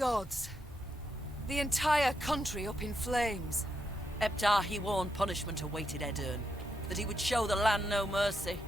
gods. The entire country up in flames. Eptar he warned punishment awaited Edirn, that he would show the land no mercy.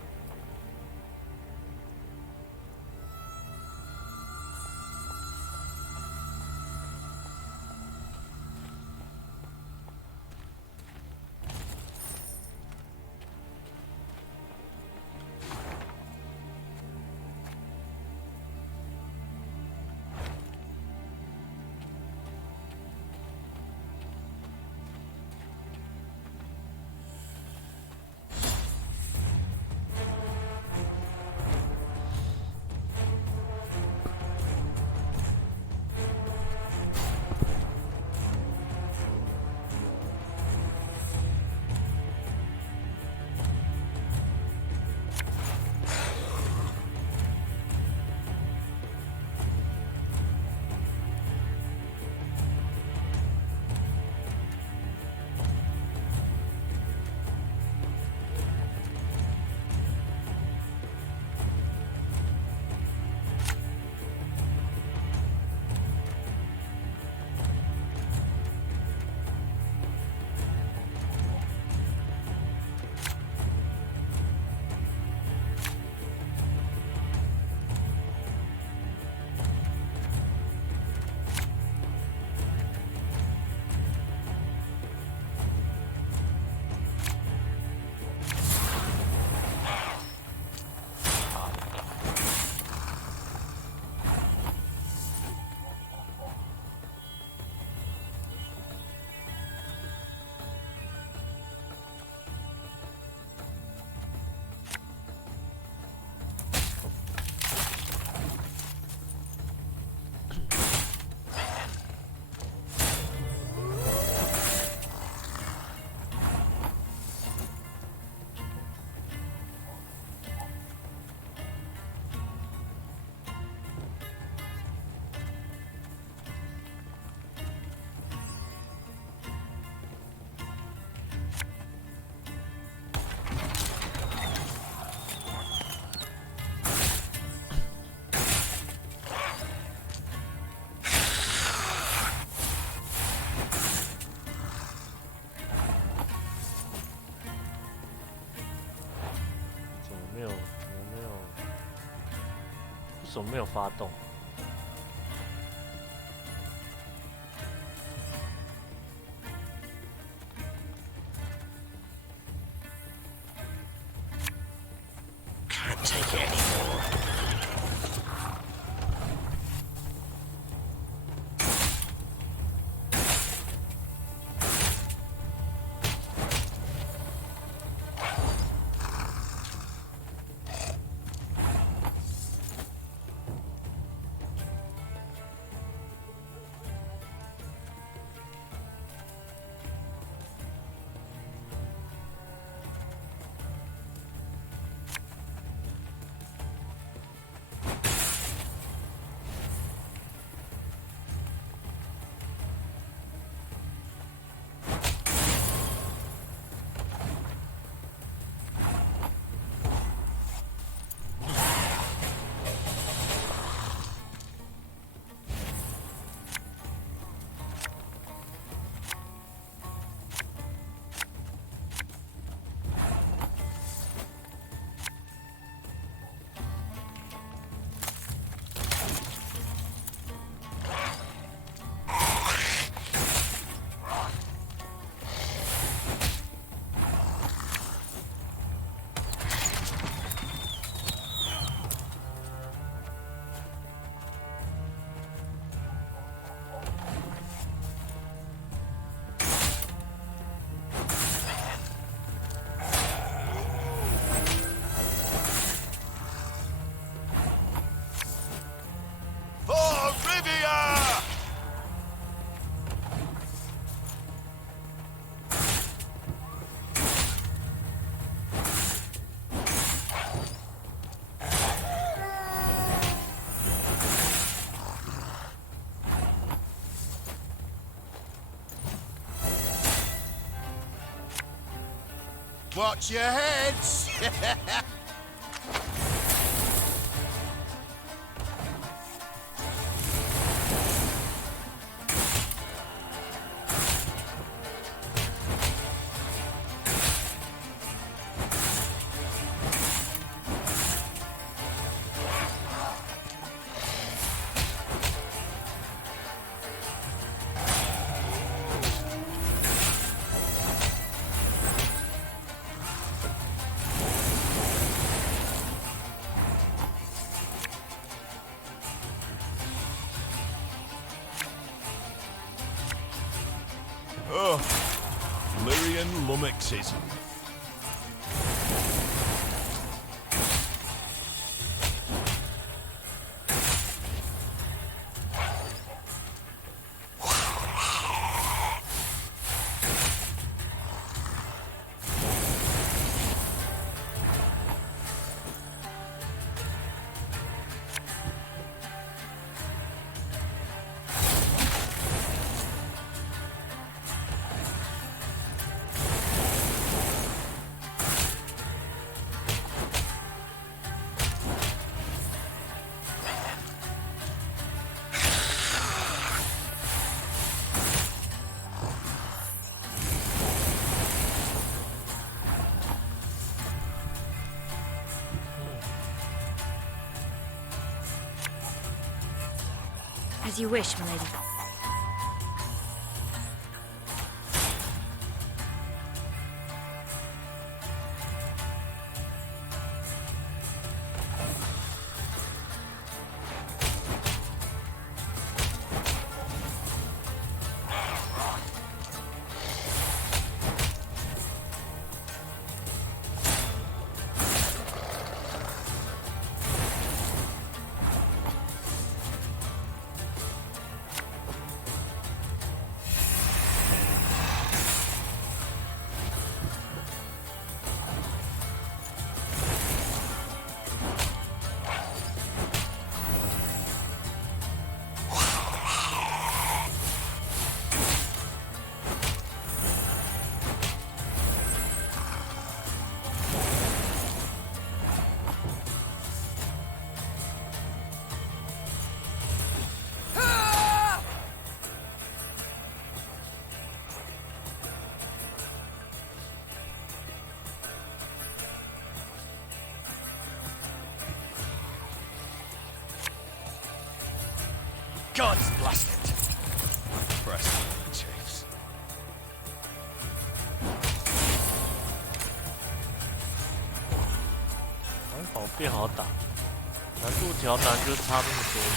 怎么没有发动？ Watch your heads! Oh, Lyrian lummoxes. As you wish, milady. God's blast it! Press Chiefs. 好变好打，难度调难就差那么多吗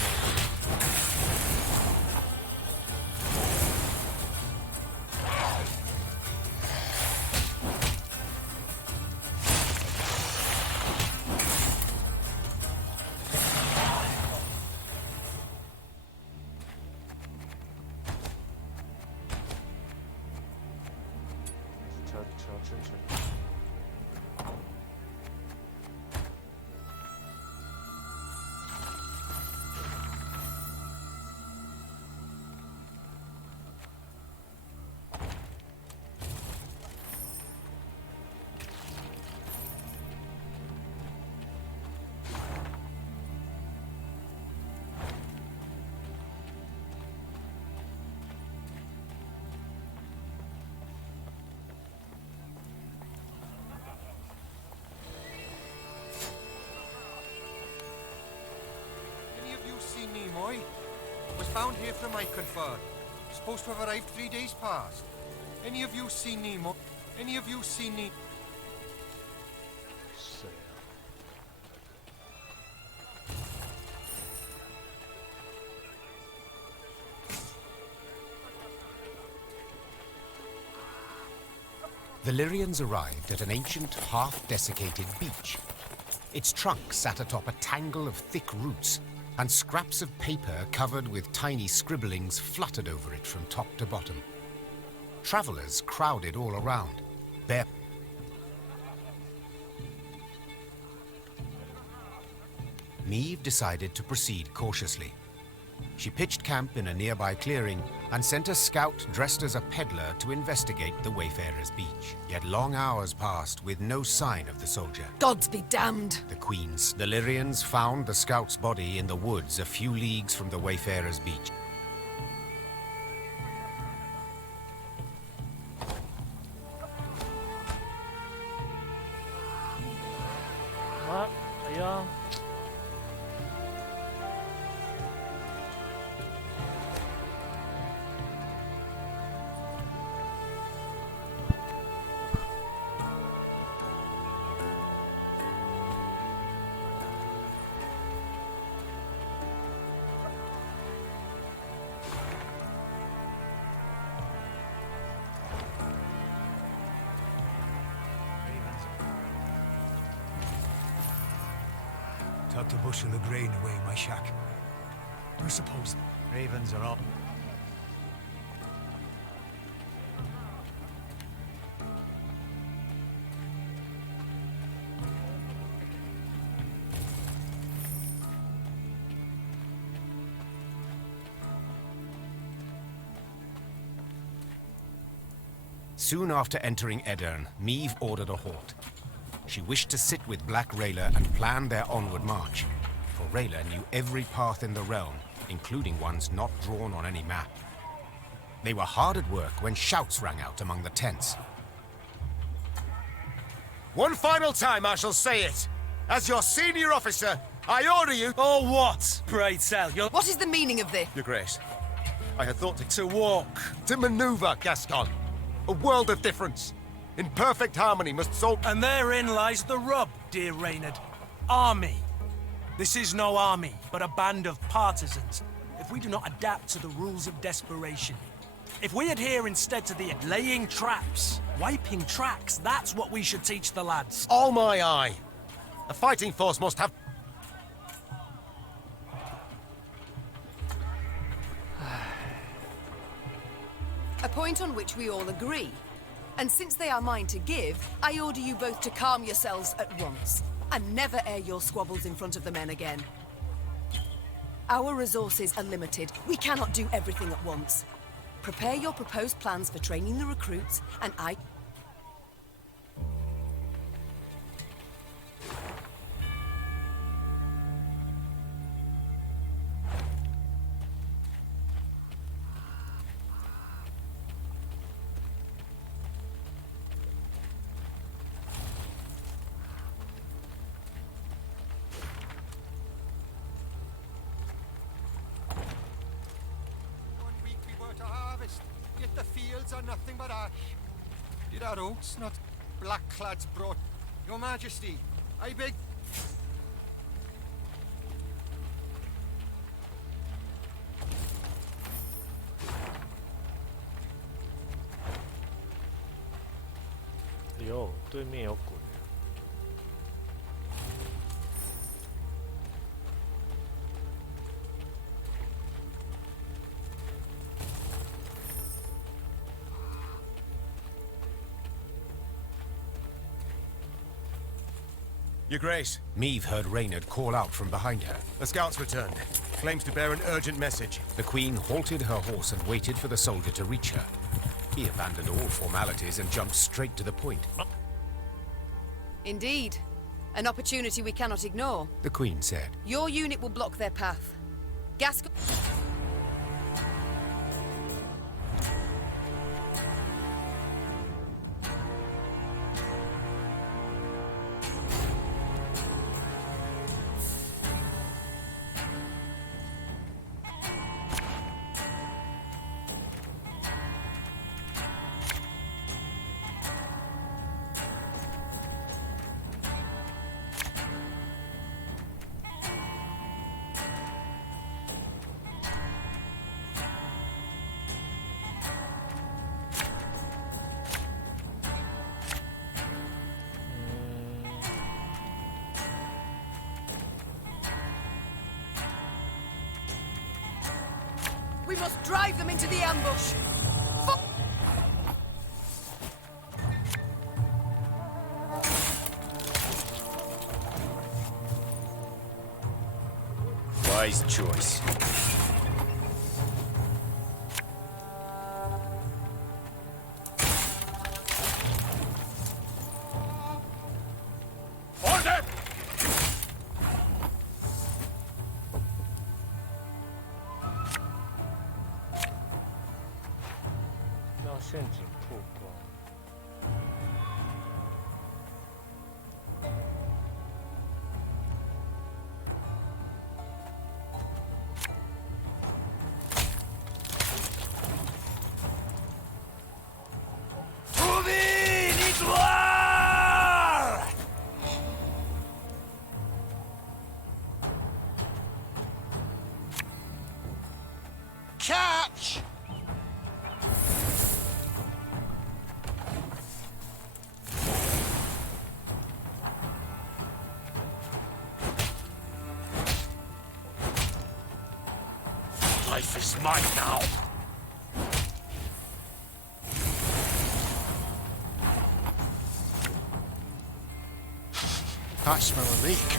？Nimoy was found here from Iconford. Supposed to have arrived 3 days past. Any of you seen Nemo? Any of you seen Nemo? 谁啊？ The Lyrians arrived at an ancient, half-desiccated beach. Its trunk sat atop a tangle of thick roots, and scraps of paper covered with tiny scribblings fluttered over it from top to bottom. Travelers crowded all around. Neve decided to proceed cautiously. She pitched camp in a nearby clearing and sent a scout dressed as a peddler to investigate the Wayfarer's beach. Yet long hours passed with no sign of the soldier. Gods be damned! The Lyrians found the scout's body in the woods a few leagues from the Wayfarer's beach.啊，哎呀！ The tucked a bushel of grain away in my shack. I suppose ravens are all... Soon after entering Edirne, Meve ordered a halt. She wished to sit with Black Rayla and plan their onward march, for Rayla knew every path in the realm, including ones not drawn on any map. They were hard at work when shouts rang out among the tents. One final time I shall say it. As your senior officer, I order you... Oh, what? Pray tell, you're... What is the meaning of this? Your Grace, I had thought To walk. to maneuver, Gascon. A world of difference. In perfect harmony must so... And therein lies the rub, dear Reynard. Army. This is no army, but a band of partisans. If we do not adapt to the rules of desperation, if we adhere instead to the laying traps, wiping tracks, that's what we should teach the lads. All my eye. A fighting force must have... A point on which we all agree. And since they are mine to give, I order you both to calm yourselves at once, and never air your squabbles in front of the men again. Our resources are limited. We cannot do everything at once. Prepare your proposed plans for training the recruits, and I... Yet the fields are nothing but ash. Did our oats not black-clads brought? Your Majesty, I beg...哟，对面有鬼。Your Grace, Meve heard Reynard call out from behind her. a scout's returned. Claims to bear an urgent message. The Queen halted her horse and waited for the soldier to reach her. He abandoned all formalities and jumped straight to the point. Indeed. An opportunity we cannot ignore. The Queen said. Your unit will block their path. Gascon... We must drive them into the ambush! Wise choice. Order! 让陷阱曝光。Catch! life is mine now. I smell a leak.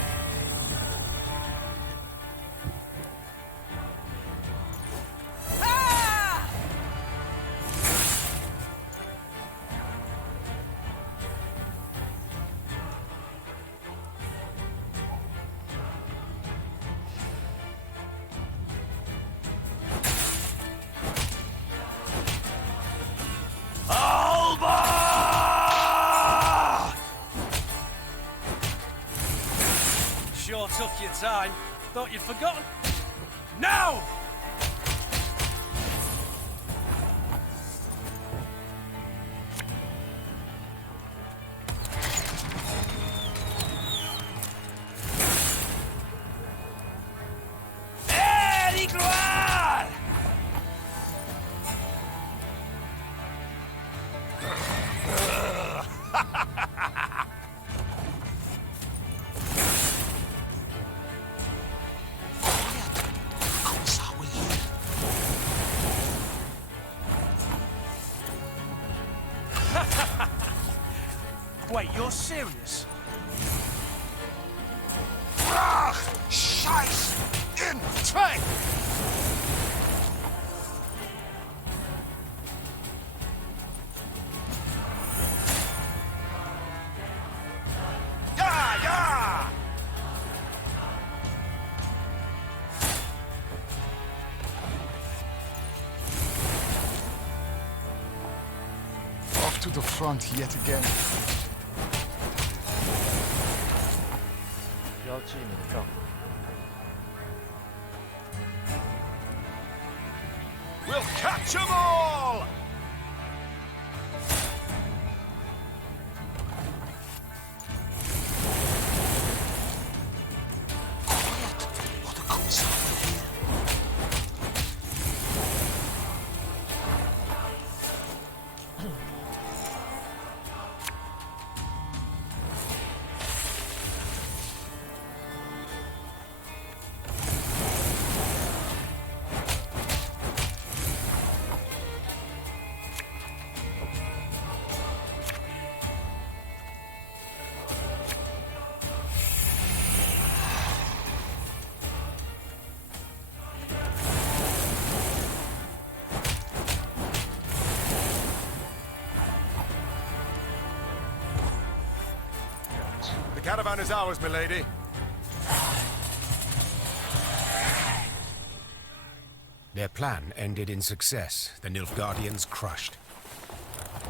Sure took your time. Thought you'd forgotten. Now! Wait, you're serious? Scheiß in Train! Ja, ja! Off to the front yet again. 标记名照。 We'll catch 'em all! The caravan is ours, milady. Their plan ended in success, the Nilfgaardians crushed.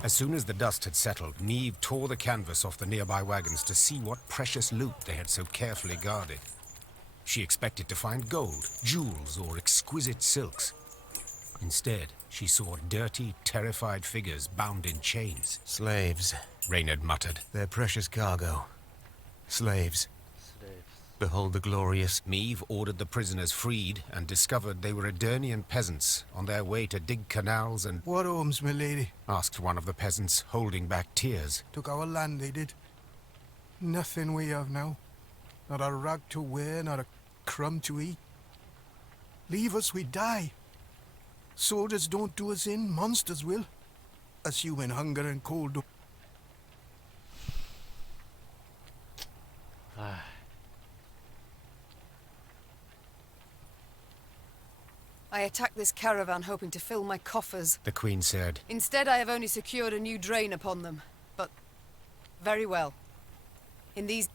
As soon as the dust had settled, Neve tore the canvas off the nearby wagons to see what precious loot they had so carefully guarded. She expected to find gold, jewels, or exquisite silks. Instead, she saw dirty, terrified figures bound in chains. Slaves. Reynard muttered. Their precious cargo. Slaves. Behold the glorious... Neve ordered the prisoners freed and discovered they were Edirnian peasants on their way to dig canals and... What homes, milady? Asked one of the peasants, holding back tears. Took our land, they did. Nothing we have now. Not a rag to wear, not a crumb to eat. Leave us, we die. Soldiers don't do us in, monsters will. Us human hunger and cold do... I attacked this caravan hoping to fill my coffers. The Queen said. Instead, I have only secured a new drain upon them. But very well. In these...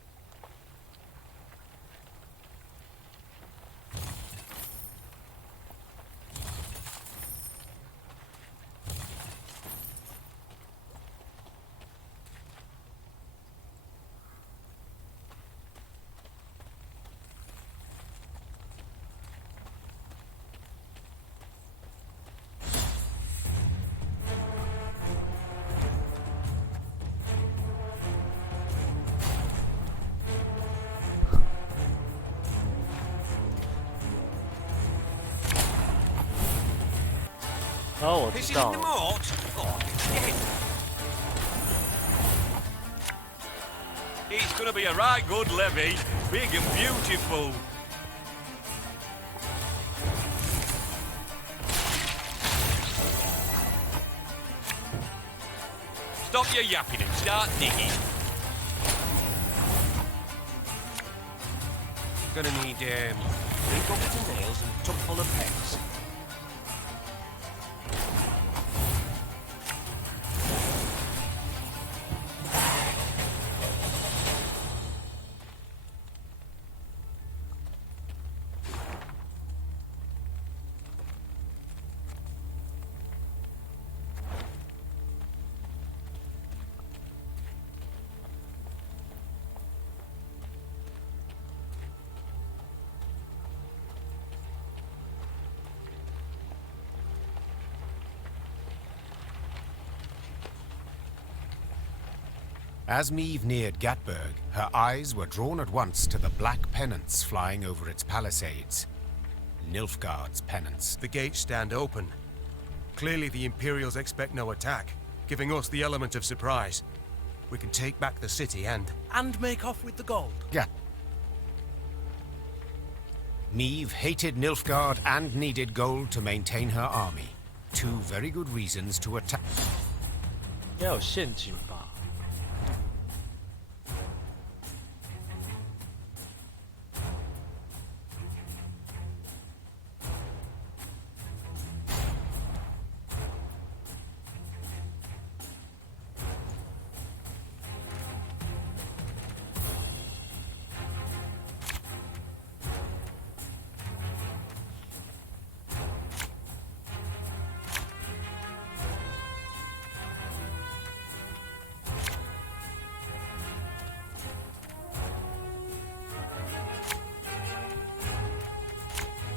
然后我知道， It's gonna be a right good levy, big and beautiful. Stop your yapping and start digging. Gonna need, 3 buckets of nails and a tub full of pegs. As Meve neared Gatberg, her eyes were drawn at once to the black pennants flying over its palisades. Nilfgaard's pennants. the gates stand open. Clearly the Imperials expect no attack, giving us the element of surprise. We can take back the city and make off with the gold. Yeah. Meve hated Nilfgaard and needed gold to maintain her army. 2 very good reasons to attack. 应该有陷阱吧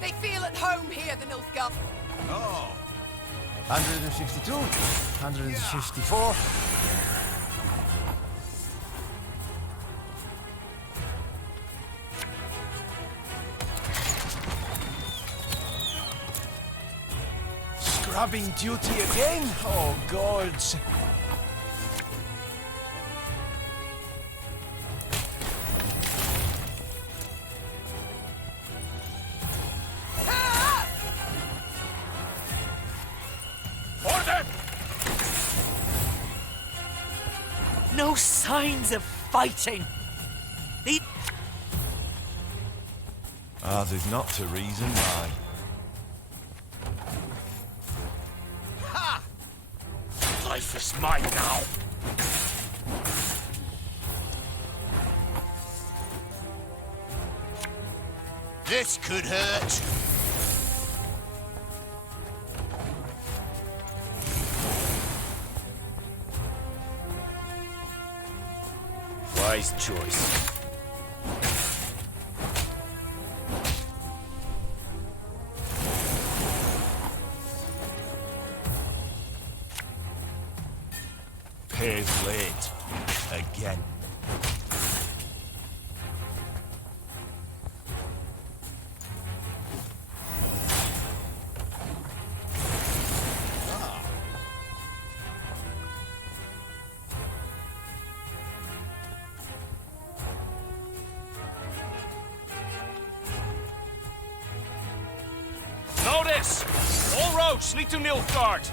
？They feel at home here, the Nilfgaard. Oh, 162, 164. Scrubbing duty again? Oh, gods. No signs of fighting. The ours is not to reason why. Ha! Life is mine now. This could hurt. Wise choice. Pays late. Again. Notice! All roads lead to Nilfgaard.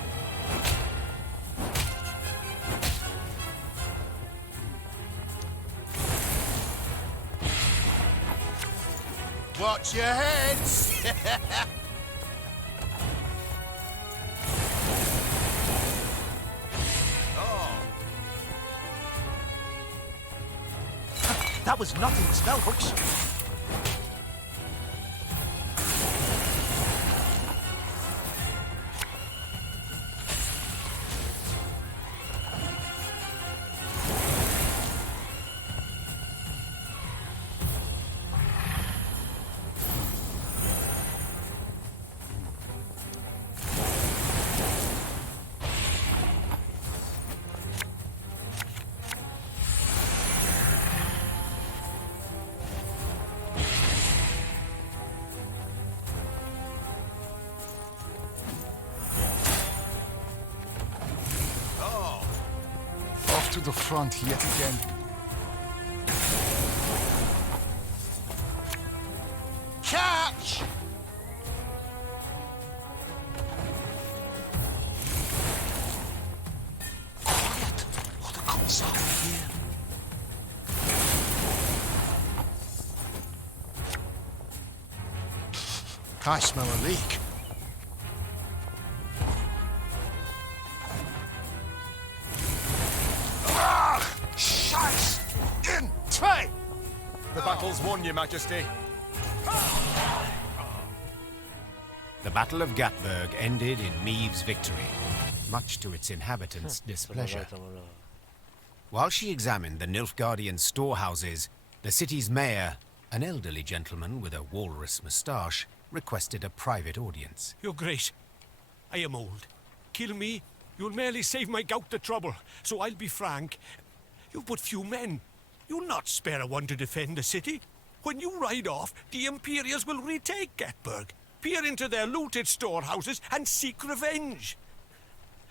Watch your heads! That was nothing but spell hooks. To the front yet again. Catch! Quiet. I smell a leak. Scheiß! In! Zwei! The battle's won, Your Majesty. The Battle of Gatberg ended in Meave's victory, much to its inhabitants' displeasure. While she examined the Nilfgaardian storehouses, the city's mayor, an elderly gentleman with a walrus moustache, requested a private audience. Your Grace, I am old. Kill me, you'll merely save my gout the trouble. So I'll be frank. You've but few men. You'll not spare one to defend the city. When you ride off, the Imperials will retake Gatberg, peer into their looted storehouses, and seek revenge.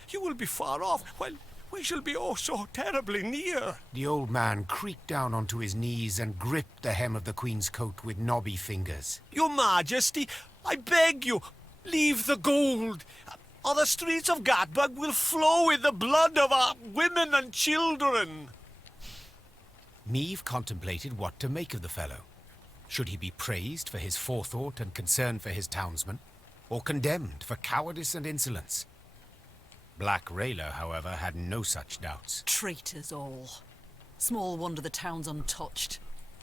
You will be far off, while we shall be oh so terribly near. The old man creaked down onto his knees and gripped the hem of the Queen's coat with knobby fingers. Your Majesty, I beg you, leave the gold, or the streets of Gatberg will flow with the blood of our women and children. Meave contemplated what to make of the fellow. Should he be praised for his forethought and concern for his townsmen, or condemned for cowardice and insolence? Black Rayla, however, had no such doubts. Traitors all. Small wonder the town's untouched.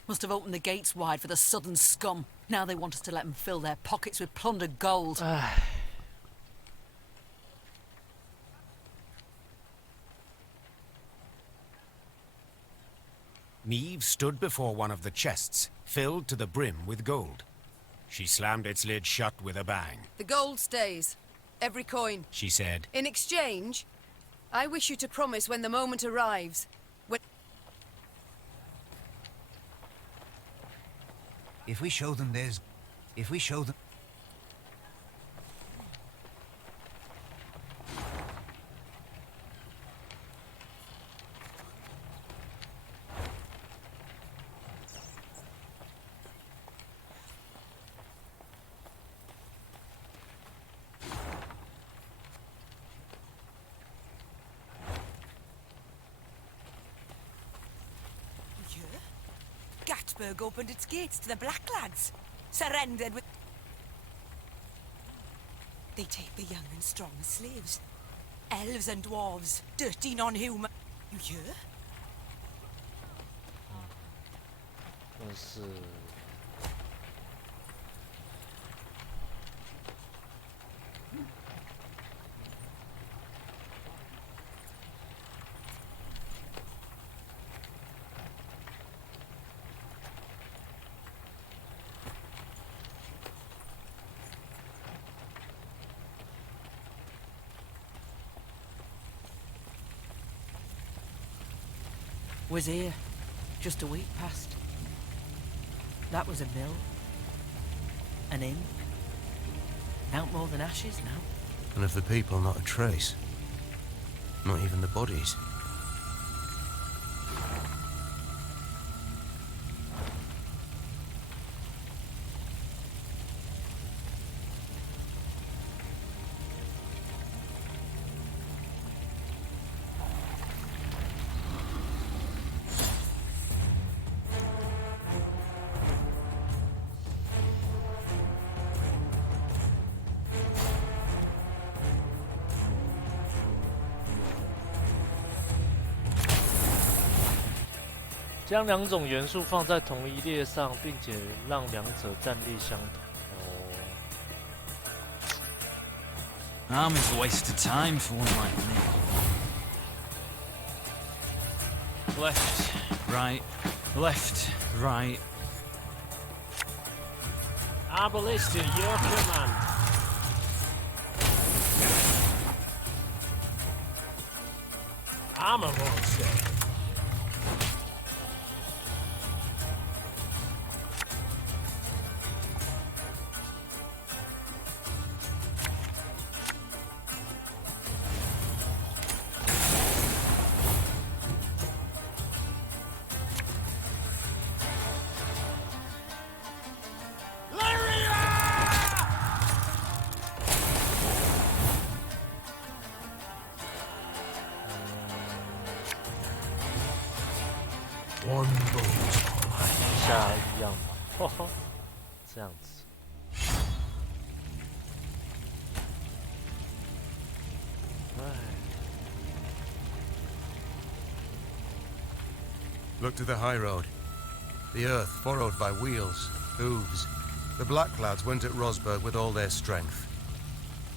Must have opened the gates wide for the southern scum. Now they want us to let them fill their pockets with plundered gold. Meave stood before one of the chests, filled to the brim with gold. She slammed its lid shut with a bang. The gold stays. Every coin. She said, In exchange, I wish you to promise when the moment arrives. If we show them there's... If we show them... Gatberg opened its gates to the Black Lads. Surrendered with... They take the young and strong as slaves. Elves and dwarves, dirty non-human. You hear? 但是Was here, just a week past. That was a mill. An inn. Out more than ashes now. And of the people, not a trace. Not even the bodies.将两种元素放在同一列上，并且让两者战力相同。Army's a waste of time for one like me. Left, right, left, right. Arbalista, your command. Armor won't stay. One boat. 下一样吧，这样子。Look to the high road. The earth furrowed by wheels, hooves. The Black Lads went at Rosberg with all their strength.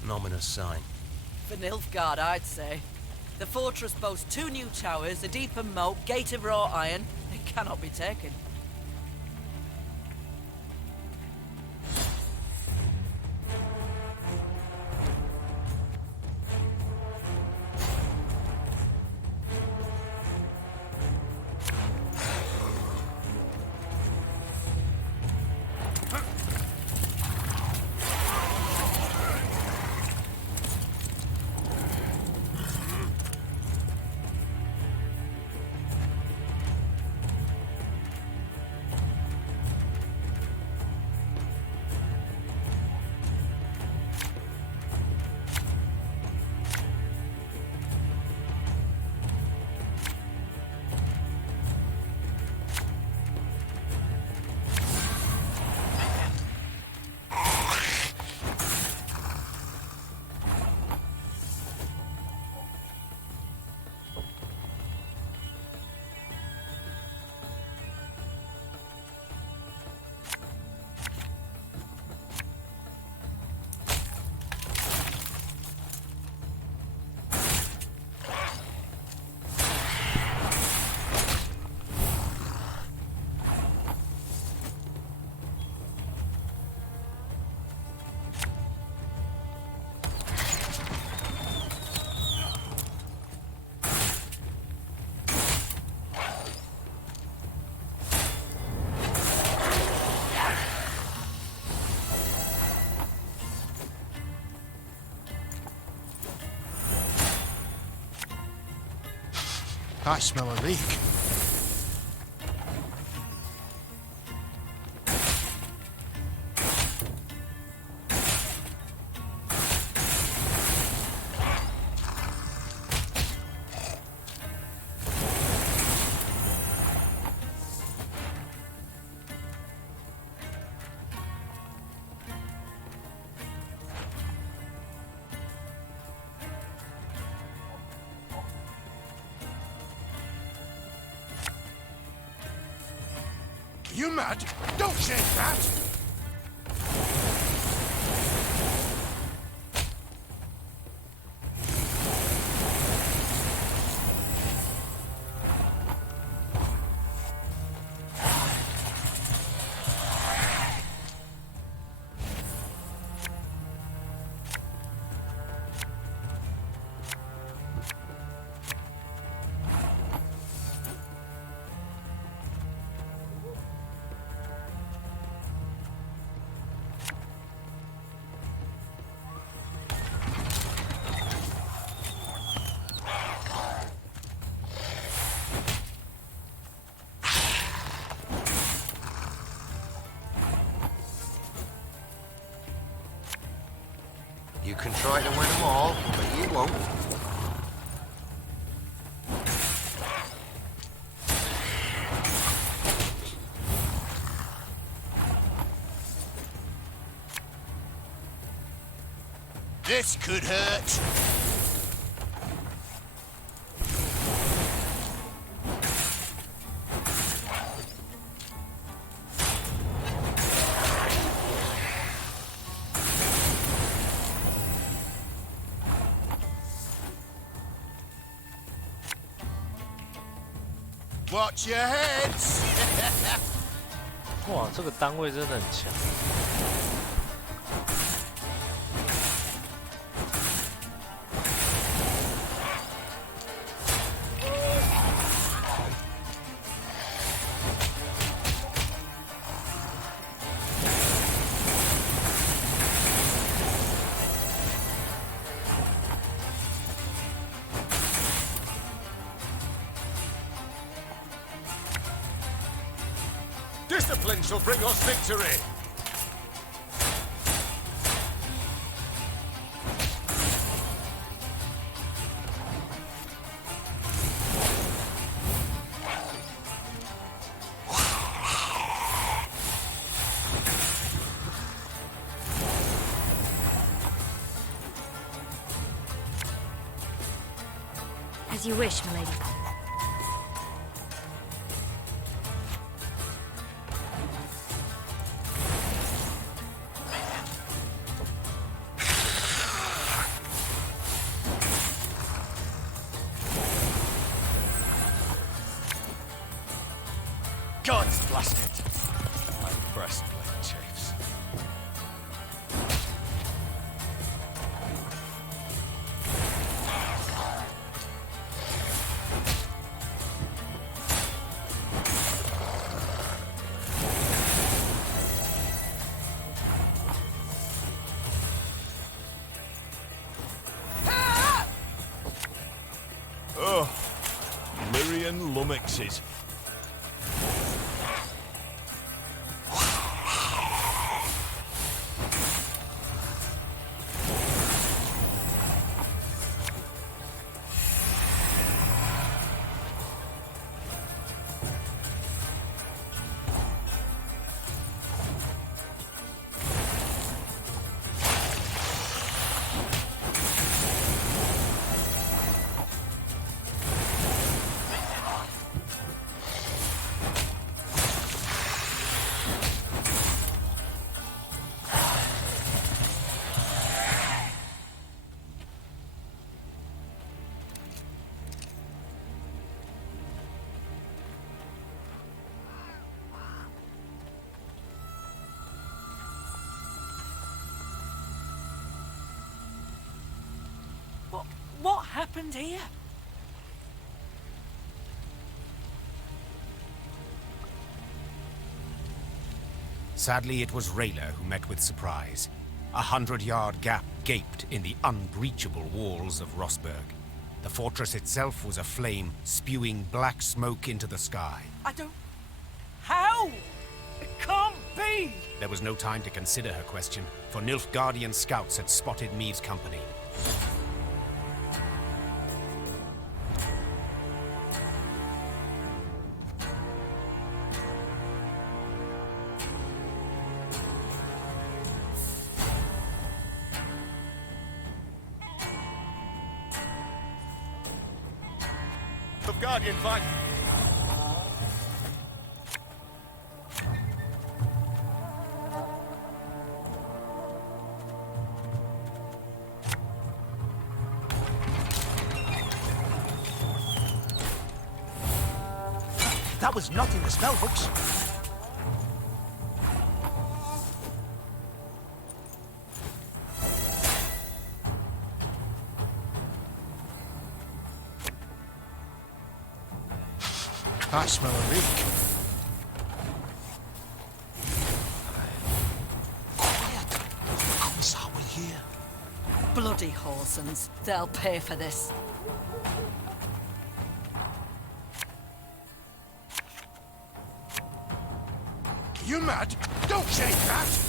An ominous sign. For Nilfgaard, I'd say. The fortress boasts 2 new towers, a deeper moat, gate of wrought iron. It cannot be taken. I smell a leak. You mad? Don't shake that! You can try to win them all, but you won't. This could hurt. Watch your heads! 哇，这个单位真的很强。Discipline shall bring us victory! As you wish, milady. bastard. My breastplate chafes. Oh, Lyrian lummoxes. What happened here? Sadly, it was Rayla who met with surprise. 100-yard gap gaped in the unbreachable walls of Rosberg. The fortress itself was aflame, spewing black smoke into the sky. I don't... How? It can't be! There was no time to consider her question, for Nilfgaardian scouts had spotted Meave's company. Guardian fight. That was not in the spell books. I smell a leak. Quiet! The Commissar will hear. Bloody Horsons. They'll pay for this. You mad? Don't say that!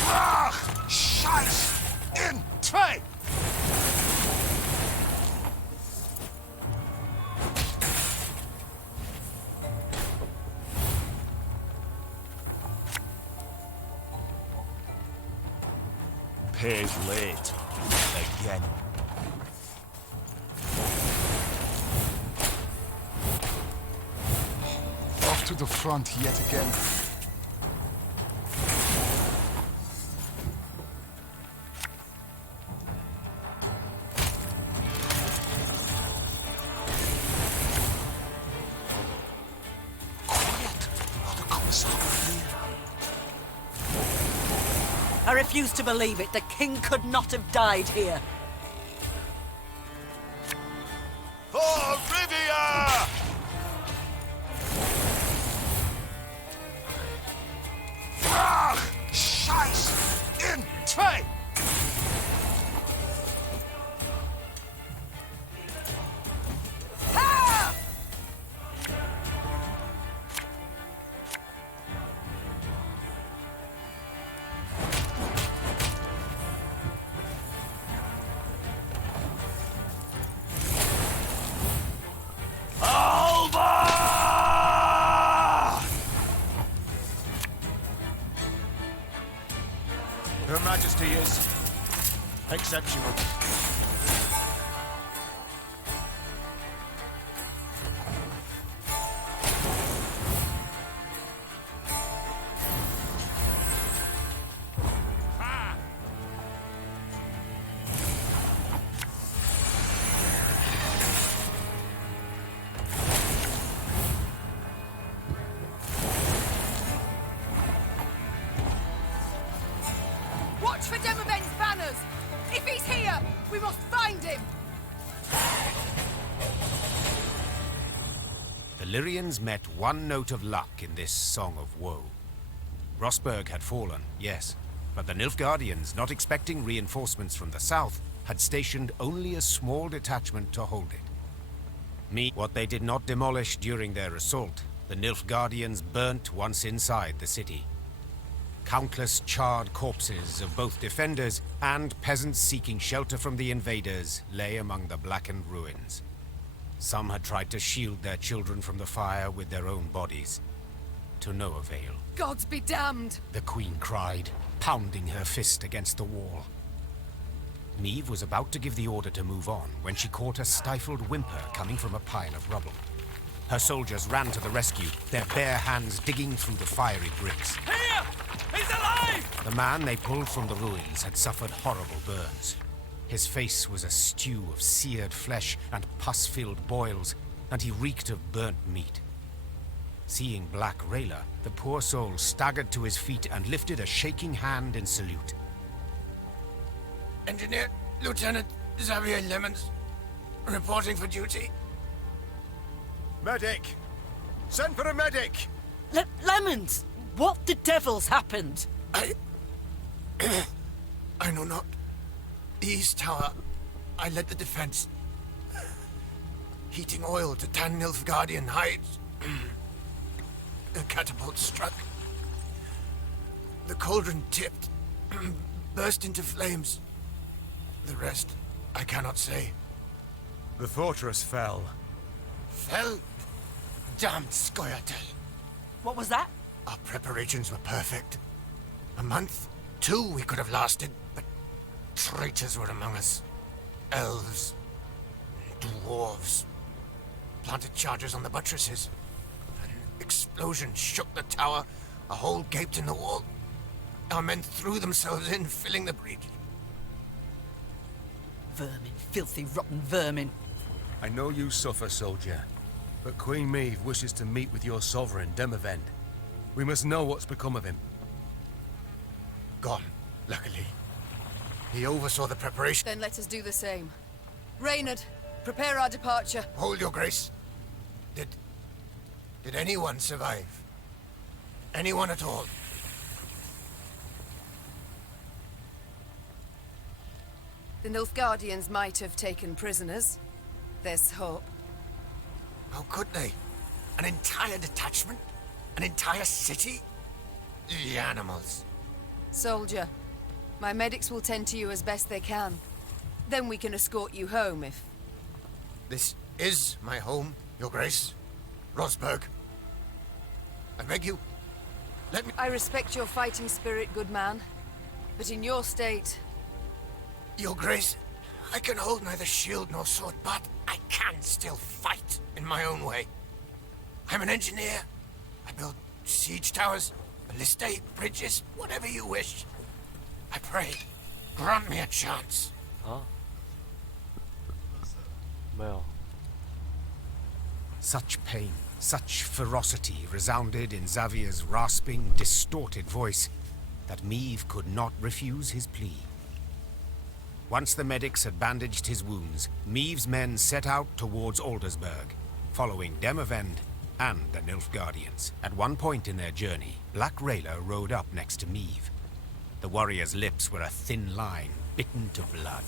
Ah! Scheiß! In Trey! Pays late. Again. Off to the front yet again. Quiet! Or the Commissar will hear. I refuse to believe it. The king could not have died here. For Rivia! Ah! Scheiß! In Trey! Her Majesty is exceptional. for Demoven's banners! If he's here, we must find him! The Lyrians met one note of luck in this song of woe. Rosberg had fallen, yes, but the Nilfgaardians, not expecting reinforcements from the south, had stationed only a small detachment to hold it. What they did not demolish during their assault, the Nilfgaardians burnt once inside the city. Countless charred corpses of both defenders and peasants seeking shelter from the invaders lay among the blackened ruins. Some had tried to shield their children from the fire with their own bodies. To no avail. Gods be damned! The Queen cried, pounding her fist against the wall. Niamh was about to give the order to move on when she caught a stifled whimper coming from a pile of rubble. Her soldiers ran to the rescue, their bare hands digging through the fiery bricks. Here! He's alive! The man they pulled from the ruins had suffered horrible burns. His face was a stew of seared flesh and pus-filled boils, and he reeked of burnt meat. Seeing Black Rayla, the poor soul staggered to his feet and lifted a shaking hand in salute. Engineer Lieutenant Xavier Lemons, reporting for duty. Medic! Send for a medic! Lemons! What the devil's happened? I know not. The East Tower, I led the defense. Heating oil to tan Nilfgaardian hides. The catapult struck. The cauldron tipped, burst into flames. The rest, I cannot say. The fortress fell. Fell? Damned Scoia'tael. What was that? Our preparations were perfect. A month, 2 we could have lasted, but traitors were among us. Elves, dwarves. Planted charges on the buttresses. An explosion shook the tower, a hole gaped in the wall. Our men threw themselves in, filling the breach. Vermin, filthy, rotten vermin. I know you suffer, soldier, but Queen Niamh wishes to meet with your sovereign, Demavend. We must know what's become of him. Gone, luckily. He oversaw the preparation. Then let us do the same. Reynard, prepare our departure. Hold your grace. Did anyone survive? Anyone at all? The Nilfgaardians might have taken prisoners. There's hope. How could they? An entire detachment? An entire city? The animals. Soldier, my medics will tend to you as best they can. Then we can escort you home if... This is my home, your grace. Rosberg. I beg you, let me... I respect your fighting spirit, good man. But in your state... Your grace, I can hold neither shield nor sword, but I can still fight in my own way. I'm an engineer. I build siege towers, ballistae, bridges, whatever you wish. I pray, grant me a chance. 啊？没有。 Such pain, such ferocity resounded in Xavier's rasping, distorted voice that Niamh could not refuse his plea. Once the medics had bandaged his wounds, Niamh's men set out towards Aldersburg, following Demavend and the Nilfgaardians. At one point in their journey, Black Rayla rode up next to Niamh. The warrior's lips were a thin line, bitten to blood.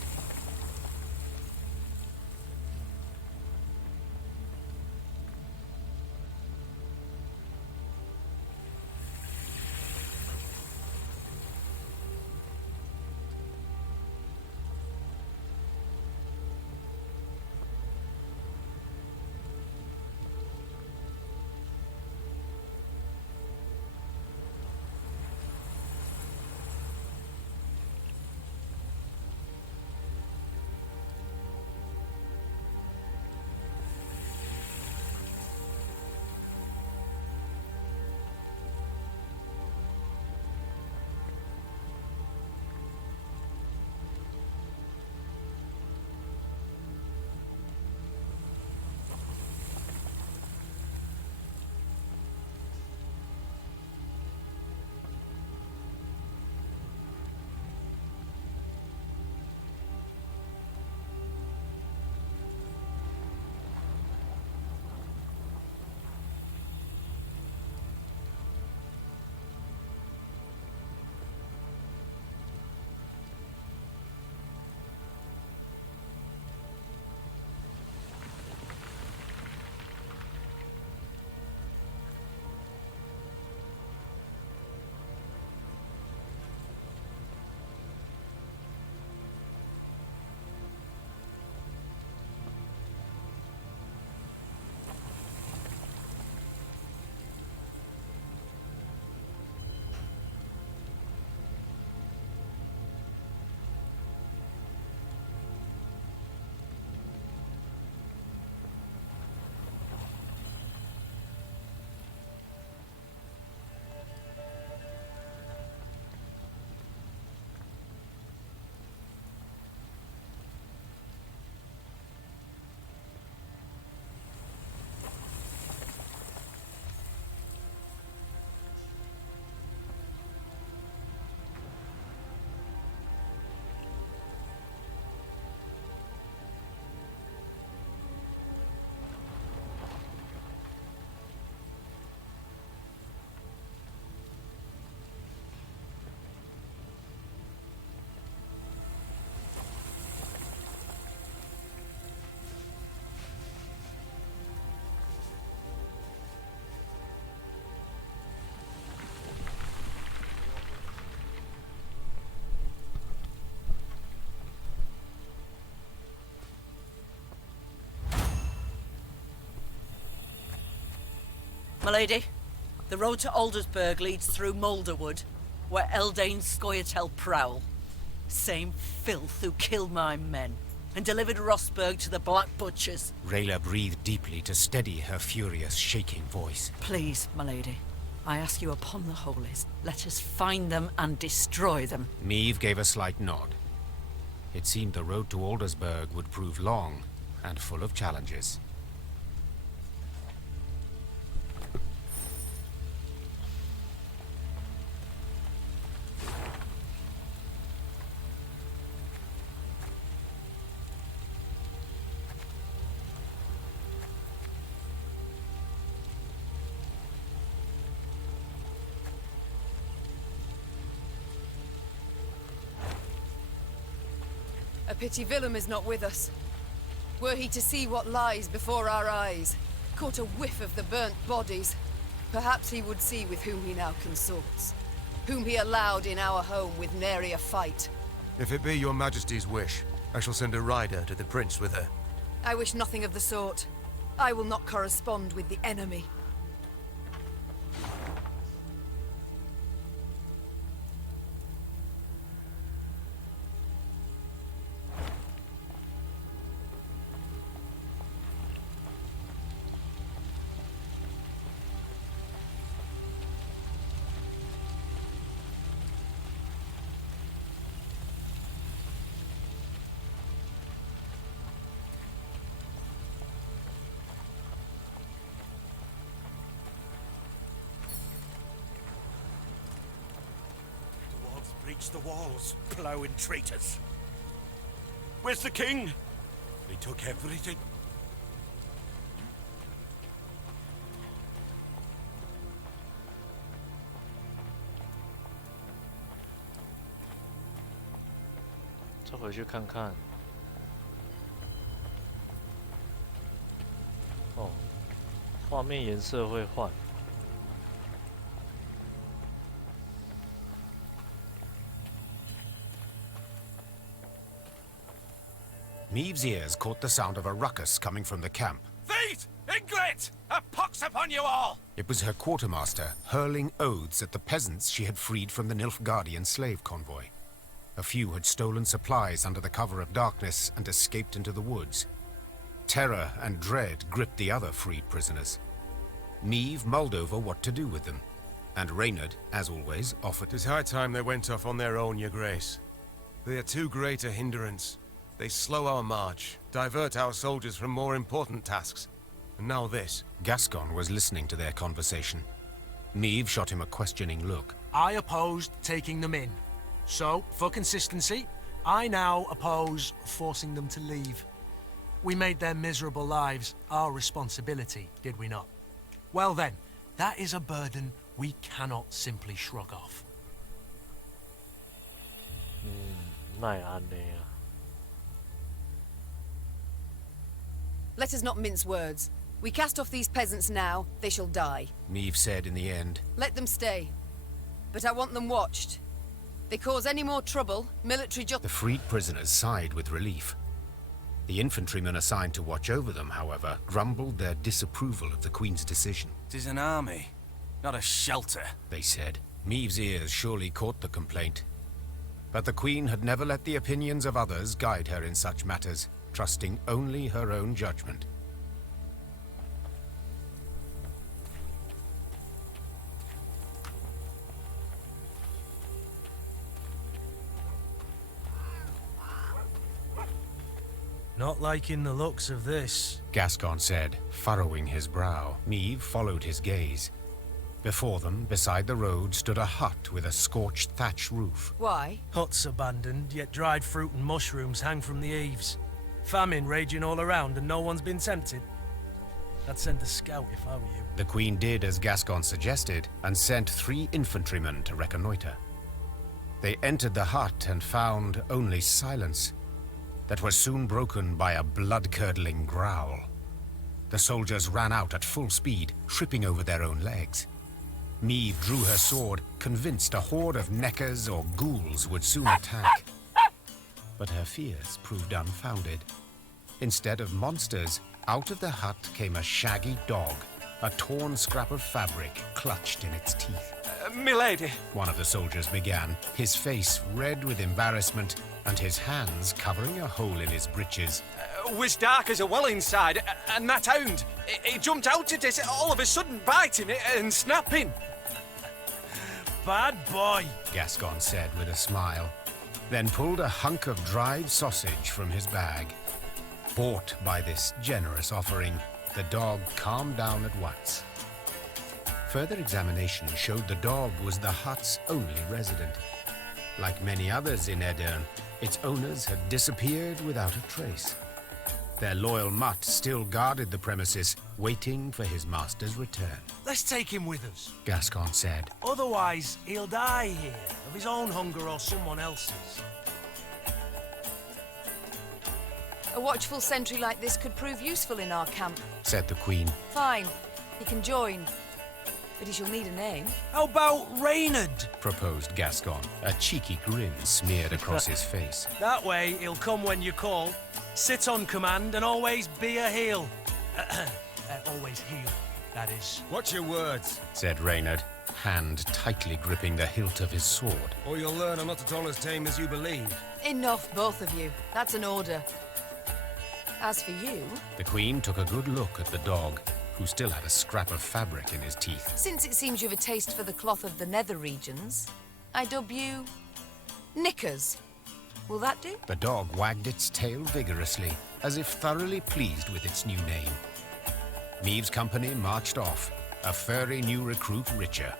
lady. The road to Aldersburg leads through Moulderwood, where Eldane's Scoia'tael prowl. Same filth who killed my men and delivered Rossburg to the Black Butchers. Rayla breathed deeply to steady her furious, shaking voice. Please, my lady, I ask you upon the holies, let us find them and destroy them. Niamh gave a slight nod. It seemed the road to Aldersburg would prove long and full of challenges. A pity Willem is not with us. Were he to see what lies before our eyes, caught a whiff of the burnt bodies, perhaps he would see with whom he now consorts, whom he allowed in our home with nary a fight. If it be your majesty's wish, I shall send a rider to the prince with her. I wish nothing of the sort. I will not correspond with the enemy. Breach the walls, plowing traitors. Where's the king? They took everything.再回去看看。哦，画面颜色会换。 Niamh's ears caught the sound of a ruckus coming from the camp. Thieves! Inglet! A pox upon you all! It was her quartermaster hurling oaths at the peasants she had freed from the Nilfgaardian slave convoy. A few had stolen supplies under the cover of darkness and escaped into the woods. Terror and dread gripped the other freed prisoners. Niamh mulled over what to do with them, and Reynard, as always, offered. 'Tis high time they went off on their own, your grace. They are too great a hindrance. They slow our march, divert our soldiers from more important tasks. And now this. Gascon was listening to their conversation. Niamh shot him a questioning look. I opposed taking them in. So, for consistency, I now oppose forcing them to leave. We made their miserable lives our responsibility, did we not? Well then, that is a burden we cannot simply shrug off. 那也安内啊。 Let us not mince words. We cast off these peasants now, they shall die. Niamh said in the end. Let them stay. But I want them watched. They cause any more trouble, military The freed prisoners sighed with relief. The infantrymen assigned to watch over them, however, grumbled their disapproval of the Queen's decision. 'Tis an army, not a shelter, they said. Niamh's ears surely caught the complaint. But the Queen had never let the opinions of others guide her in such matters, trusting only her own judgment. Not liking the looks of this, Gascon said, furrowing his brow. Niamh followed his gaze. Before them, beside the road, stood a hut with a scorched thatch roof. Why? Huts abandoned, yet dried fruit and mushrooms hang from the eaves. Famine raging all around and no one's been tempted. I'd send a scout if I were you. The Queen did as Gascon suggested, and sent 3 infantrymen to reconnoiter. They entered the hut and found only silence, that was soon broken by a blood-curdling growl. The soldiers ran out at full speed, tripping over their own legs. Niamh drew her sword, convinced a horde of neckers or ghouls would soon attack. But her fears proved unfounded. Instead of monsters, out of the hut came a shaggy dog, a torn scrap of fabric clutched in its teeth. Milady. One of the soldiers began, his face red with embarrassment and his hands covering a hole in his breeches. Was dark as a well inside, and that hound, it jumped out at us all of a sudden, biting it and snapping. Bad boy, Gascon said with a smile, then pulled a hunk of dried sausage from his bag. Bought by this generous offering, the dog calmed down at once. Further examination showed the dog was the hut's only resident. Like many others in Edern, its owners had disappeared without a trace. Their loyal mutt still guarded the premises, waiting for his master's return. Let's take him with us, Gascon said. Otherwise, he'll die here, of his own hunger or someone else's. A watchful sentry like this could prove useful in our camp, said the Queen. Fine, he can join. But he shall need a name. How about Reynard? Proposed Gascon, a cheeky grin smeared across his face. That way, he'll come when you call, sit on command, and always be a heel. Always heel, that is. Watch your words, said Reynard, hand tightly gripping the hilt of his sword. Or you'll learn I'm not at all as tame as you believe. Enough, both of you. That's an order. As for you... The Queen took a good look at the dog, who still had a scrap of fabric in his teeth. Since it seems you've a taste for the cloth of the nether regions, I dub you... Knickers. Will that do? The dog wagged its tail vigorously, as if thoroughly pleased with its new name. Neve's company marched off, a furry new recruit richer.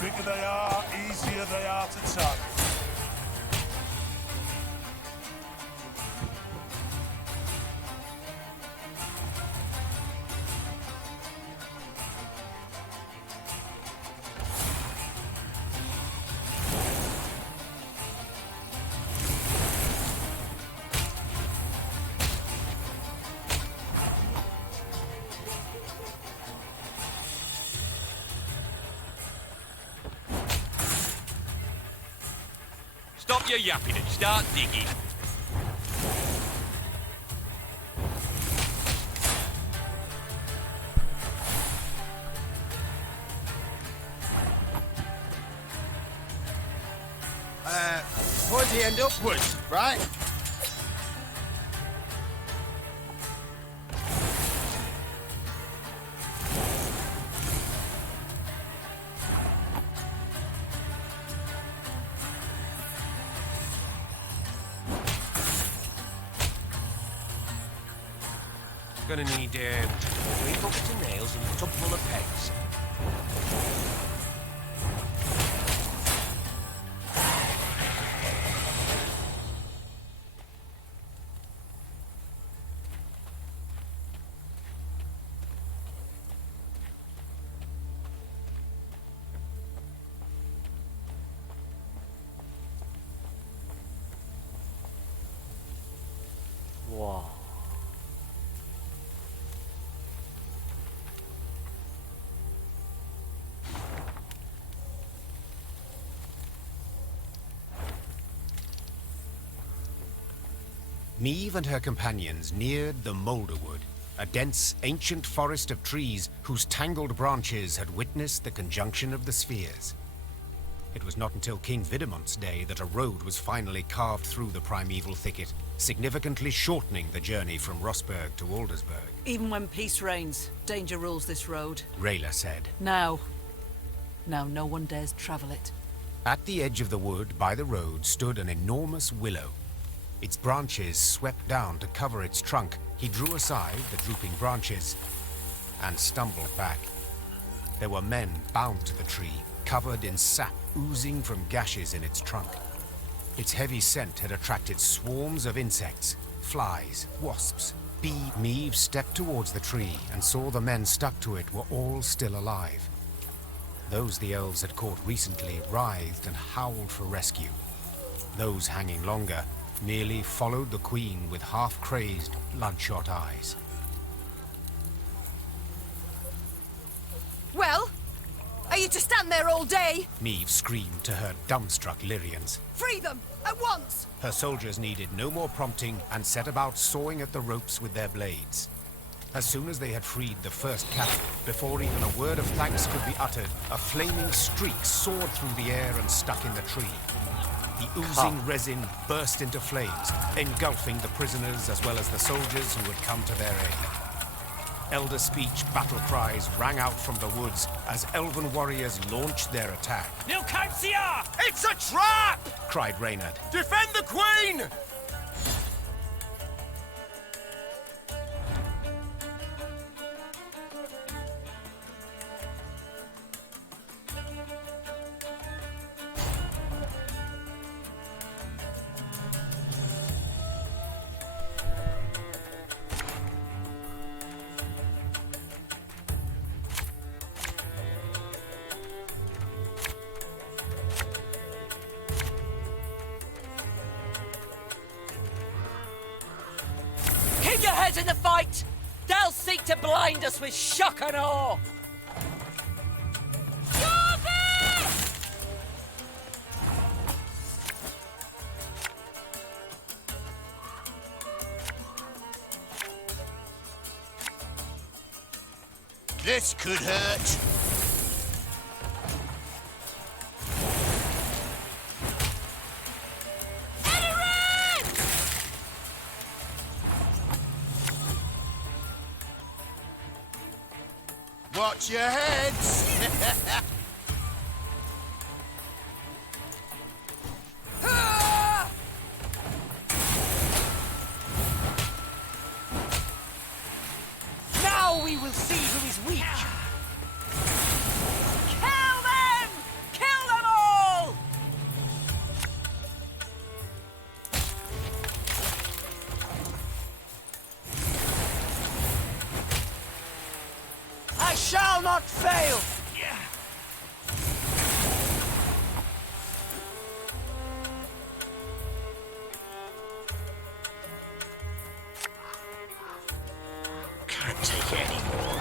Bigger they are, easier they are to tuck. Stop your yapping and start digging. Pointy end upwards, right? Gonna need 3 buckets of nails and a tub full of pegs. Wow. Neve and her companions neared the Moulder Wood, a dense, ancient forest of trees whose tangled branches had witnessed the conjunction of the spheres. It was not until King Vidamont's day that a road was finally carved through the primeval thicket, significantly shortening the journey from Rosberg to Aldersburg. Even when peace reigns, danger rules this road. Rayla said. Now no one dares travel it. At the edge of the wood by the road stood an enormous willow. Its branches swept down to cover its trunk. He drew aside the drooping branches and stumbled back. There were men bound to the tree, covered in sap oozing from gashes in its trunk. Its heavy scent had attracted swarms of insects, flies, wasps, bees. Meve stepped towards the tree and saw the men stuck to it were all still alive. Those the elves had caught recently writhed and howled for rescue. Those hanging longer merely followed the queen with half-crazed, bloodshot eyes. Well, are you to stand there all day? Meve screamed to her dumbstruck Lyrians. Free them, at once! Her soldiers needed no more prompting and set about sawing at the ropes with their blades. As soon as they had freed the first captive, before even a word of thanks could be uttered, a flaming streak soared through the air and stuck in the tree. The oozing resin burst into flames, engulfing the prisoners as well as the soldiers who had come to their aid. Elder speech battle cries rang out from the woods as elven warriors launched their attack. Nilkancia! It's a trap! Cried Reynard. Defend the queen! Keep your heads in the fight! They'll seek to blind us with shock and awe! This could hurt. Watch your heads! Now we will see who is weak! Kill them! Kill them all! I shall not fail! Can't take it anymore.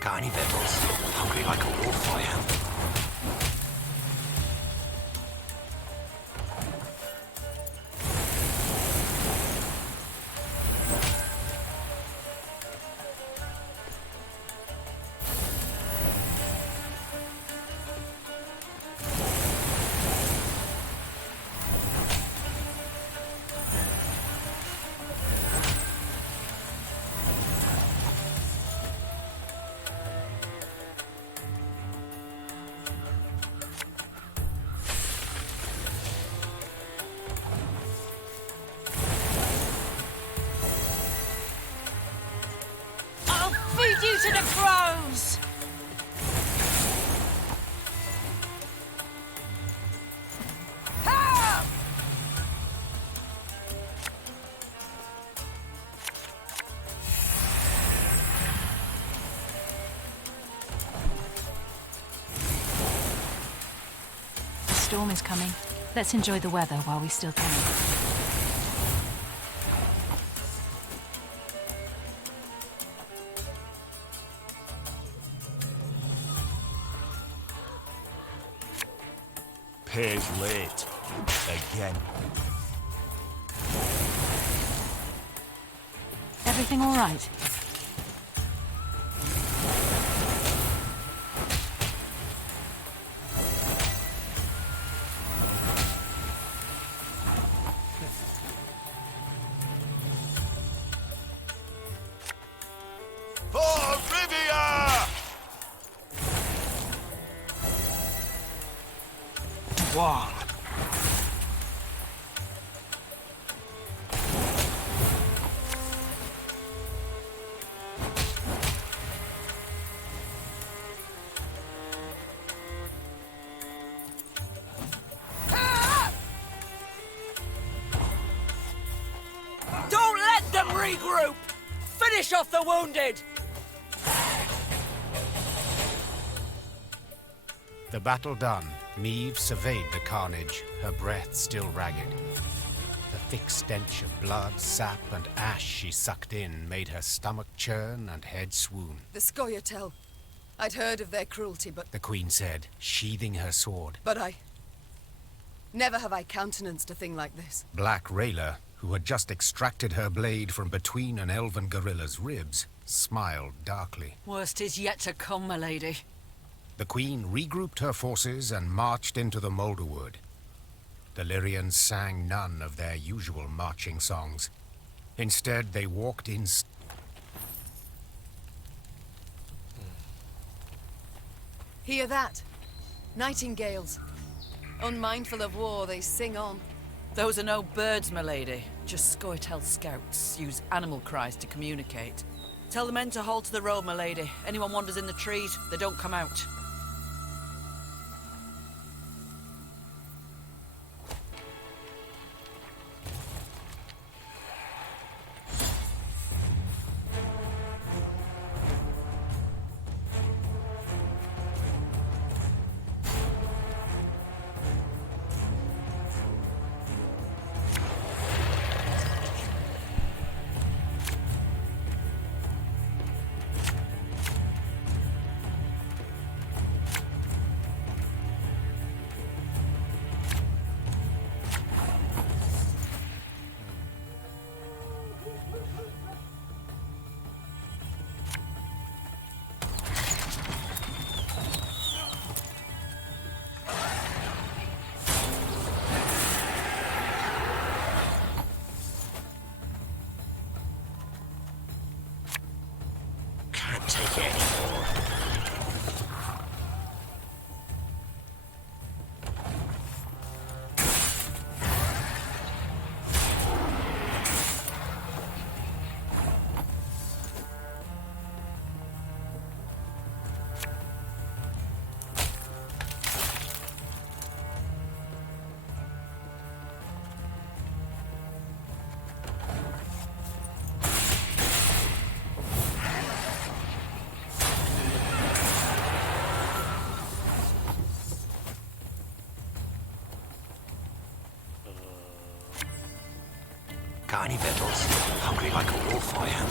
Got any victuals? Hungry like a wolf, I am. I'll feed you to the crows! Ha! The storm is coming. Let's enjoy the weather while we still can. pays late. Again. Everything all right? Wow. Don't let them regroup! Finish off the wounded! The battle done, Meve surveyed the carnage, her breath still ragged. The thick stench of blood, sap, and ash she sucked in made her stomach churn and head swoon. The Scoia'tael. I'd heard of their cruelty, but... The Queen said, sheathing her sword. But never have I countenanced a thing like this. Black Rayla, who had just extracted her blade from between an elven gorilla's ribs, smiled darkly. Worst is yet to come, my lady. The Queen regrouped her forces and marched into the Moulderwood. The Lyrians sang none of their usual marching songs. Instead, they walked in... Hear that? Nightingales. Unmindful of war, they sing on. Those are no birds, my lady. Just Scoia'tael scouts use animal cries to communicate. Tell the men to hold to the road, my lady. Anyone wanders in the trees, they don't come out. Take it anymore. Got any victuals? Hungry like a wolf, I am.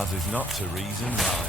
Ours is not to reason right.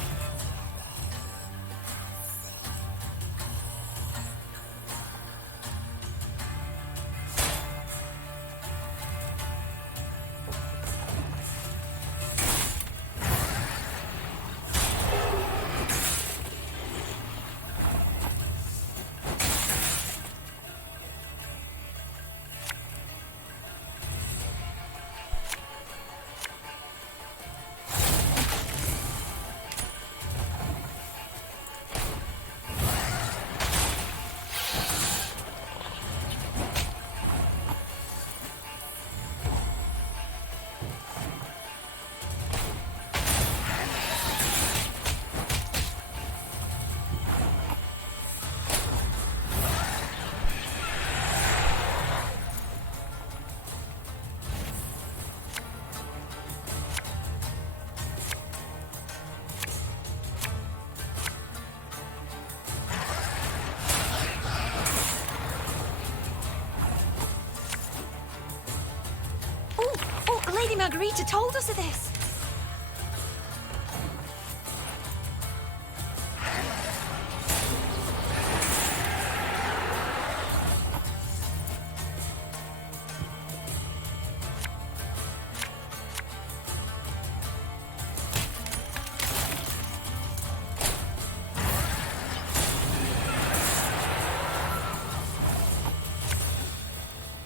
Lady Margarita told us of this.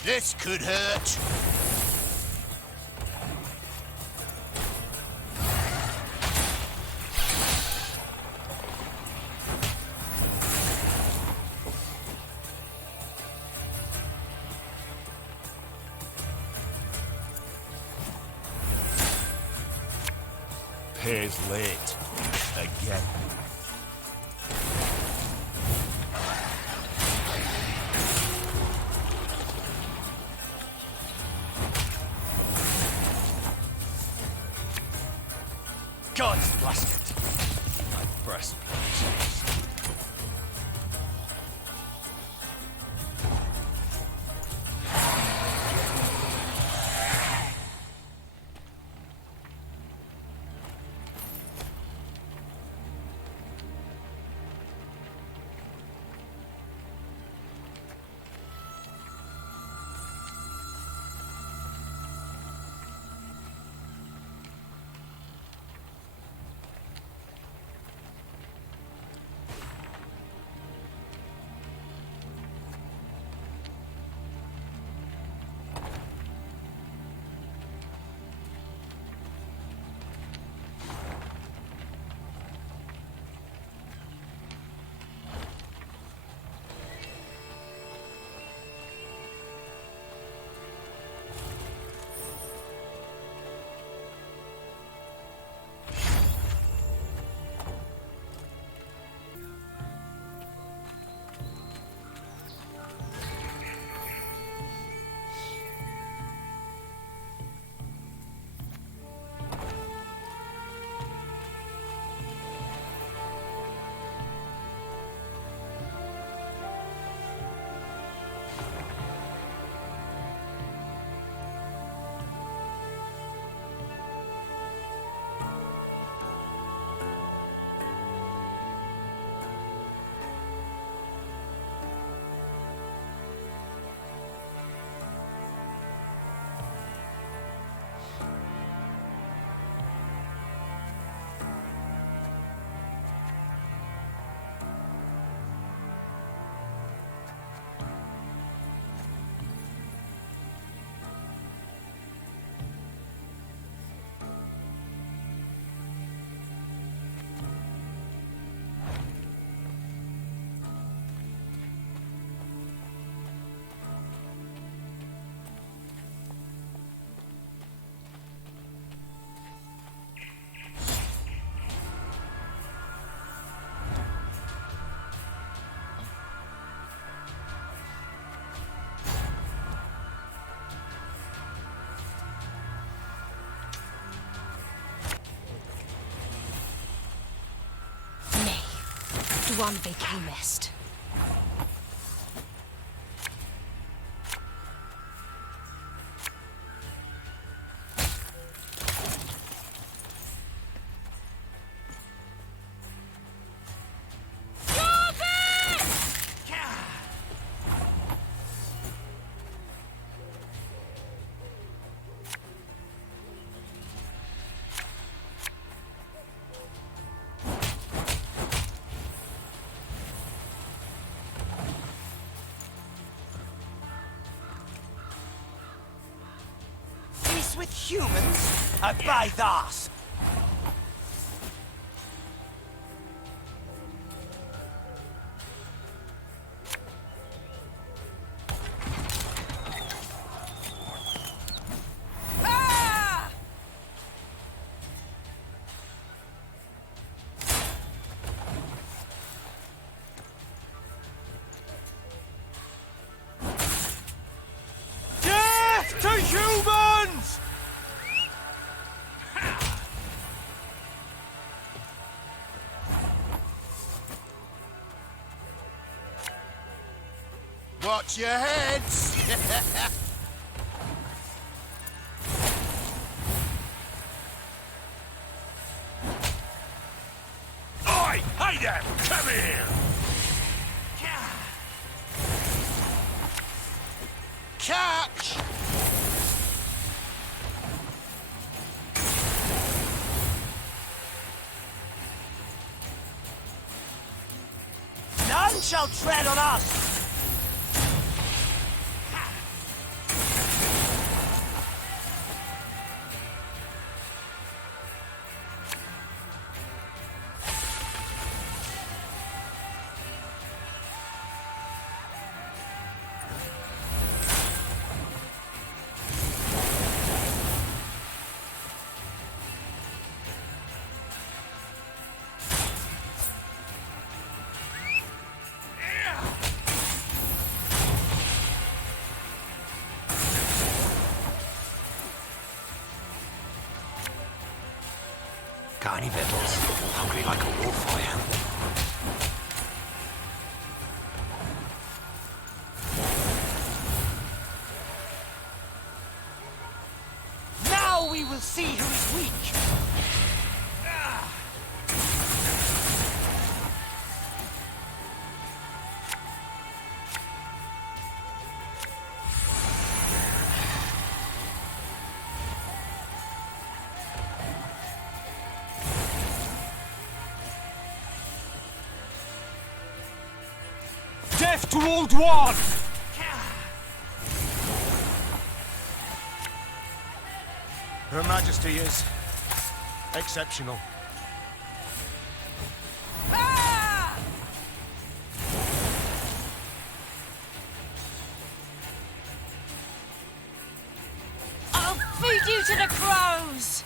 This could hurt. Pays late. Again. God's blast it! My breastplate. One becamest. mess with humans? By thus. To humans! Watch your heads! Oi! Hey there! Come here! Catch! None shall tread on us! Got any victuals? Hungry like a wolf, I am. Now we will see who is weak! Death to Old One! Her Majesty is exceptional. I'll feed you to the crows!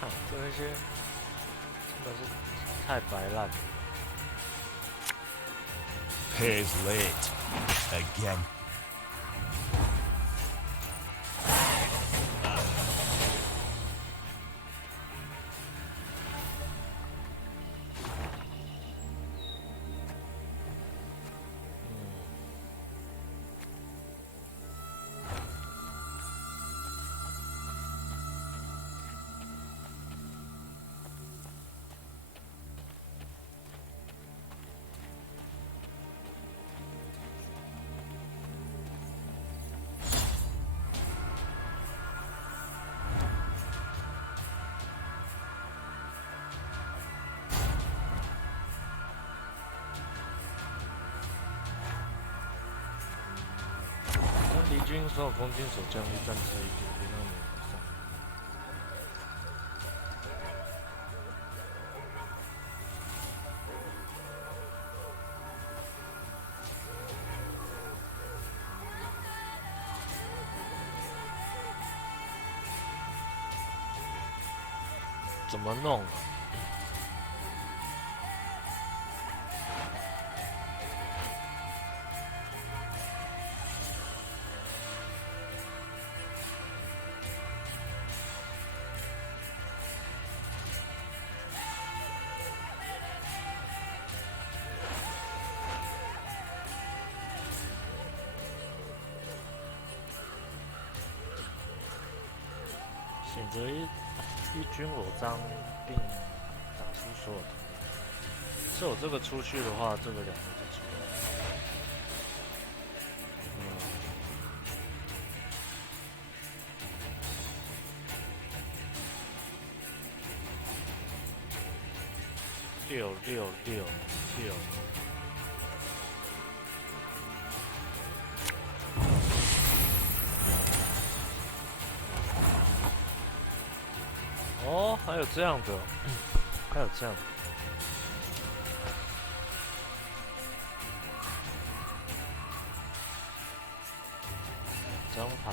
看这那些真的是太白烂了。 Pairs late. Again.敌军所有空军守将力战之一点，别让你上。怎么弄啊？ 选择一军我章，并打出所有图案。是我这个出去的话，这个两个就出来了。66666。哦，还有这样的，还有这样的。张牌。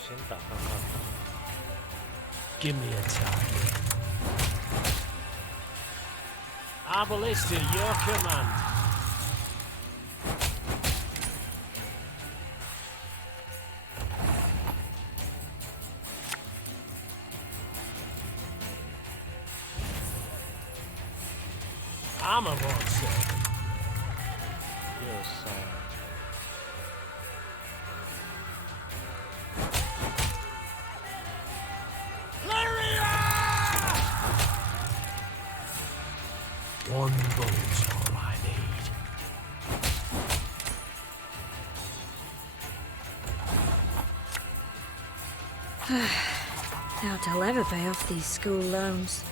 先打看看。Give me a target. Arbalist at your command. Armor won't save. 1、2、3。 One bolt's all I need. Doubt I'll ever pay off these school loans.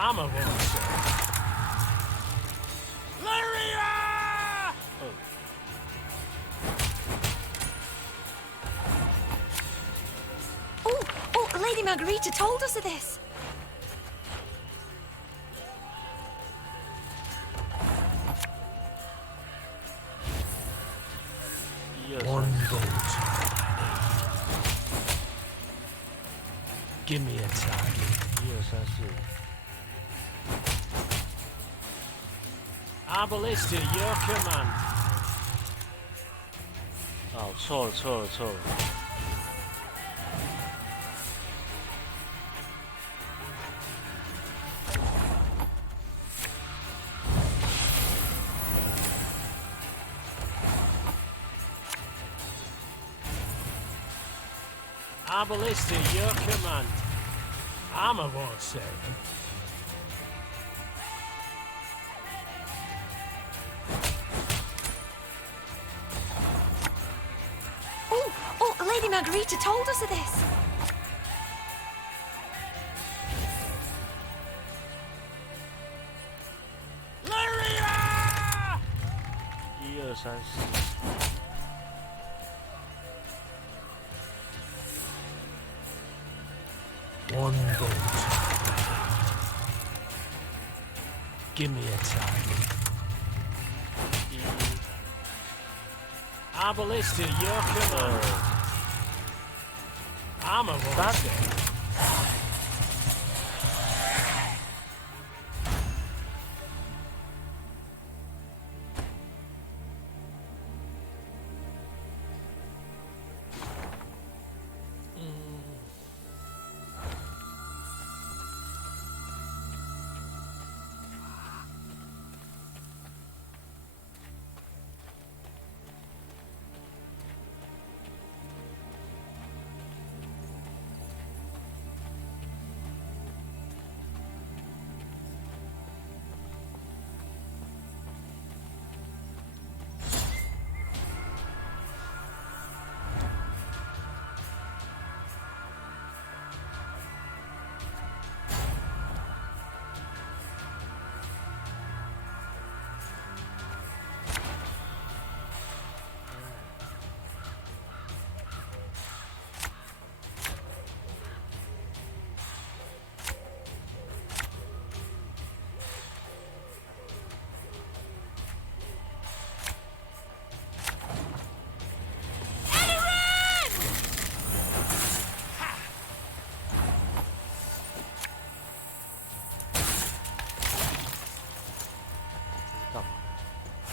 Armor won't save. Lyria! Oh, Lady Margarita told us of this. One bolt. Give me a target. 1、2、3、4。 Arbalist at your command. 哦，错了，错了，错了。Arbalist at your command. Armor won't save them. Oh, Lady Margarita told us of this. Lyria! 1、2、3、4。 One bolt. Give me a target. Arbalist at your command. Armor won't save.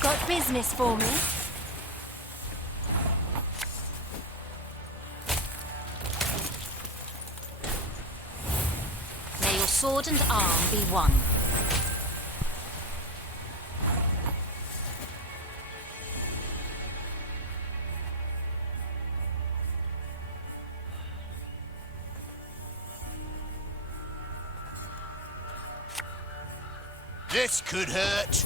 Got business for me? May your sword and arm be one. This could hurt.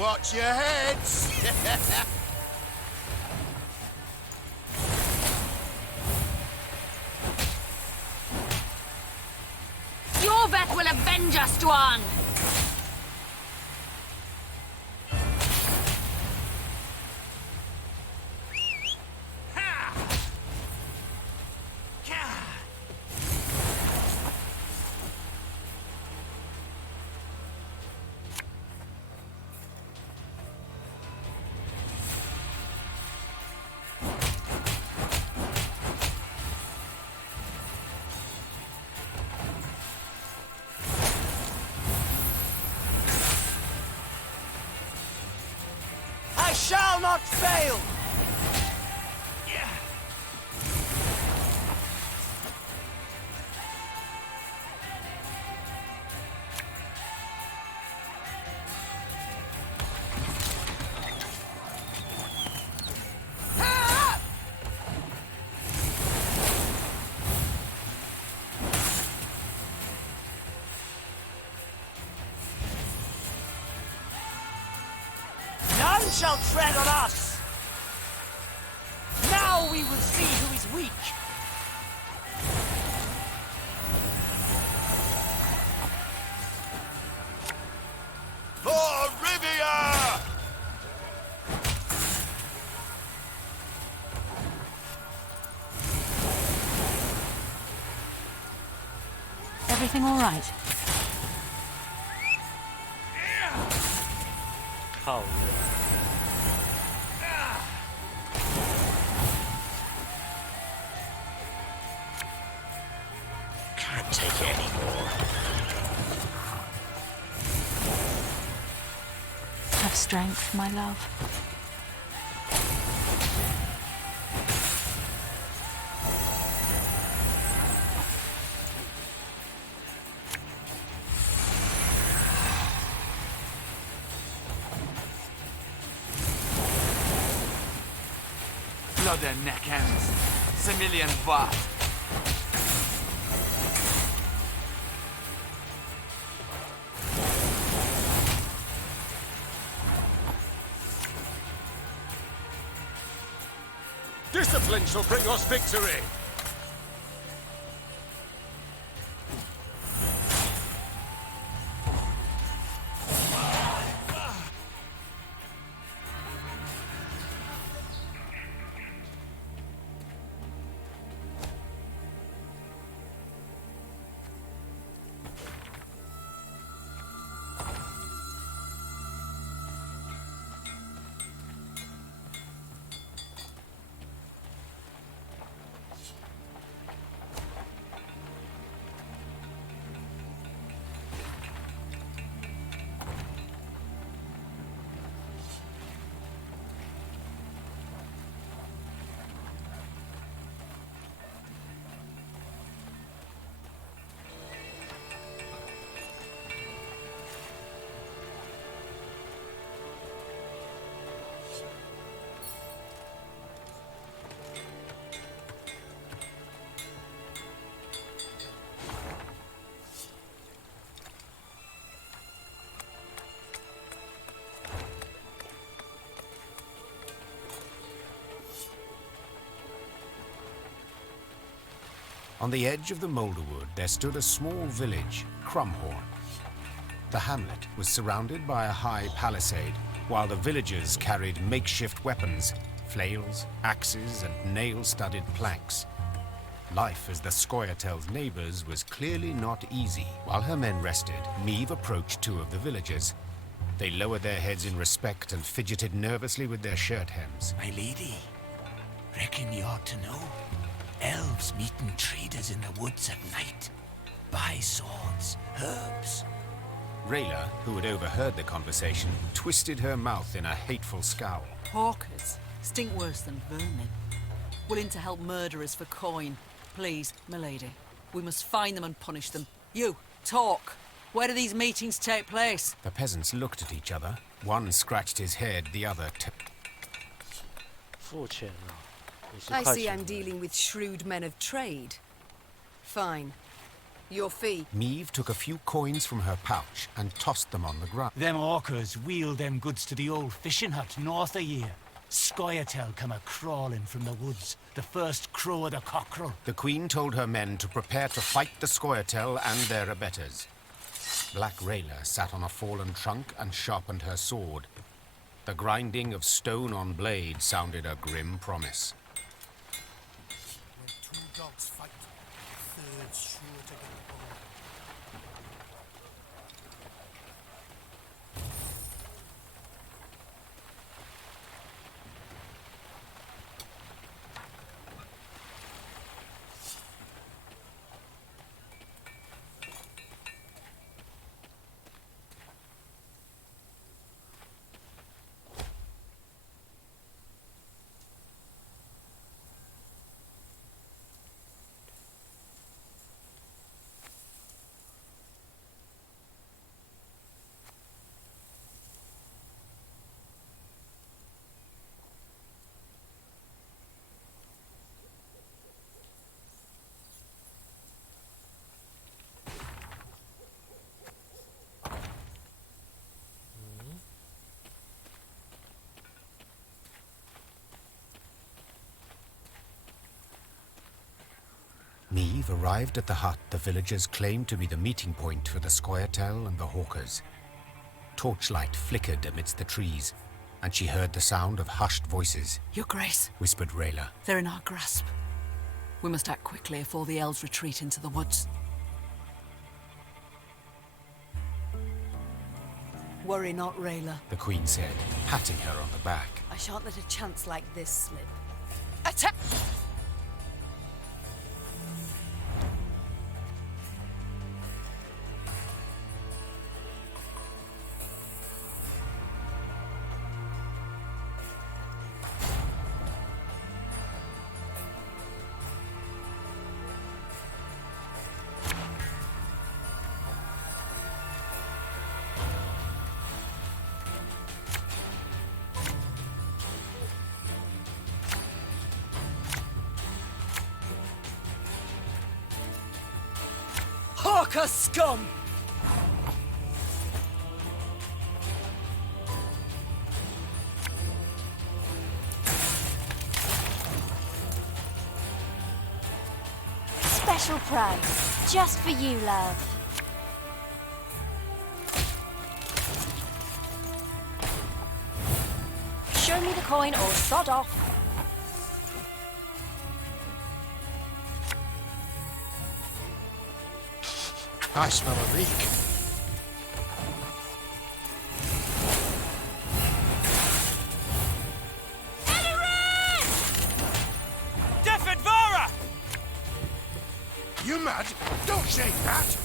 Watch your heads! Your vet will avenge us, Dwan! I shall not fail! None shall tread on us! Now we will see who is weak! For Rivia! Everything all right?靠！ Can't take it anymore. Have strength, my love. Blood and neck ends. Similian what? Discipline shall bring us victory! On the edge of the Moulderwood, there stood a small village, Crumhorn. The hamlet was surrounded by a high palisade, while the villagers carried makeshift weapons, flails, axes, and nail-studded planks. Life as the Scoia'tael's neighbors was clearly not easy. While her men rested, Meve approached two of the villagers. They lowered their heads in respect and fidgeted nervously with their shirt hems. My lady, reckon you ought to know. Elves meeting traders in the woods at night. Buy swords, herbs. Rayla, who had overheard the conversation, twisted her mouth in a hateful scowl. Hawkers stink worse than vermin. Willing to help murderers for coin. Please, milady, we must find them and punish them. You, Talk. Where do these meetings take place? The peasants looked at each other. One scratched his head, the other I see I'm dealing with shrewd men of trade. Fine. Your fee. Meve took a few coins from her pouch and tossed them on the ground. Them hawkers wheeled them goods to the old fishing hut north of here. Scoia'tael come a-crawling from the woods, the first crow of the cockerel. The Queen told her men to prepare to fight the Scoia'tael and their abettors. Black Rayla sat on a fallen trunk and sharpened her sword. The grinding of stone on blade sounded a grim promise. When two dogs fight, the third's sure to get the bone. Meve arrived at the hut the villagers claimed to be the meeting point for the Scoia'tael and the hawkers. Torchlight flickered amidst the trees, and she heard the sound of hushed voices. Your Grace, whispered Rayla. they're in our grasp. We must act quickly before the elves retreat into the woods. Worry not, Rayla. The Queen said, patting her on the back. I shan't let a chance like this slip. Attack! Hawker scum! Special price, just for you, love. Show me the coin or sod off. I smell a leak. Defedvara! You mad? Don't shake that!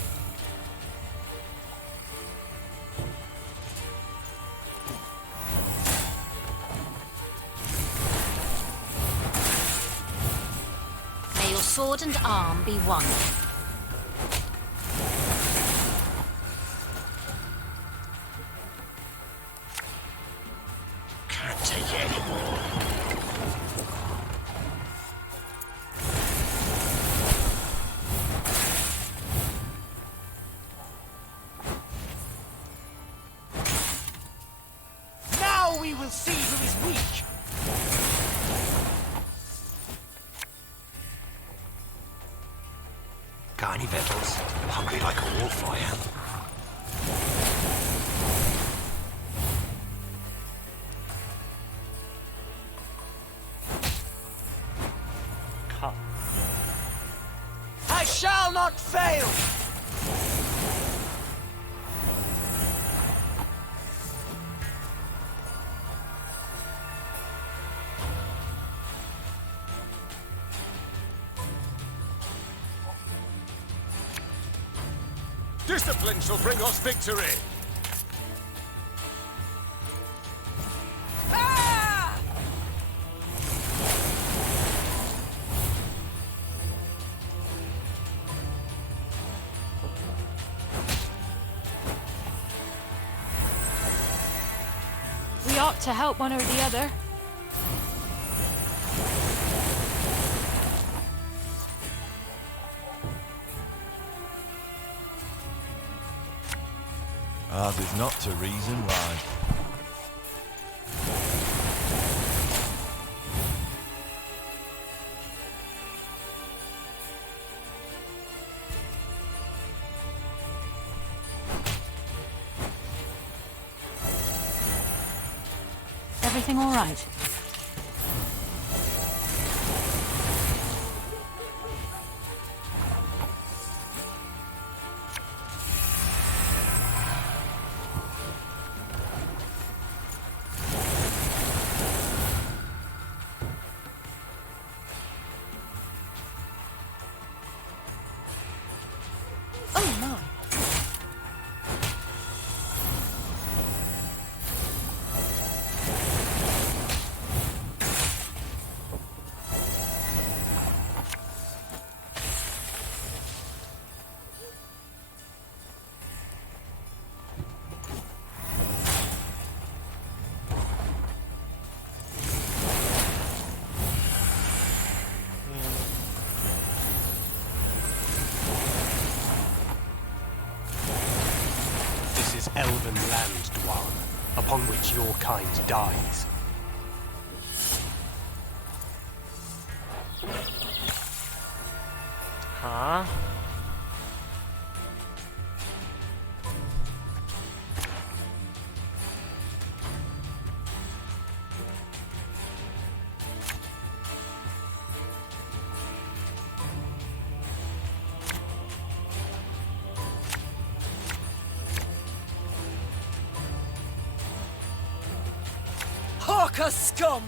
May your sword and arm be one. Can't take it anymore. Now we will see who is weak! Got any victuals? Hungry like a wolf, I am. I shall not fail! Discipline shall bring us victory! We ought to help one or the other. Ours is not to reason why. Everything all right? Oh my. This is elven land, Dwan, upon which your kind dies. Huh? Hawker scum!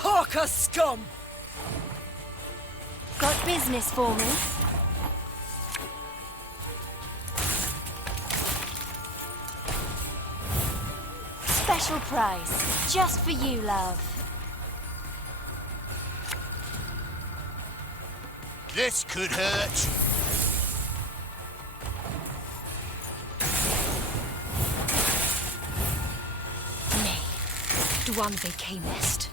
Hawker scum! Got business for me? Special price, just for you, love. This could hurt. Nay, Dwan they camest.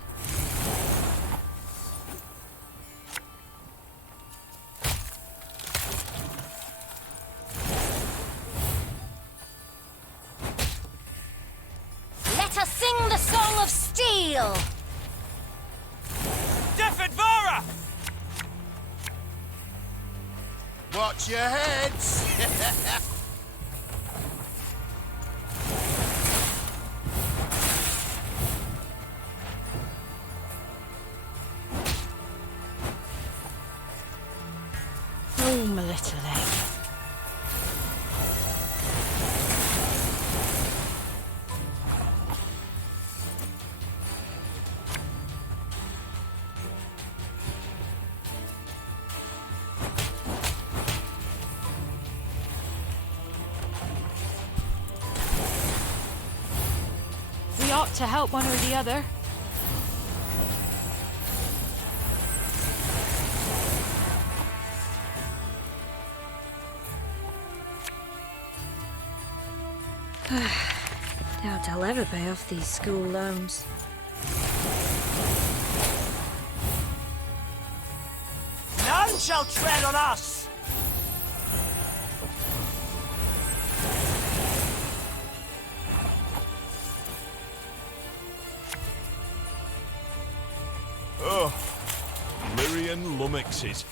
Let us sing the song of steel! Defadvara! Watch your heads! Oh, my little egg. We ought to help one or the other. Doubt I'll ever pay off these school loans. None shall tread on us! Oh, Lyrian lummoxes.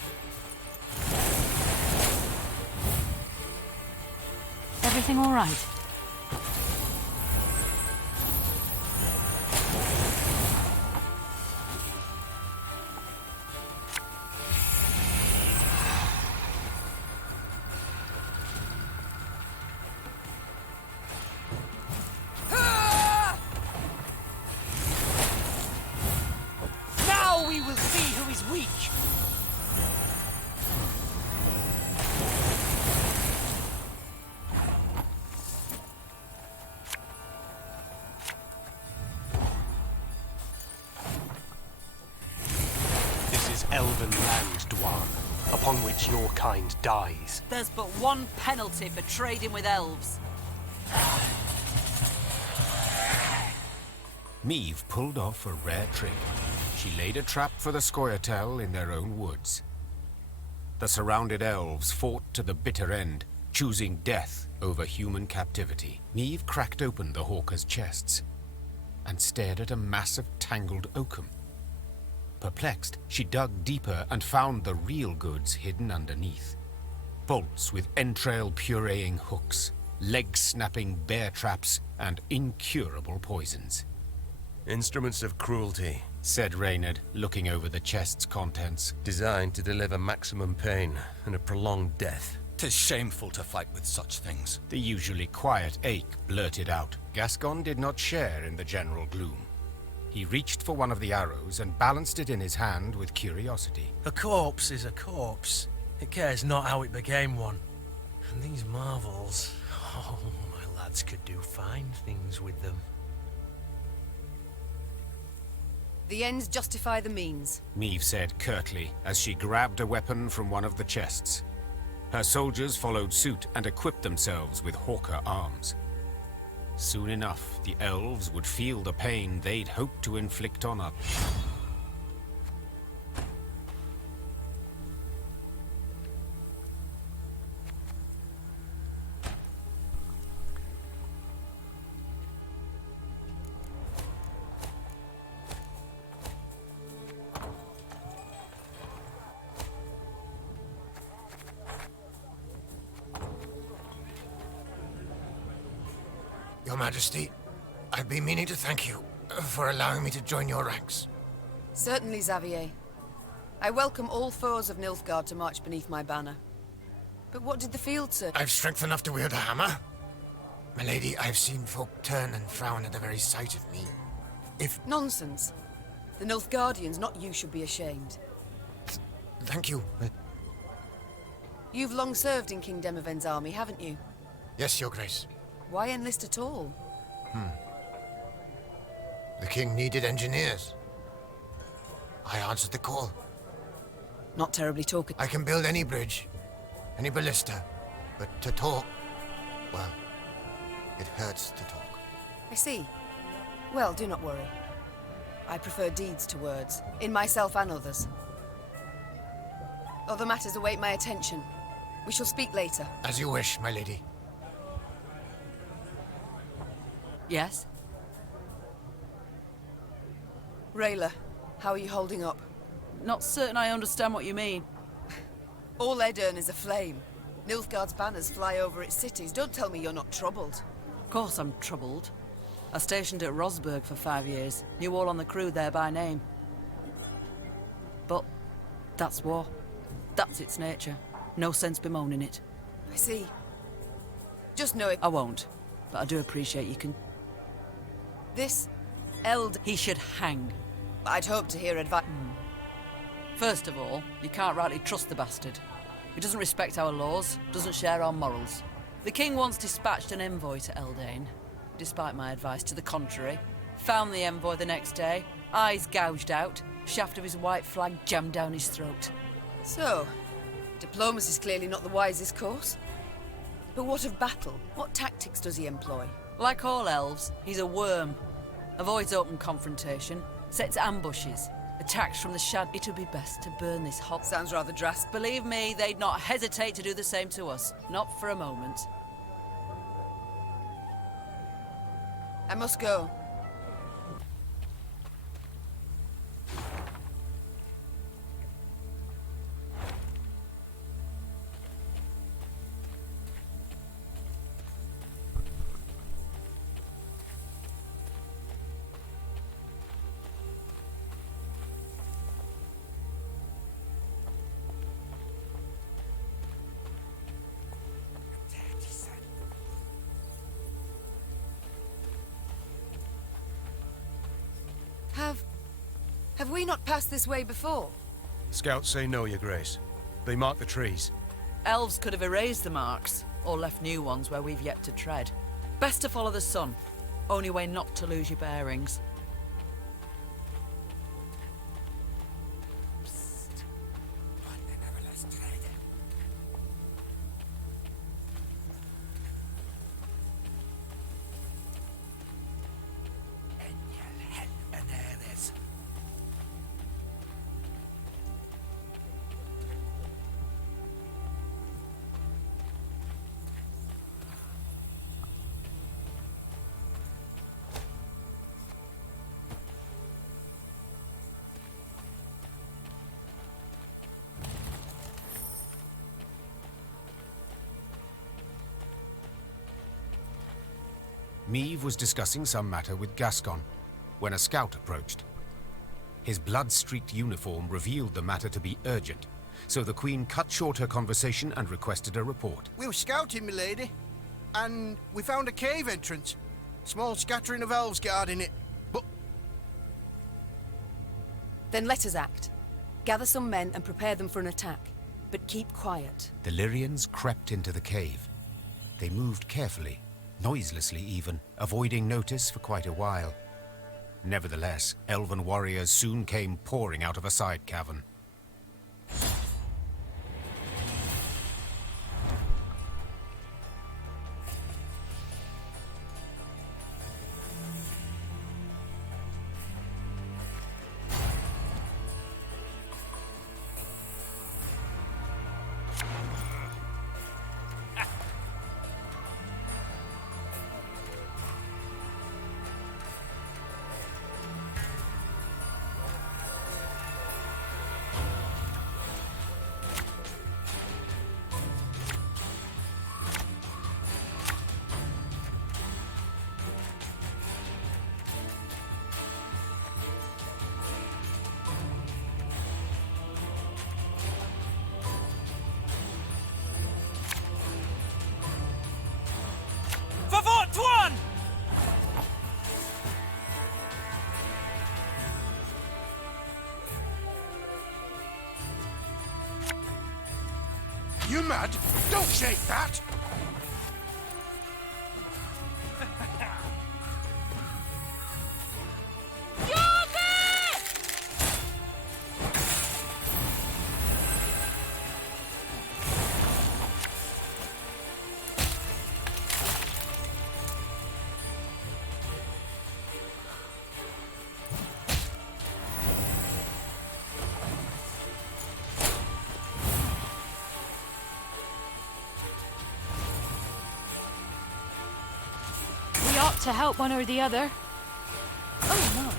Everything all right? this elven land, Dwan, upon which your kind dies. There's but one penalty for trading with elves. Meve pulled off a rare trick. She laid a trap for the Scoia'tael in their own woods. The surrounded elves fought to the bitter end, choosing death over human captivity. Meve cracked open the hawkers' chests and stared at a mass of tangled oakum. Perplexed, she dug deeper and found the real goods hidden underneath. Bolts with entrail-pureeing hooks, leg-snapping bear traps, and incurable poisons. Instruments of cruelty, said Reynard, looking over the chest's contents. Designed to deliver maximum pain and a prolonged death. 'Tis shameful to fight with such things. The usually quiet ache blurted out. Gascon did not share in the general gloom. He reached for one of the arrows and balanced it in his hand with curiosity. A corpse is a corpse. It cares not how it became one. And these marvels, oh, my lads could do fine things with them. The ends justify the means, Meve said curtly as she grabbed a weapon from one of the chests. Her soldiers followed suit and equipped themselves with hawker arms. Soon enough, the elves would feel the pain they'd hoped to inflict on others. Your Majesty, I've been meaning to thank you for allowing me to join your ranks. Certainly, Xavier. I welcome all foes of Nilfgaard to march beneath my banner. But what did the field say? I've strength enough to wield a hammer. My lady, I've seen folk turn and frown at the very sight of me. If... Nonsense. The Nilfgaardians, not you, should be ashamed. Thank you. You've long served in King Demoven's army, haven't you? Yes, Your Grace. Why enlist at all? The king needed engineers. I answered the call. Not terribly talkative. I can build any bridge, any ballista, but to talk, well, it hurts to talk. I see. Well, do not worry. I prefer deeds to words, in myself and others. Other matters await my attention. We shall speak later. As you wish, my lady. Yes? Rayla, how are you holding up? Not certain I understand what you mean. All Edirn is aflame. Nilfgaard's banners fly over its cities. Don't tell me you're not troubled. Of course I'm troubled. I stationed at Rosberg for 5 years. Knew all on the crew there by name. But that's war. That's its nature. No sense bemoaning it. I see. Just know it. I won't. But I do appreciate you can... This... Eld... He should hang. I'd hope to hear advice. First of all, you can't rightly trust the bastard. He doesn't respect our laws, doesn't share our morals. The king once dispatched an envoy to Eldain, despite my advice to the contrary. Found the envoy the next day, eyes gouged out, shaft of his white flag jammed down his throat. So, diplomacy's clearly not the wisest course. But what of battle? What tactics does he employ? Like all elves, he's a worm. Avoids open confrontation, sets ambushes, attacks from the shadow. It would be best to burn this hot... Sounds rather drastic. Believe me, they'd not hesitate to do the same to us. Not for a moment. I must go. Have we not passed this way before? Scouts say no, Your Grace. They mark the trees. Elves could have erased the marks, or left new ones where we've yet to tread. Best to follow the sun. Only way not to lose your bearings. Meve was discussing some matter with Gascon when a scout approached. His blood-streaked uniform revealed the matter to be urgent, so the Queen cut short her conversation and requested a report. We were scouting, milady, and we found a cave entrance. Small scattering of elves guarding it, but... Then let us act. Gather some men and prepare them for an attack. But keep quiet. The Lyrians crept into the cave. They moved carefully, noiselessly even, avoiding notice for quite a while. Nevertheless, elven warriors soon came pouring out of a side cavern. You mad? Don't shake that! To help one or the other. Oh no.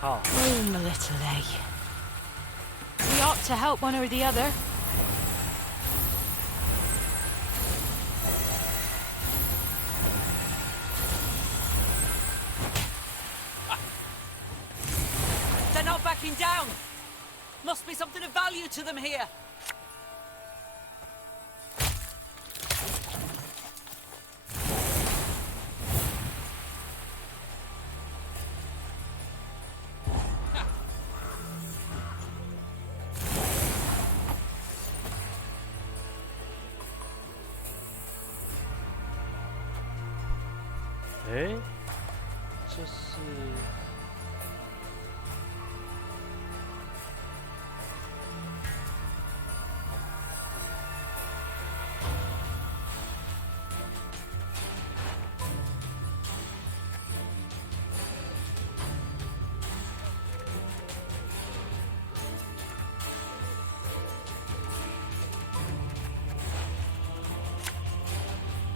How? Oh, my little A. We ought to help one or the other. They're not backing down. Must be something of value to them here.诶，这是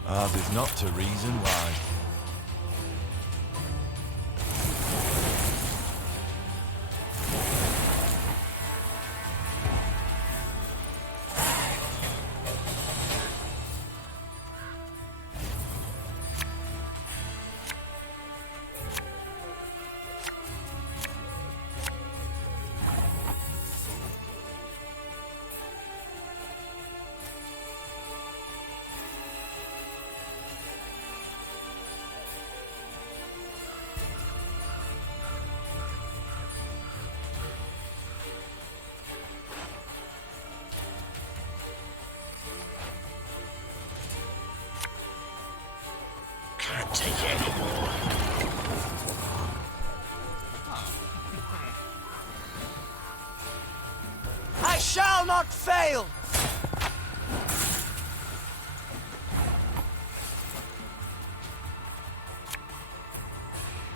Ours is not to reason why. Can't take any more. I shall not fail!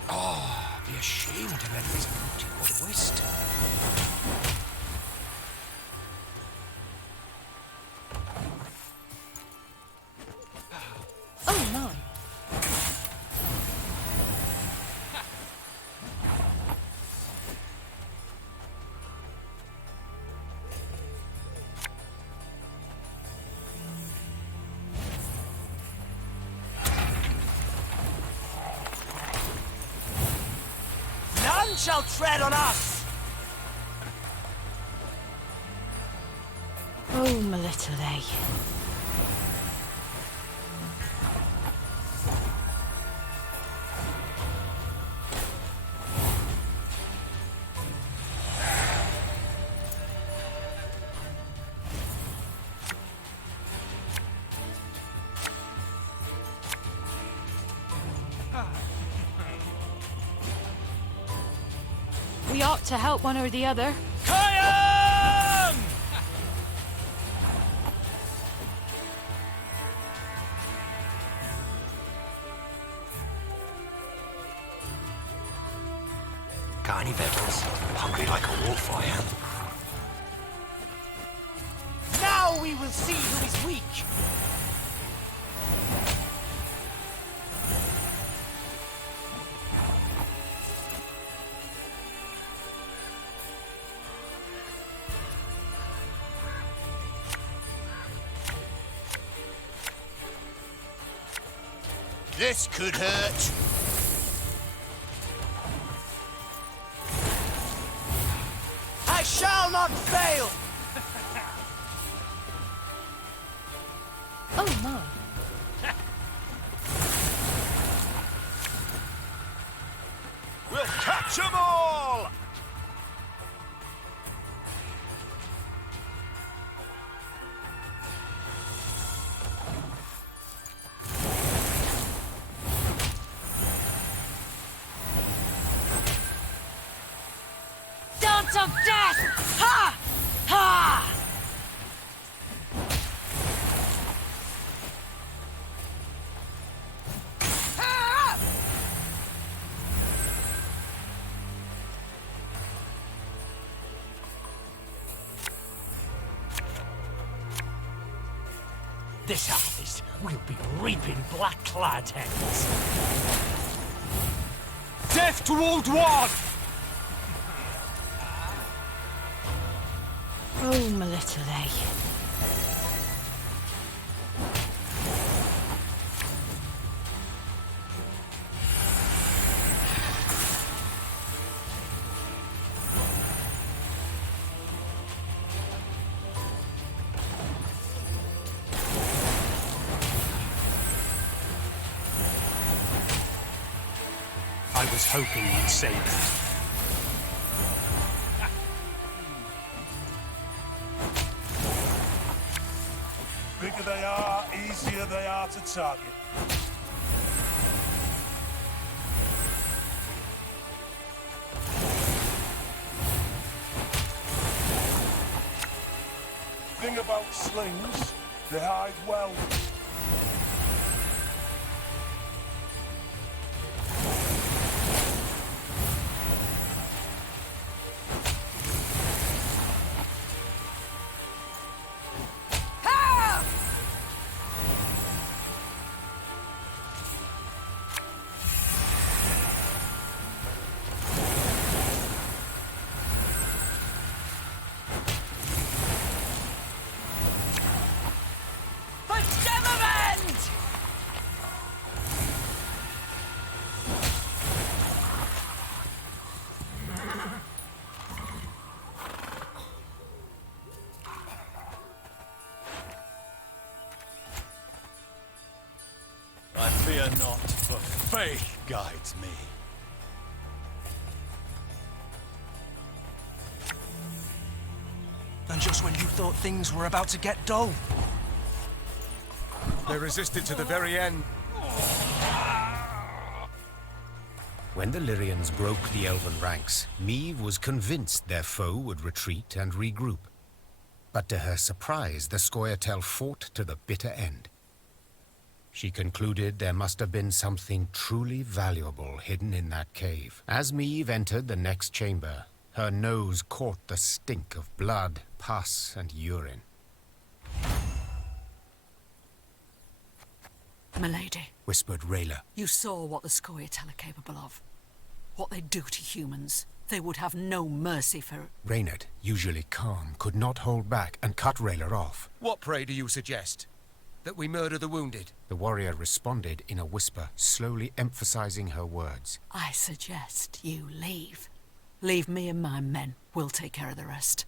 Oh, be ashamed to let this booty go to waste. Oh no. shall tread on us! Oh, my little A. We ought to help one or the other. Kion! Got any victuals? Hungry like a wolf, I am. Now we will see who is weak! This could hurt. I shall not fail! Oh, my. We'll catch 'em all! Dance of death! Ha! Ha! This harvest, we'll be reaping black-clad heads. Death to Old One! Oh, my little A. I was hoping you'd say that. Bigger they are, easier they are to target. Thing about slings, they hide well. I fear not, for faith guides me. And just when you thought things were about to get dull. They resisted to the very end. When the Lyrians broke the elven ranks, Meve was convinced their foe would retreat and regroup. But to her surprise, the Scoia'tael fought to the bitter end. She concluded there must have been something truly valuable hidden in that cave. As Meve entered the next chamber, her nose caught the stink of blood, pus, and urine. Milady, Whispered Rayla. you saw what the Scoia'tael are capable of. What they do to humans. They would have no mercy for... Reynard, usually calm, could not hold back and cut Rayla off. What, pray, do you suggest? That we murder the wounded? The warrior responded in a whisper, slowly emphasizing her words. I suggest you leave. Leave me and my men. We'll take care of the rest.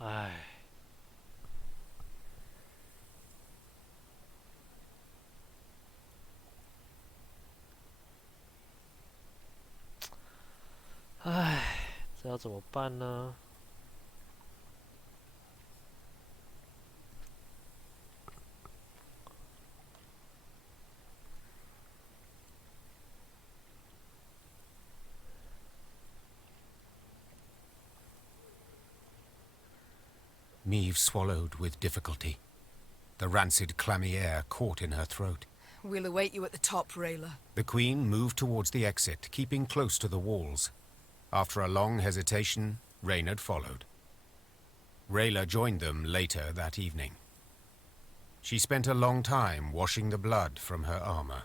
Ay. Ay, 这要怎么办呢？ Meve swallowed with difficulty. The rancid, clammy air caught in her throat. We'll await you at the top, Rayla. The Queen moved towards the exit, keeping close to the walls. After a long hesitation, Reynard followed. Rayla joined them later that evening. She spent a long time washing the blood from her armor.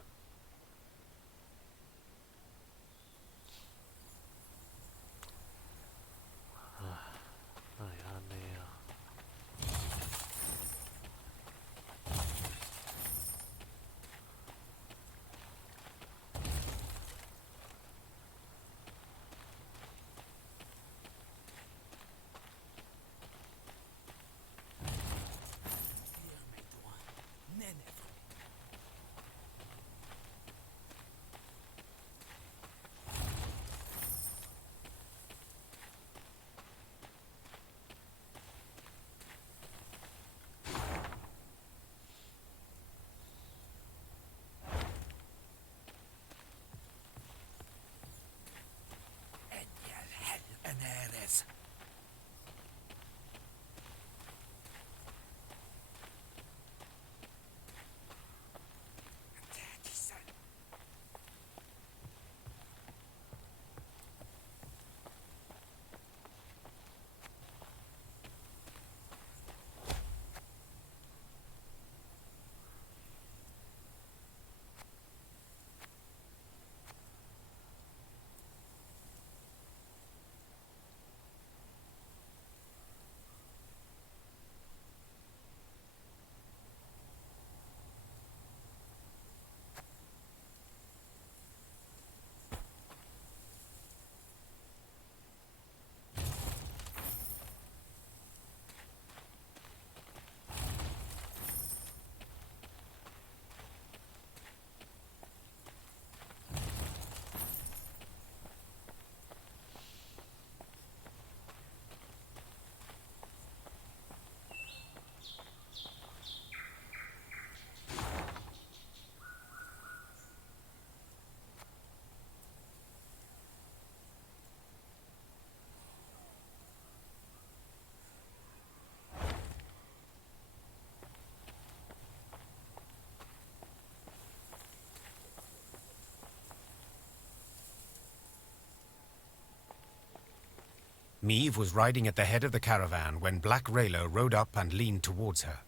Meve was riding at the head of the caravan when Black Rayla rode up and leaned towards her.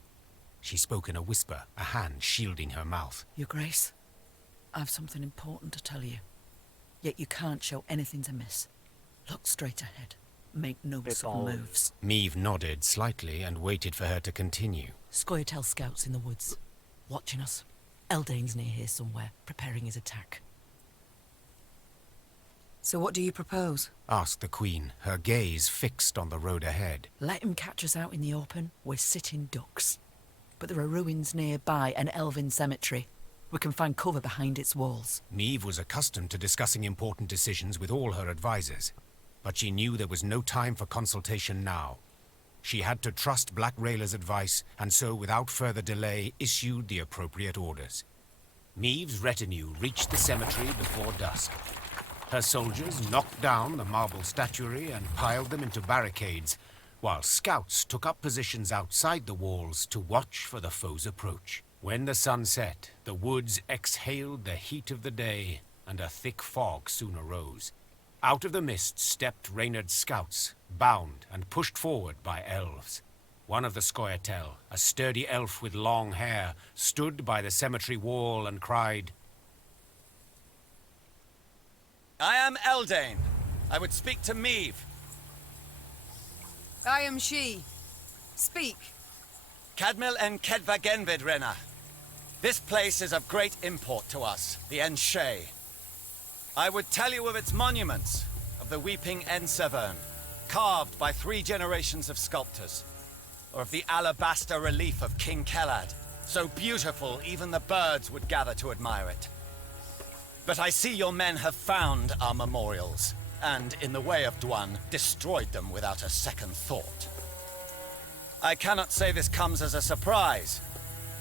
She spoke in a whisper, a hand shielding her mouth. Your Grace, I've something important to tell you. Yet you can't show anything to miss. Look straight ahead. Make no sudden moves. Meve nodded slightly and waited for her to continue. Scoia'tael scouts in the woods, watching us. Eldain's near here somewhere, preparing his attack. So what do you propose? Asked the Queen, her gaze fixed on the road ahead. Let him catch us out in the open. We're sitting ducks. But there are ruins nearby, an elven cemetery. We can find cover behind its walls. Meve was accustomed to discussing important decisions with all her advisors, but she knew there was no time for consultation now. She had to trust Black Rayla's advice, and so without further delay issued the appropriate orders. Meve's retinue reached the cemetery before dusk. Her soldiers knocked down the marble statuary and piled them into barricades, while scouts took up positions outside the walls to watch for the foe's approach. When the sun set, the woods exhaled the heat of the day, and a thick fog soon arose. Out of the mist stepped Reynard's scouts, bound and pushed forward by elves. One of the Scoia'tael, a sturdy elf with long hair, stood by the cemetery wall and cried, I am Eldain. I would speak to Meve. I am she. Speak. Cadmil en Kedva Genvid, Renna. This place is of great import to us, the Enshe. I would tell you of its monuments, of the weeping Ensevern, carved by 3 generations of sculptors, or of the alabaster relief of King Kellad, so beautiful even the birds would gather to admire it. But I see your men have found our memorials, and in the way of Dwan, destroyed them without a second thought. I cannot say this comes as a surprise.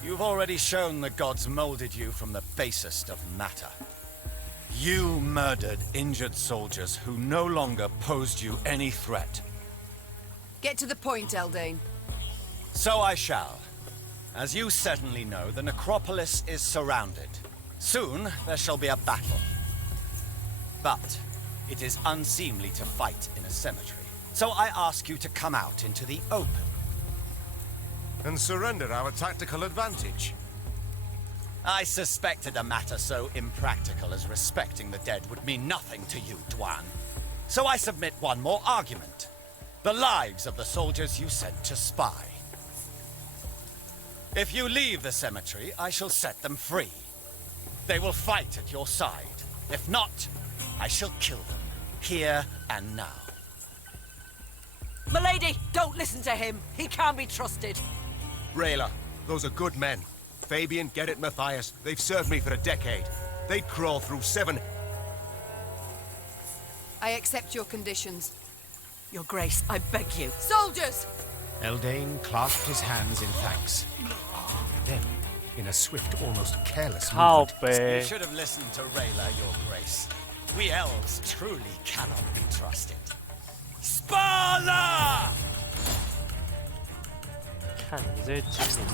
You've already shown the gods molded you from the basest of matter. You murdered injured soldiers who no longer posed you any threat. Get to the point, Eldane. So I shall. As you certainly know, the necropolis is surrounded. Soon, there shall be a battle. But it is unseemly to fight in a cemetery. So I ask you to come out into the open. And surrender our tactical advantage. I suspected a matter so impractical as respecting the dead would mean nothing to you, Dwan. So I submit one more argument. The lives of the soldiers you sent to spy. If you leave the cemetery, I shall set them free. They will fight at your side. If not, I shall kill them, here and now. Milady, don't listen to him. He can't be trusted. Rayla, those are good men. Fabian, Gerrit, Matthias, they've served me for a decade. They'd crawl through 7... I accept your conditions. Your Grace, I beg you. Soldiers! Eldane clasped his hands in thanks. Then, in a swift, almost careless movement... You should have listened to Rayla, Your Grace. We elves truly cannot be trusted. Spala! 看你这些精灵。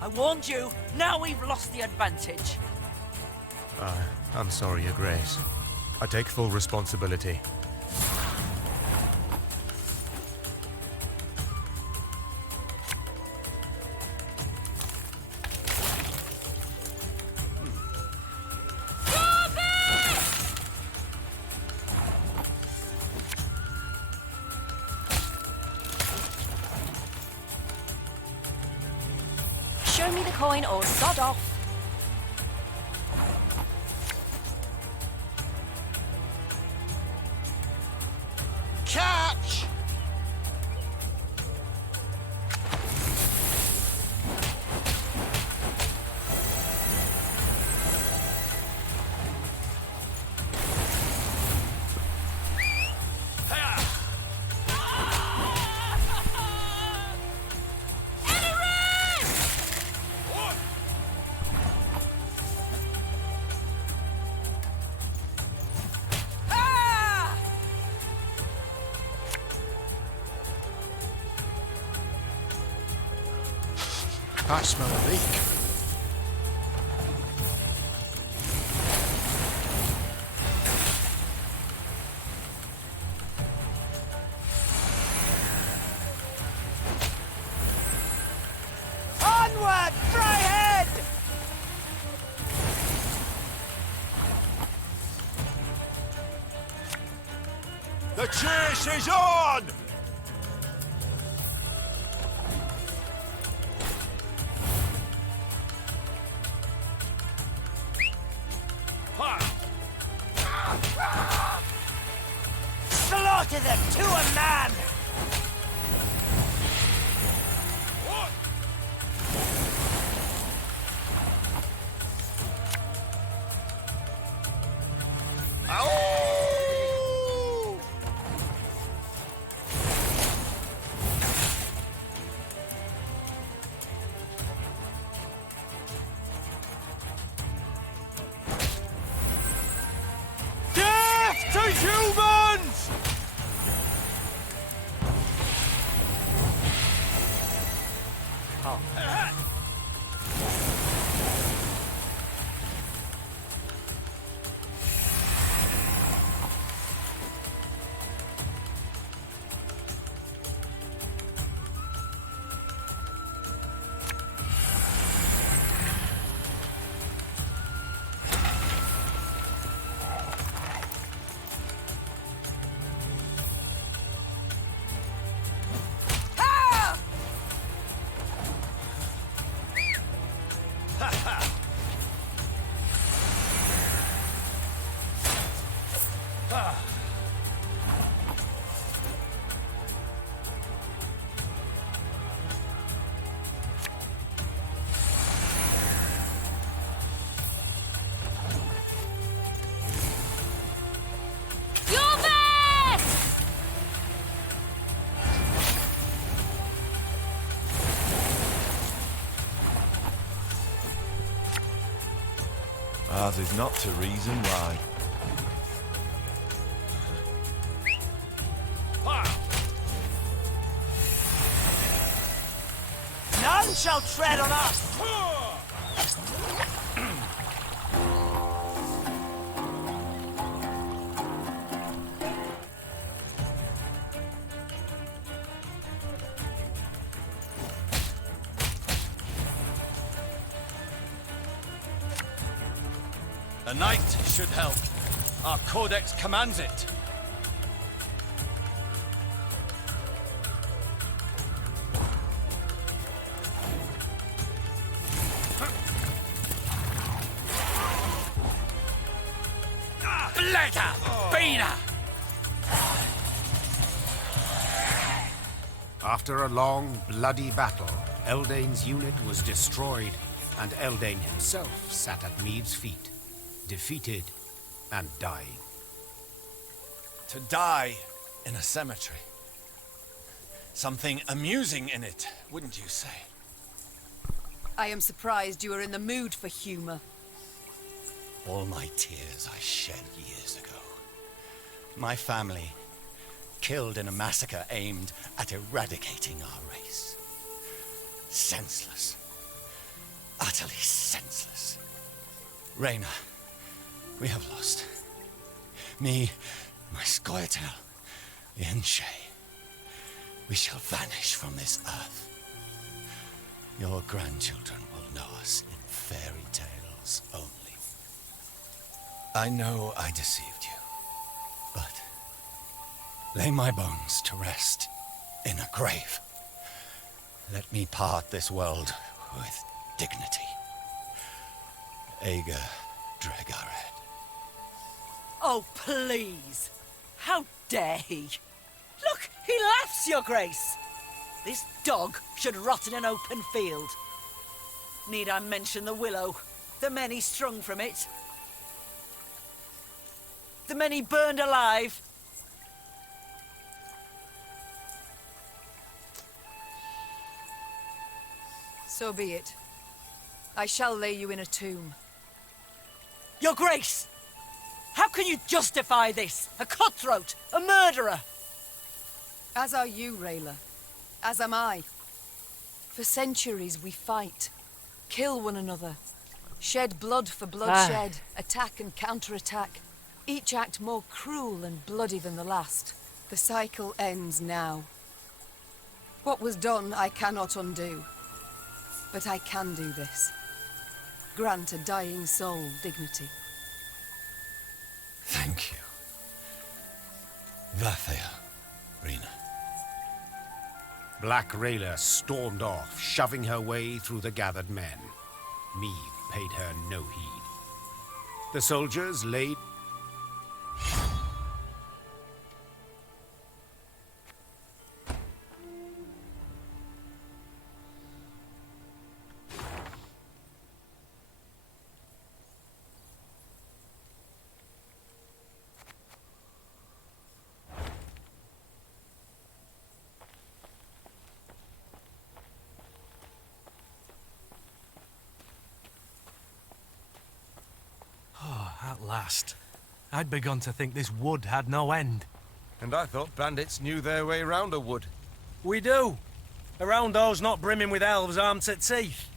I warned you. Now we've lost the advantage. I'm sorry, Your Grace. I take full responsibility. Show me the coin or sod off. Catch! I smell a leak. Onward, Fryhead! The chase is on! 靠！ Ours is not to reason why. None shall tread on us! A knight should help. Our codex commands it. Bladder! Beaner! After a long, bloody battle, Eldane's unit was destroyed, and Eldane himself sat at Meave's feet, defeated and dying. To die in a cemetery. Something amusing in it, wouldn't you say? I am surprised you are in the mood for humor. All my tears I shed years ago. My family killed in a massacre aimed at eradicating our race. Senseless. Utterly senseless. Reyna, we have lost. Me, my Scoia'tael, the Enshe. We shall vanish from this earth. Your grandchildren will know us in fairy tales only. I know I deceived you, but lay my bones to rest in a grave. Let me part this world with dignity. Ager Dregared. Oh, please! How dare he? Look, he laughs, Your Grace! This dog should rot in an open field. Need I mention the willow? The many strung from it? The many burned alive? So be it. I shall lay you in a tomb. Your Grace! How can you justify this? A cutthroat, a murderer! As are you, Rayla. As am I. For centuries we fight, kill one another, shed blood for bloodshed, attack and counterattack, each act more cruel and bloody than the last. The cycle ends now. What was done I cannot undo, but I can do this. Grant a dying soul dignity. Thank you. Vathea, Rena. Black Rayla stormed off, shoving her way through the gathered men. Meave paid her no heed. The soldiers laid... At last. I'd begun to think this wood had no end. And I thought bandits knew their way round a wood. We do. Around those not brimming with elves armed to teeth.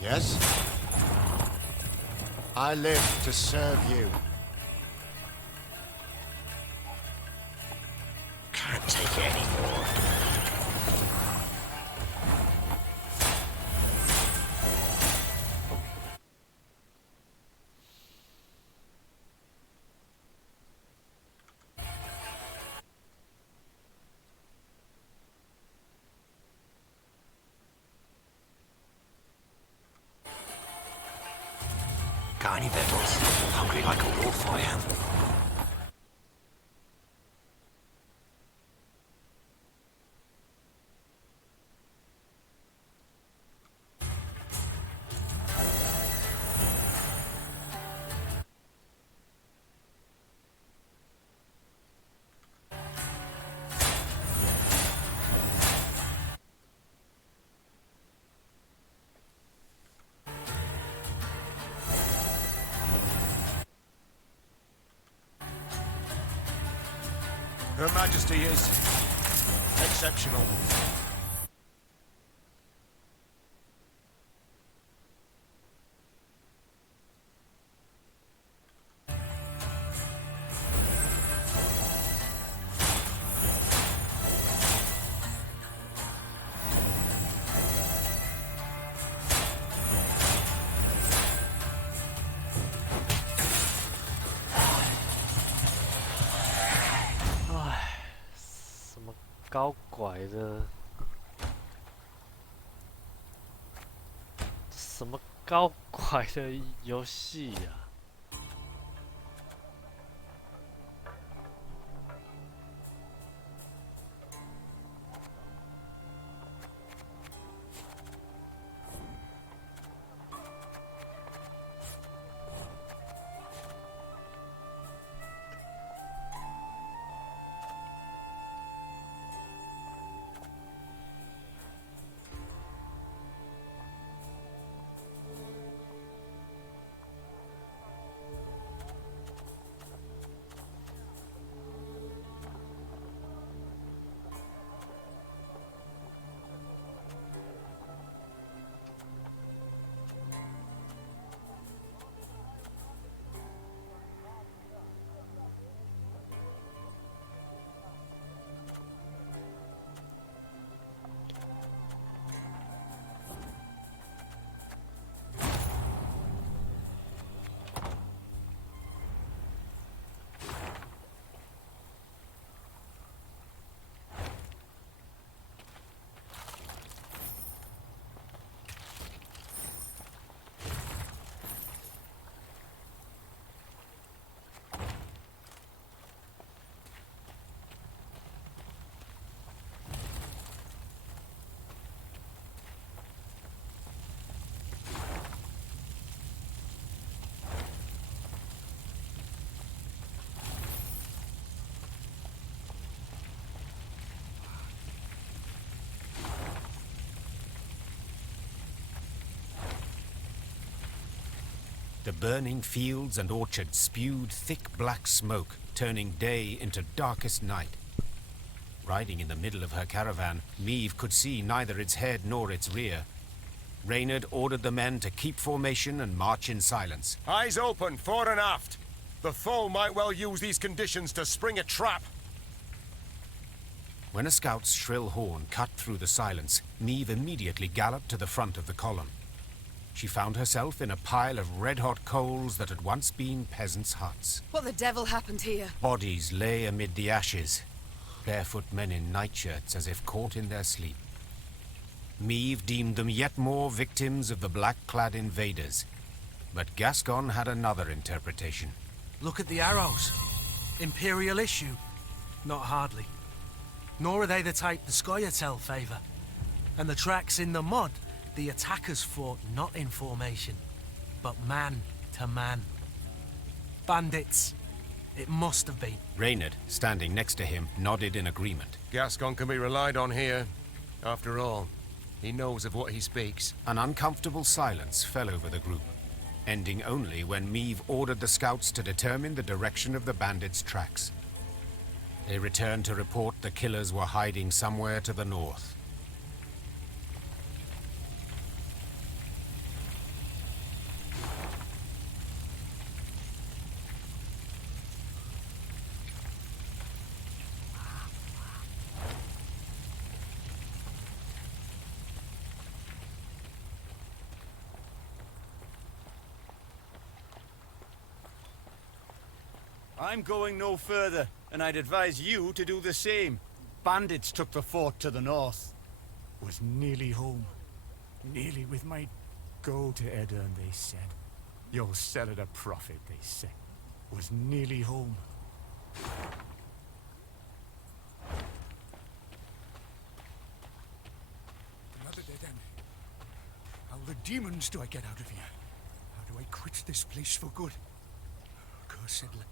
Yes? I live to serve you. Can't take it anymore. Got any victuals? Hungry like a wolf, I am. Her Majesty is exceptional.高拐的，什么高拐的游戏呀？The burning fields and orchards spewed thick black smoke, turning day into darkest night. Riding in the middle of her caravan, Meve could see neither its head nor its rear. Reynard ordered the men to keep formation and march in silence. Eyes open, fore and aft. The foe might well use these conditions to spring a trap. When a scout's shrill horn cut through the silence, Meve immediately galloped to the front of the column. She found herself in a pile of red-hot coals that had once been peasants' huts. What the devil happened here? Bodies lay amid the ashes, barefoot men in nightshirts as if caught in their sleep. Meve deemed them yet more victims of the black-clad invaders. but Gascon had another interpretation. Look at the arrows. Imperial issue? Not hardly. Nor are they the type the Scoia'tael favour. And the tracks in the mud, the attackers fought not in formation, but man to man. Bandits. It must have been. Reynard, standing next to him, nodded in agreement. Gascon can be relied on here. After all, he knows of what he speaks. An uncomfortable silence fell over the group, ending only when Meave ordered the scouts to determine the direction of the bandits' tracks. They returned to report the killers were hiding somewhere to the north. I'm going no further, and I'd advise you to do the same. Bandits took the fort to the north. Was nearly home. Nearly with my gold to Edirn, they said. You'll sell at a profit, they said. Was nearly home. Another dead end. How the demons do I get out of here? How do I quit this place for good? Cursed land.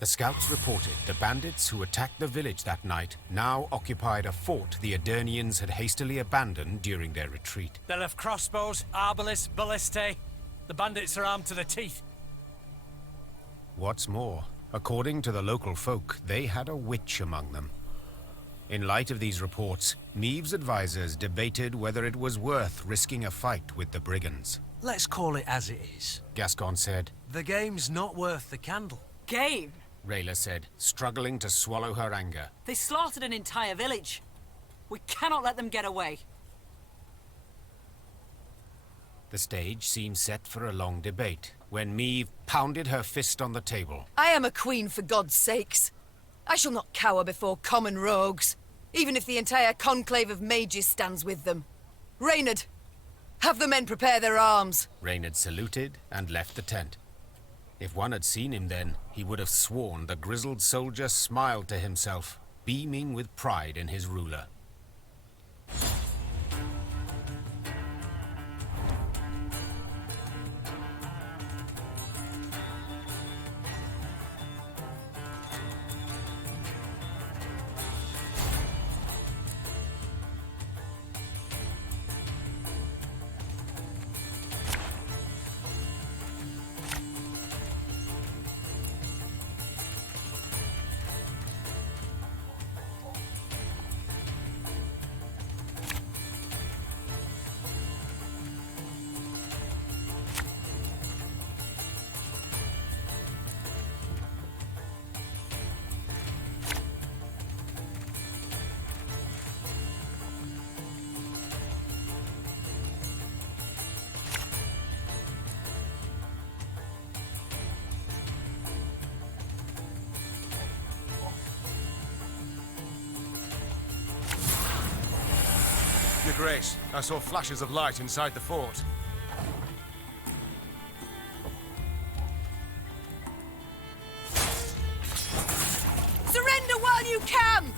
The scouts reported the bandits who attacked the village that night now occupied a fort the Edirnians had hastily abandoned during their retreat. They'll have crossbows, arbalists, ballistae. The bandits are armed to the teeth. What's more, according to the local folk, they had a witch among them. In light of these reports, Meave's advisors debated whether it was worth risking a fight with the brigands. Let's call it as it is. Gascon said. The game's not worth the candle. Game? Rayla said, struggling to swallow her anger. They slaughtered an entire village. We cannot let them get away. The stage seemed set for a long debate, when Meave pounded her fist on the table. I am a queen, for God's sakes. I shall not cower before common rogues, even if the entire conclave of mages stands with them. Reynard, have the men prepare their arms. Reynard saluted and left the tent. If one had seen him then, he would have sworn the grizzled soldier smiled to himself, beaming with pride in his ruler. Your Grace, I saw flashes of light inside the fort. Surrender while you can!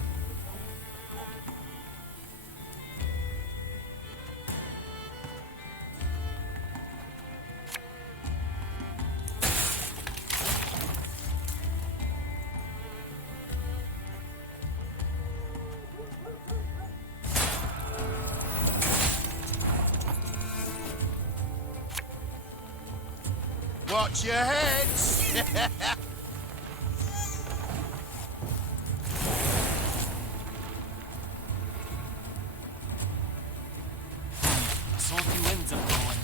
Watch your heads! I saw a few ends of going.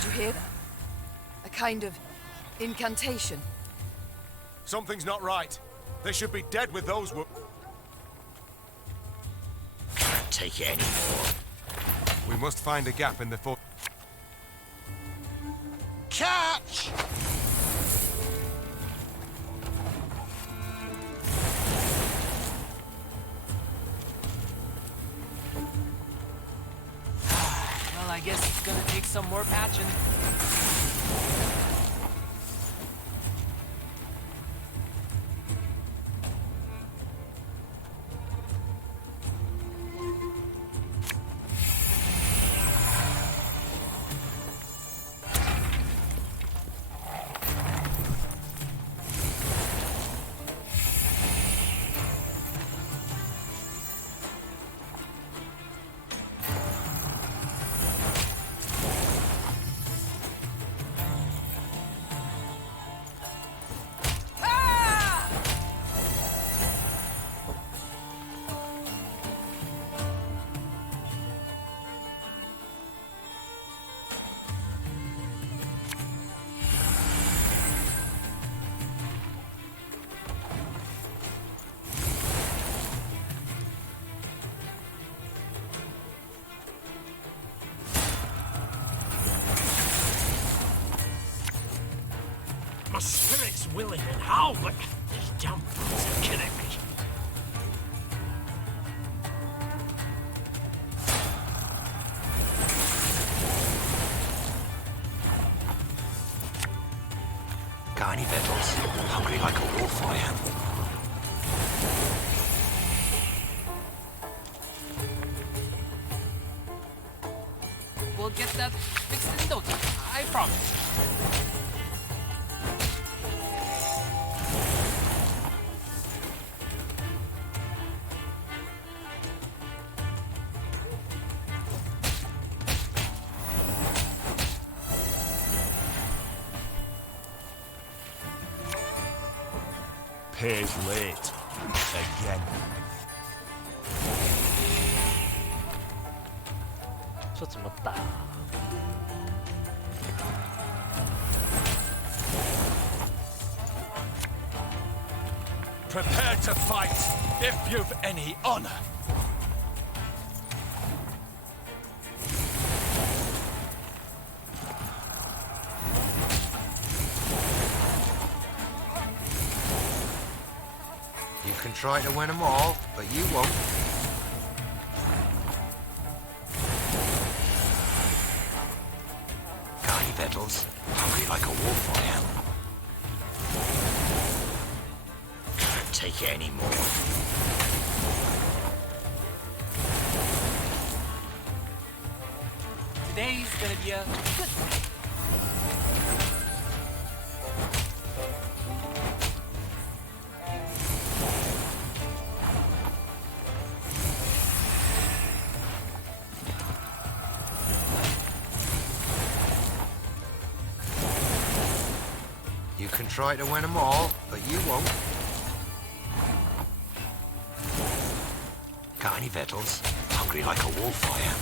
Did you hear that? A kind of incantation. Something's not right. They should be dead with those Can't take it anymore. We must find a gap in the fort. Catch! Well, I guess it's gonna take some more patching. My spirit's willing and how, but these damn fools are killing me. Got any victuals? Hungry like a wolf, I am. We'll get that fixed in no time, I promise. Pays late. Again. 这怎么打？ Prepare to fight, if you've any honor. You can try to win them all, but you won't. Got any victuals? Hungry like a wolf, I am. Can't take it anymore. Today's gonna be a good day. You can try to win them all, but you won't. Got any victuals? Hungry like a wolf, I am.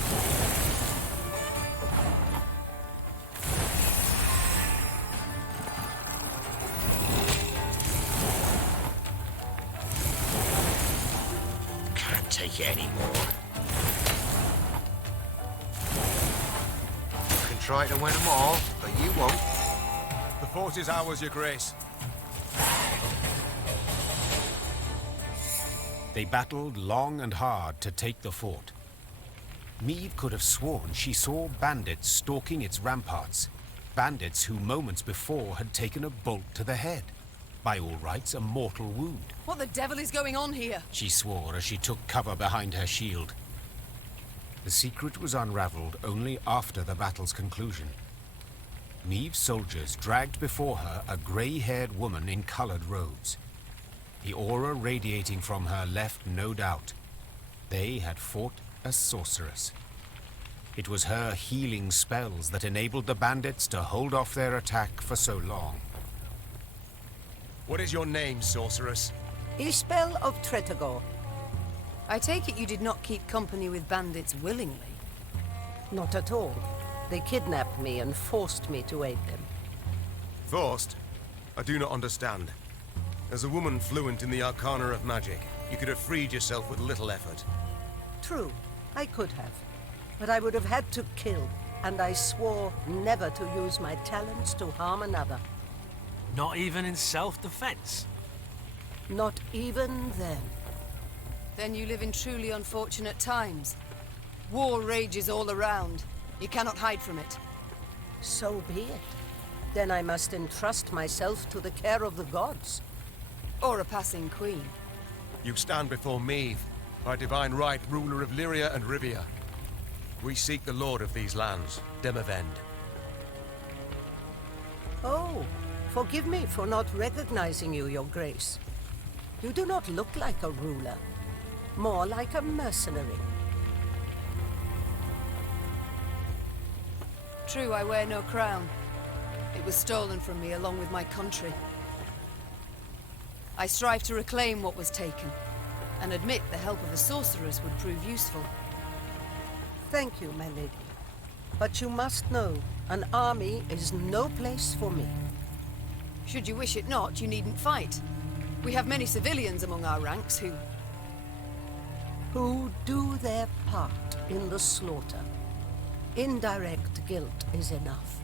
Can't take it anymore. You can try to win them all, but you won't. The fort is ours, Your Grace. They battled long and hard to take the fort. Meave could have sworn she saw bandits stalking its ramparts. Bandits who moments before had taken a bolt to the head. By all rights, a mortal wound. What the devil is going on here? She swore as she took cover behind her shield. The secret was unraveled only after the battle's conclusion. Meave's soldiers dragged before her a grey-haired woman in colored robes. The aura radiating from her left no doubt. They had fought a sorceress. It was her healing spells that enabled the bandits to hold off their attack for so long. What is your name, sorceress? Ishbel of Tretogor. I take it you did not keep company with bandits willingly? Not at all. They kidnapped me and forced me to aid them. Forced? I do not understand. As a woman fluent in the arcana of magic, you could have freed yourself with little effort. True, I could have. But I would have had to kill, and I swore never to use my talents to harm another. Not even in self-defense? Not even then. Then you live in truly unfortunate times. War rages all around. You cannot hide from it. So be it. Then I must entrust myself to the care of the gods. Or a passing queen. You stand before me, by divine right ruler of Lyria and Rivia. We seek the lord of these lands, Demavend. Oh, forgive me for not recognizing you, Your Grace. You do not look like a ruler. More like a mercenary. True, I wear no crown. It was stolen from me along with my country. I strive to reclaim what was taken, and admit the help of a sorceress would prove useful. Thank you, my lady. But you must know, an army is no place for me. Should you wish it not, you needn't fight. We have many civilians among our ranks who do their part in the slaughter. Indirect guilt is enough.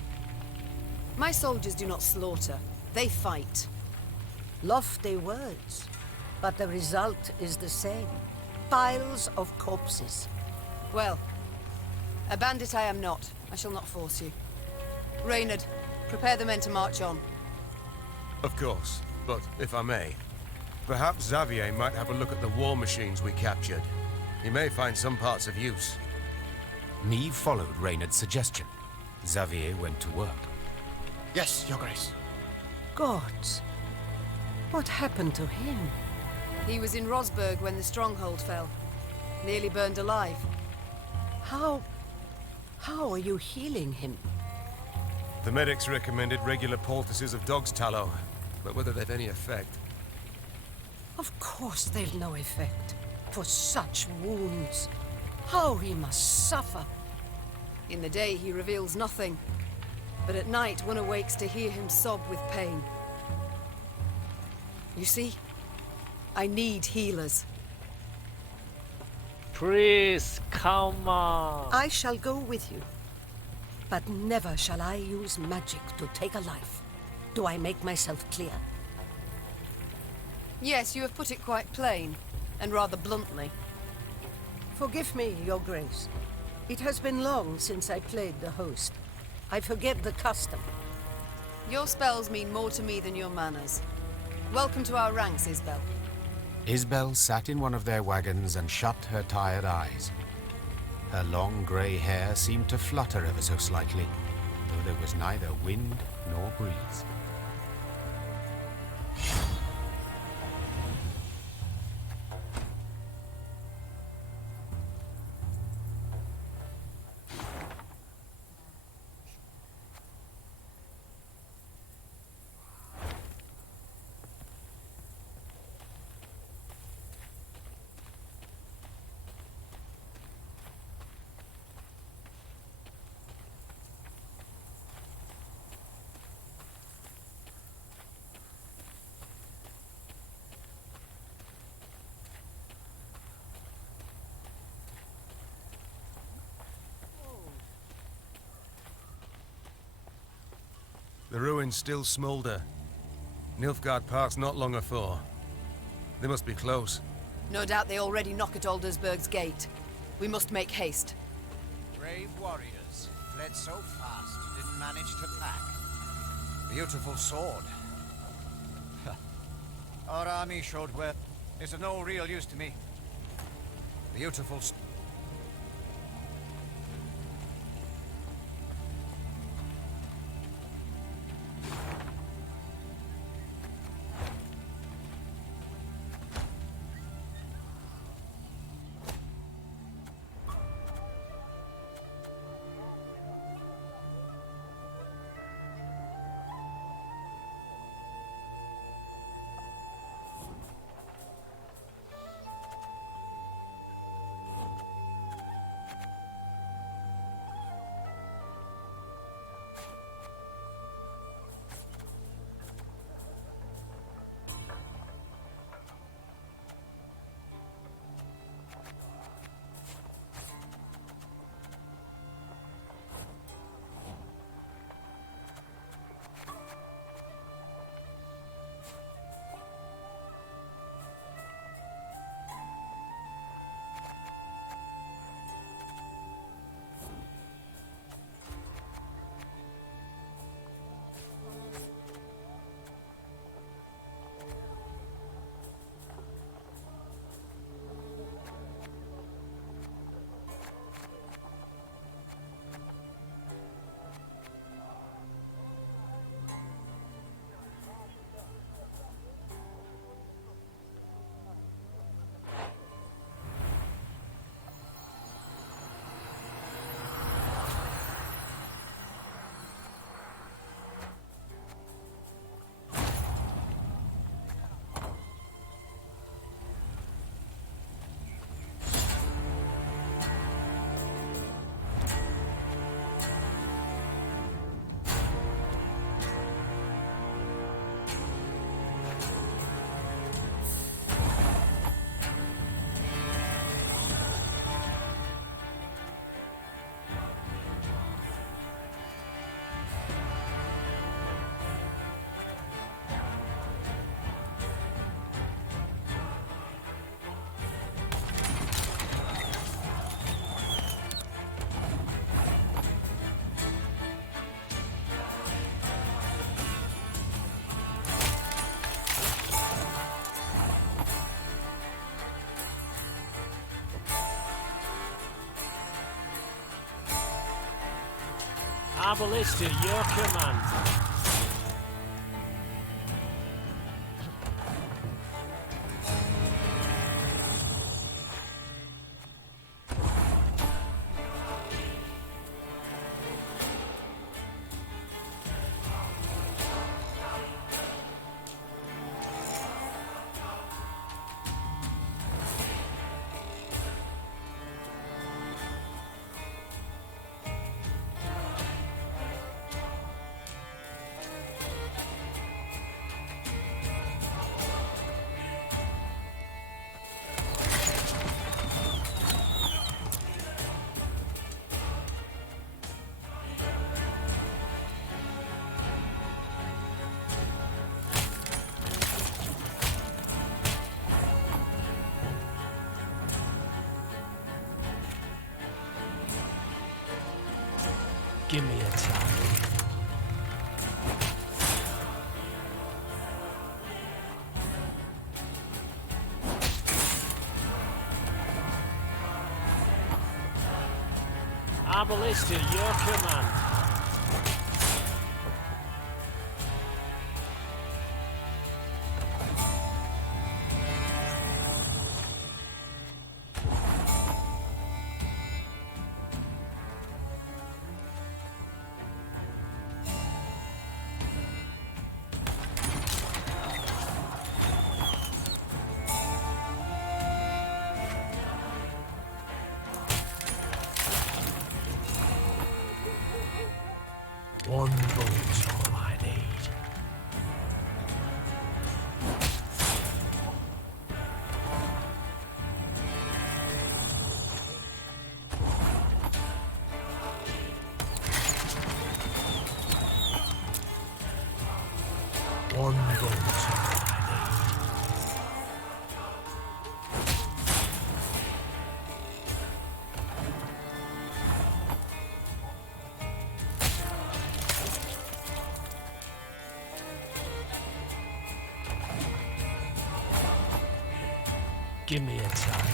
My soldiers do not slaughter, they fight. Lofty words, but the result is the same. Piles of corpses. Well, a bandit I am not. I shall not force you. Reynard, prepare the men to march on. Of course, but if I may, perhaps Xavier might have a look at the war machines we captured. He may find some parts of use. Neve followed Reynard's suggestion. Xavier went to work. Yes, Your Grace. Gods. What happened to him? He was in Rosberg when the stronghold fell. Nearly burned alive. How are you healing him? The medics recommended regular poultices of dog's tallow, but whether they've any effect... Of course they've no effect. For such wounds. How he must suffer. In the day he reveals nothing. But at night one awakes to hear him sob with pain. You see? I need healers. Please, come on. I shall go with you. But never shall I use magic to take a life. Do I make myself clear? Yes, you have put it quite plain, and rather bluntly. Forgive me, Your Grace. It has been long since I played the host. I forget the custom. Your spells mean more to me than your manners. Welcome to our ranks, Isbel. Isbel sat in one of their wagons and shut her tired eyes. Her long grey hair seemed to flutter ever so slightly, though there was neither wind nor breeze. The ruins still smoulder. Nilfgaard passed not long afore. They must be close. No doubt they already knock at Aldersburg's gate. We must make haste. Brave warriors, fled so fast, didn't manage to pack. Beautiful sword. Our army showed well. It's of no real use to me. Beautiful Our ballista, your command. Give me a time. Our ballista, your command. One bullet's all I need. One bullet's all I need. Give me a time.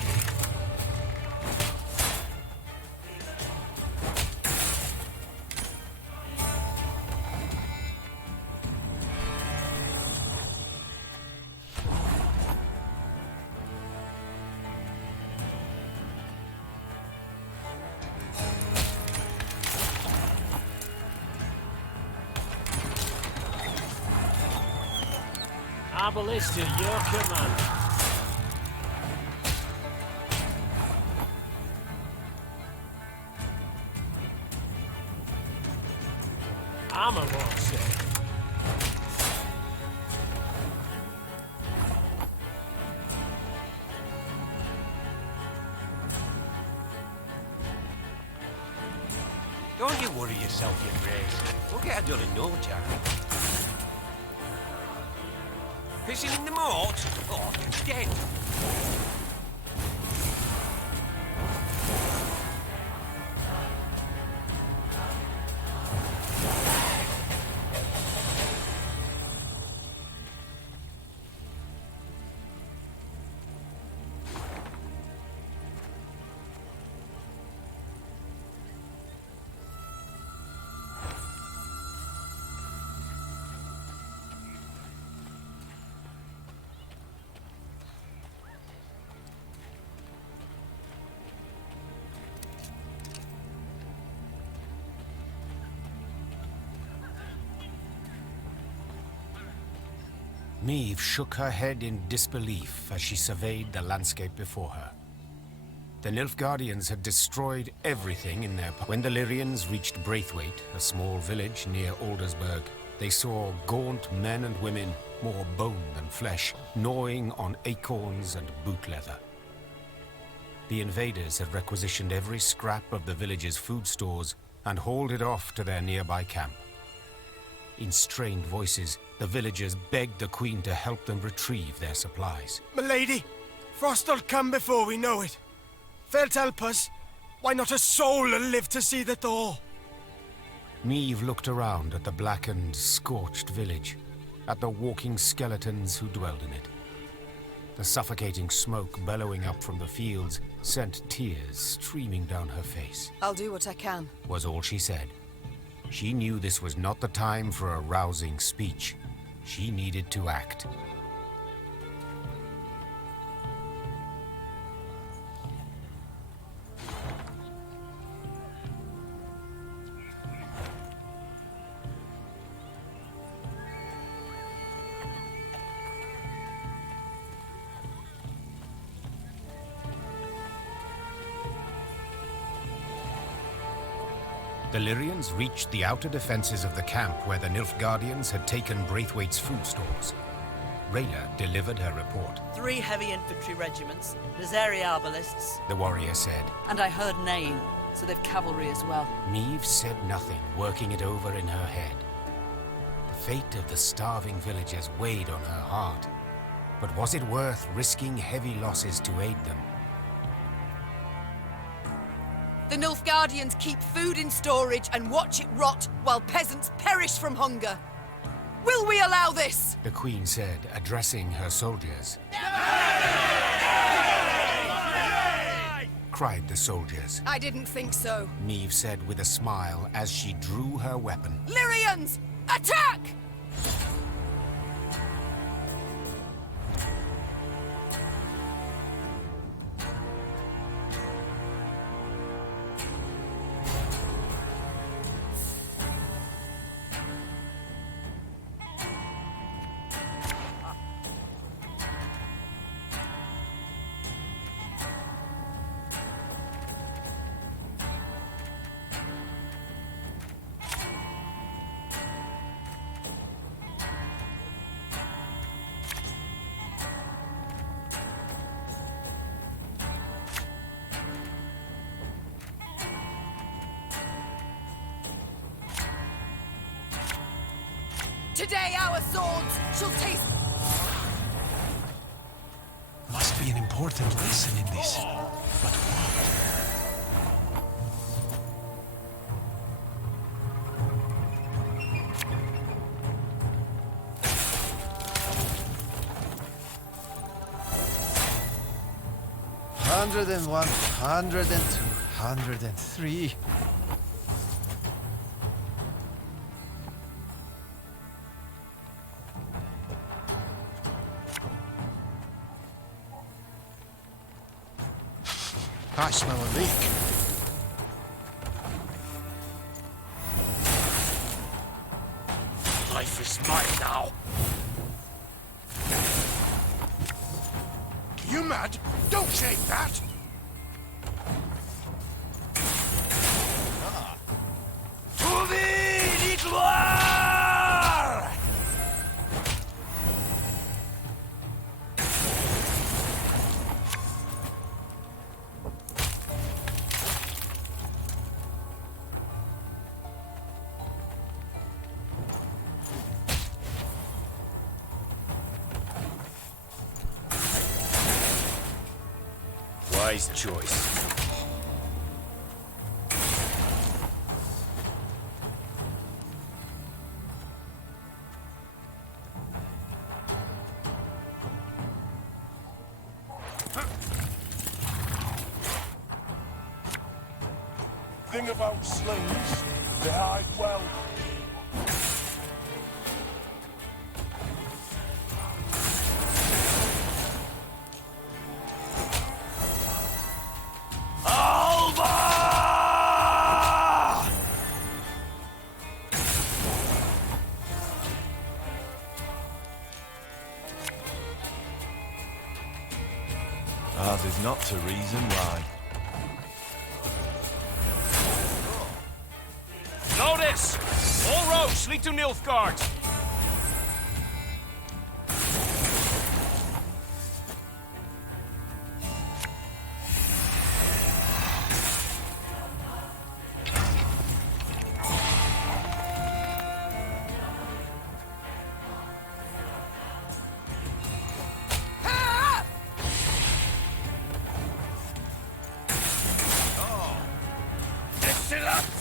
Our ballista, your command. I'm a wrong set. Don't you worry yourself, Your Grace. We'll get her done in no time. Pissing in the moat? Oh, you're dead. Niamh shook her head in disbelief as she surveyed the landscape before her. The Nilfgaardians had destroyed everything in their path. When the Lyrians reached Braithwaite, a small village near Aldersburg, they saw gaunt men and women, more bone than flesh, gnawing on acorns and boot leather. The invaders had requisitioned every scrap of the village's food stores and hauled it off to their nearby camp. In strained voices, the villagers begged the Queen to help them retrieve their supplies. Milady, Frost'll come before we know it. Felt help us. Why not a soul will live to see the thaw? Niamh looked around at the blackened, scorched village, at the walking skeletons who dwelled in it. The suffocating smoke bellowing up from the fields sent tears streaming down her face. I'll do what I can, Was all she said. She knew this was not the time for a rousing speech. She needed to act. The Lyrians reached the outer defenses of the camp where the Nilfgaardians had taken Braithwaite's food stores. Rayna delivered her report. 3 heavy infantry regiments, Nazari arbalists, The warrior said. and I heard neighing, so they've cavalry as well. Neve said nothing, working it over in her head. The fate of the starving villagers weighed on her heart. But was it worth risking heavy losses to aid them? The Nilfgaardians keep food in storage and watch it rot while peasants perish from hunger. Will we allow this? The queen said, addressing her soldiers. Cried the soldiers. I didn't think so. Neve said with a smile as she drew her weapon. Lyrians, attack! Today our swords shall taste... Must be an important lesson in this. But what? Hundred and 1, 102, 103. I smell a leak. Life is mine now. You mad? Don't shake that! To the gloire! Wise choice. Thing about slings, they hide well. Ours is not to reason why. Notice! All roads lead to Nilfgaard.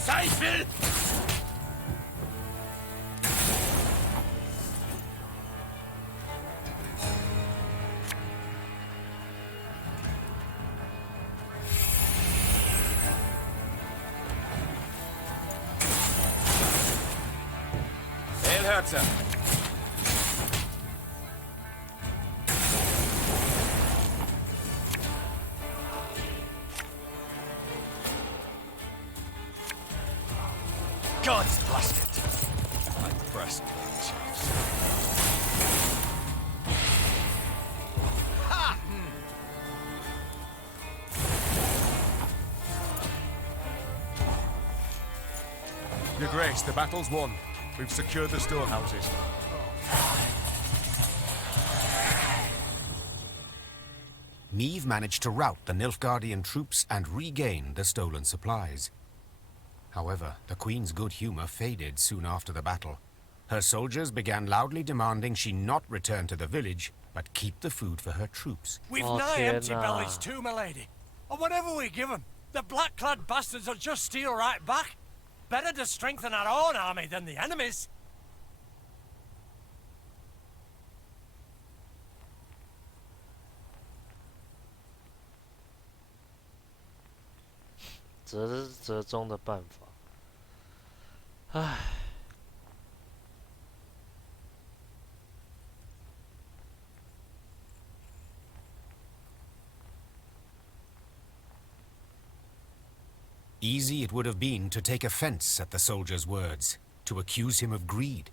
Zweifel! capture. God's blast it! My breastplate. Ha! Your Grace, the battle's won. We've secured the storehouses. Niamh managed to rout the Nilfgaardian troops and regain the stolen supplies. However, the Queen's good humor faded soon after the battle. Her soldiers began loudly demanding she not return to the village, but keep the food for her troops. We've nigh empty bellies too, my lady. Or whatever we give them, the black-clad bastards will just steal right back. Better to strengthen our own army than the enemy's.折是折中的办法。唉。Easy it would have been to take offense at the soldier's words, to accuse him of greed.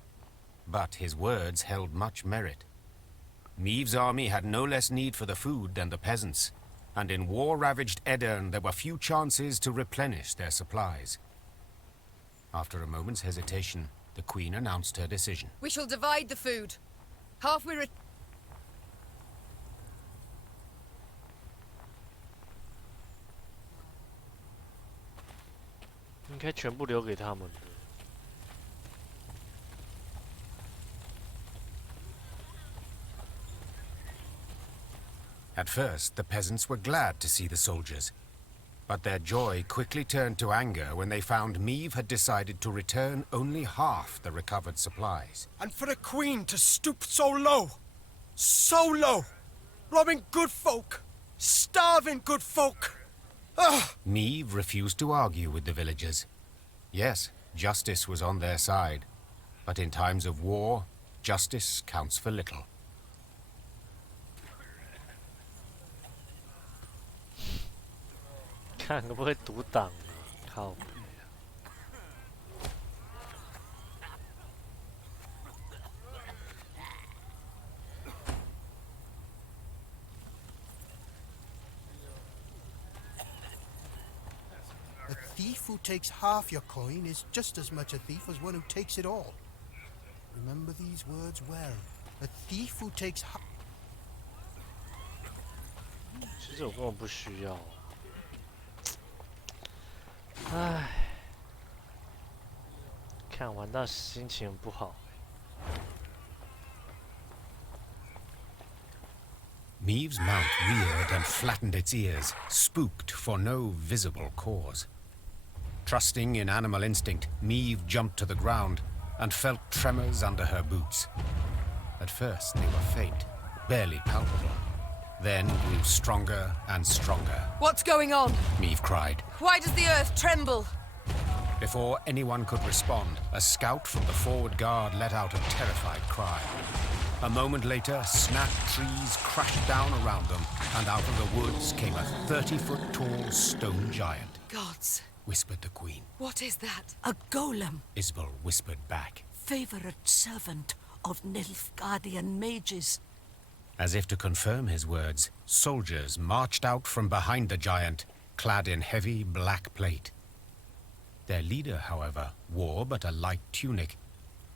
But his words held much merit. Niamh's army had no less need for the food than the peasants, and in war-ravaged Edirn there were few chances to replenish their supplies. After a moment's hesitation, the Queen announced her decision. We shall divide the food. Half we 应该全部留给他们的。At first, the peasants were glad to see the soldiers. But their joy quickly turned to anger when they found Niamh had decided to return only half the recovered supplies. And for a queen to stoop so low, robbing good folk, starving good folk. Niamh refused to argue with the villagers. Yes, justice was on their side. But in times of war, justice counts for little. 看可不可以独挡啊？靠北啊！ A thief who takes half your coin is just as much a thief as one who takes it all. Remember these words well. A thief who takes half. 其实我根本不需要。唉，看完到心情不好。 Niamh's mount reared and flattened its ears, spooked for no visible cause. Trusting in animal instinct, Niamh jumped to the ground and felt tremors under her boots. At first, they were faint, barely palpable. Then grew stronger and stronger. What's going on? Niamh cried. Why does the earth tremble? Before anyone could respond, a scout from the forward guard let out a terrified cry. A moment later, snap trees crashed down around them, and out of the woods came a 30-foot-tall stone giant. Gods, whispered the Queen. What is that? A golem. Isbel whispered back. Favorite servant of Nilfgaardian mages. As if to confirm his words, soldiers marched out from behind the giant, clad in heavy black plate. Their leader, however, wore but a light tunic,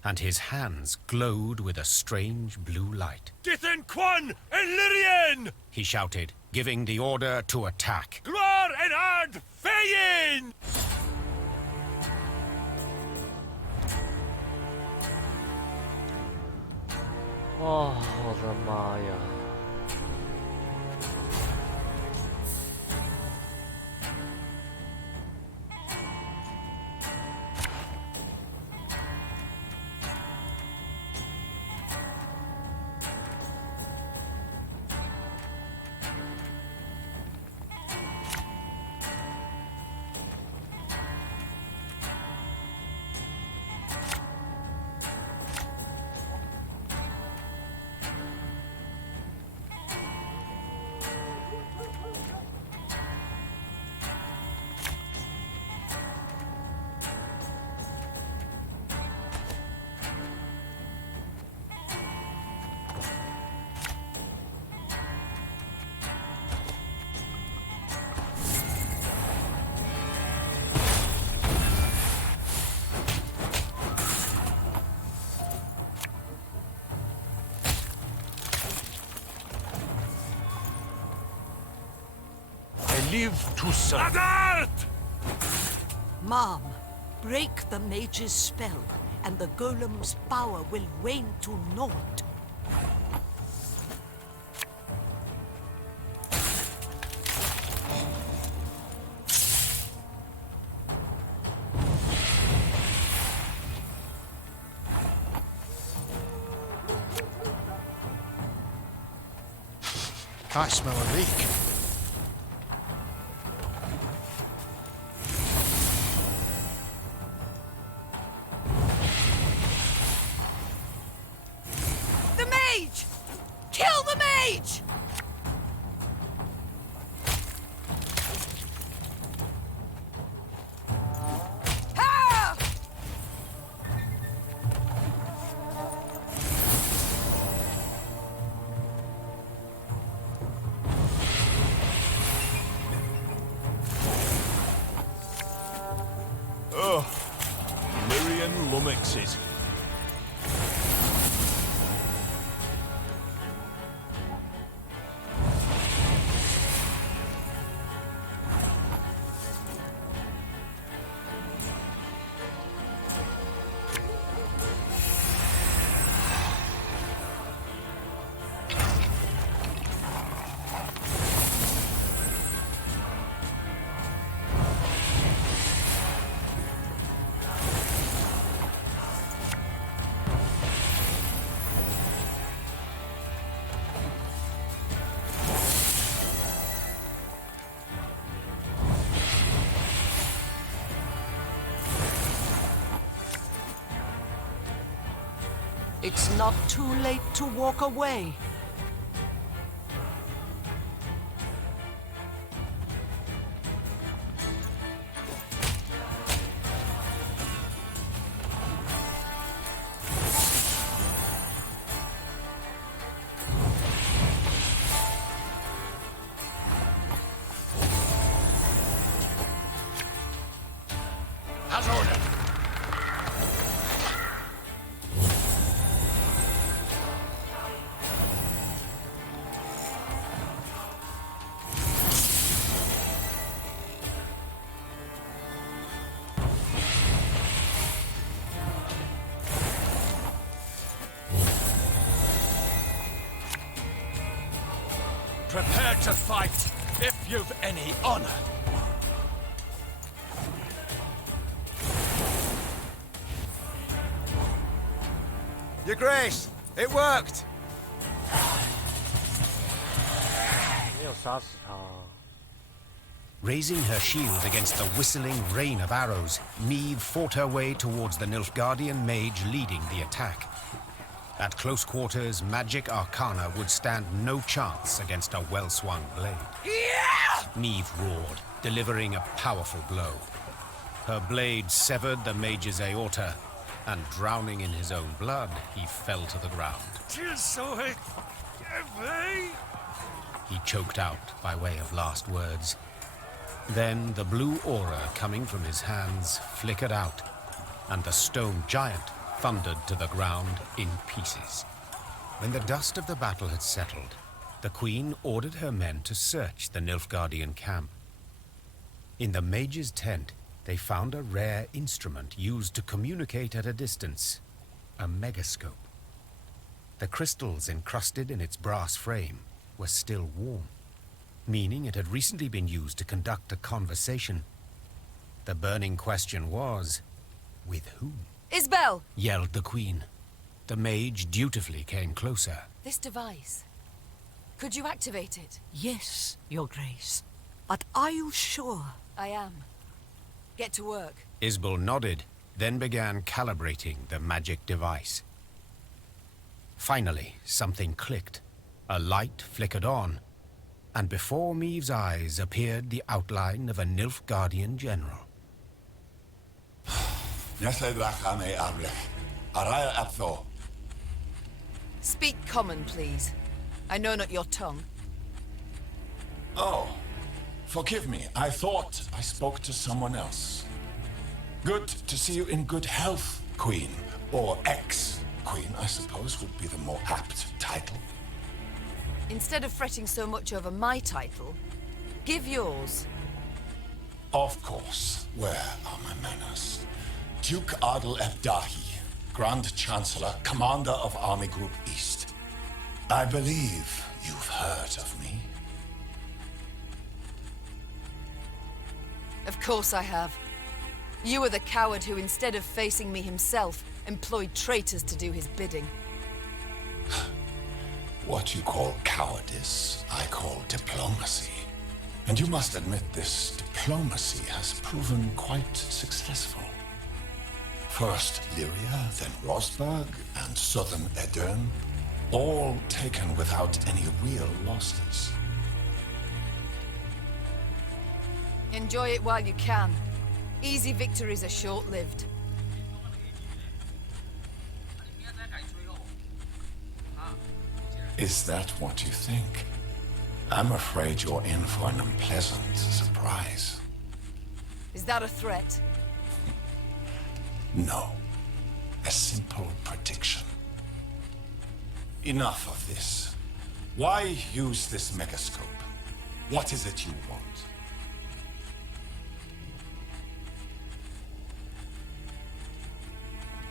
and his hands glowed with a strange blue light. Dithen Quan and Lyrian! He shouted, giving the order to attack. Gloar and Ard Feyin! Oh, 我的妈呀！ live to serve. Mom, break the mage's spell, and the golem's power will wane to naught. I smell a leak. The mage! Kill the mage! Ha! Oh, Lyrian lummoxes. It's not too late to walk away. As ordered. Prepare to fight, if you've any honor. Your Grace, it worked! 没有杀死他。 Raising her shield against the whistling rain of arrows, Meve fought her way towards the Nilfgaardian mage leading the attack. At close quarters, magic arcana would stand no chance against a well-swung blade. Meve roared, delivering a powerful blow. Her blade severed the mage's aorta, and drowning in his own blood, he fell to the ground. He choked out by way of last words. Then the blue aura coming from his hands flickered out, and the stone giant thundered to the ground in pieces. When the dust of the battle had settled, the Queen ordered her men to search the Nilfgaardian camp. In the mage's tent, they found a rare instrument used to communicate at a distance, a megascope. The crystals encrusted in its brass frame were still warm, meaning it had recently been used to conduct a conversation. The burning question was, with whom? Isbel! Yelled the Queen. The mage dutifully came closer. This device. Could you activate it? Yes, Your Grace. But are you sure? I am. Get to work. Isbel nodded, then began calibrating the magic device. Finally, something clicked. A light flickered on, and before Meve's eyes appeared the outline of a Nilfgaardian general. Speak common, please. I know not your tongue. Oh, forgive me. I thought I spoke to someone else. Good to see you in good health, Queen. Or ex-Queen, I suppose, would be the more apt title. Instead of fretting so much over my title, give yours? Of course. Where are my manners? Duke Adel Ebdahi, Grand Chancellor, Commander of Army Group East. I believe you've heard of me. Of course I have. You are the coward who, instead of facing me himself, employed traitors to do his bidding. What you call cowardice, I call diplomacy. And you must admit this diplomacy has proven quite successful. First Lyria, then Rosberg, and southern Edirne, all taken without any real losses. Enjoy it while you can. Easy victories are short-lived. Is that what you think? I'm afraid you're in for an unpleasant surprise. Is that a threat? No. A simple prediction. Enough of this. Why use this megascope? What is it you want?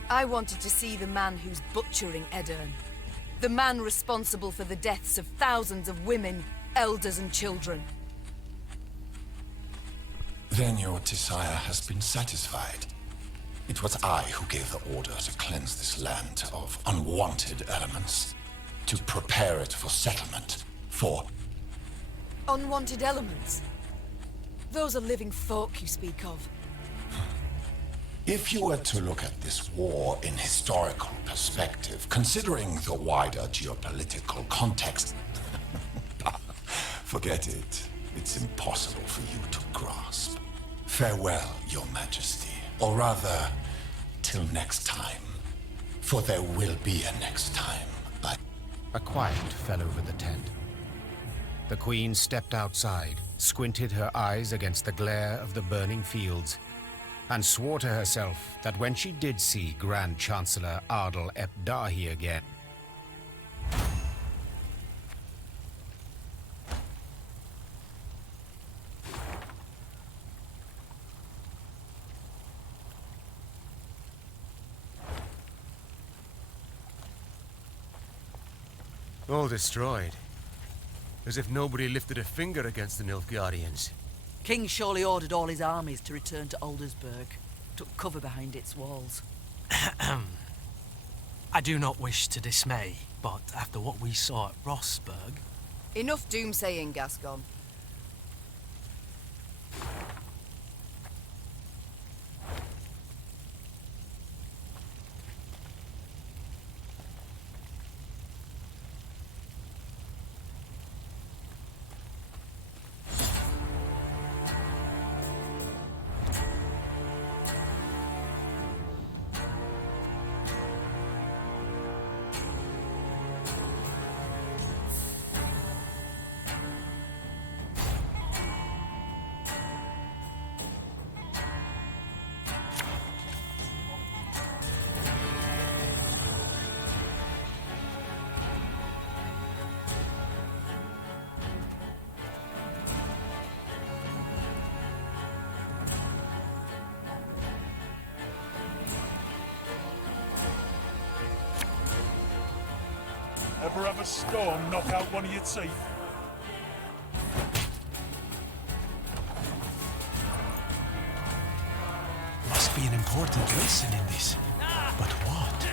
I wanted to see the man who's butchering Edirne. The man responsible for the deaths of thousands of women, elders and children. Then your desire has been satisfied. It was I who gave the order to cleanse this land of unwanted elements, to prepare it for settlement, for... Unwanted elements? Those are living folk you speak of. If you were to look at this war in historical perspective, considering the wider geopolitical context, forget it. It's impossible for you to grasp. Farewell, Your Majesty. Or rather, till next time. For there will be a next time. A quiet fell over the tent. The Queen stepped outside, squinted her eyes against the glare of the burning fields, and swore to herself that when she did see Grand Chancellor Adel Ebdahi again, all destroyed. As if nobody lifted a finger against the Nilfgaardians. King surely ordered all his armies to return to Aldersburg. Took cover behind its walls. I do not wish to dismay, but after what we saw at Rosberg... Enough doomsaying, Gascon. Ever have a storm knock out one of your teeth? Must be an important lesson in this. But what?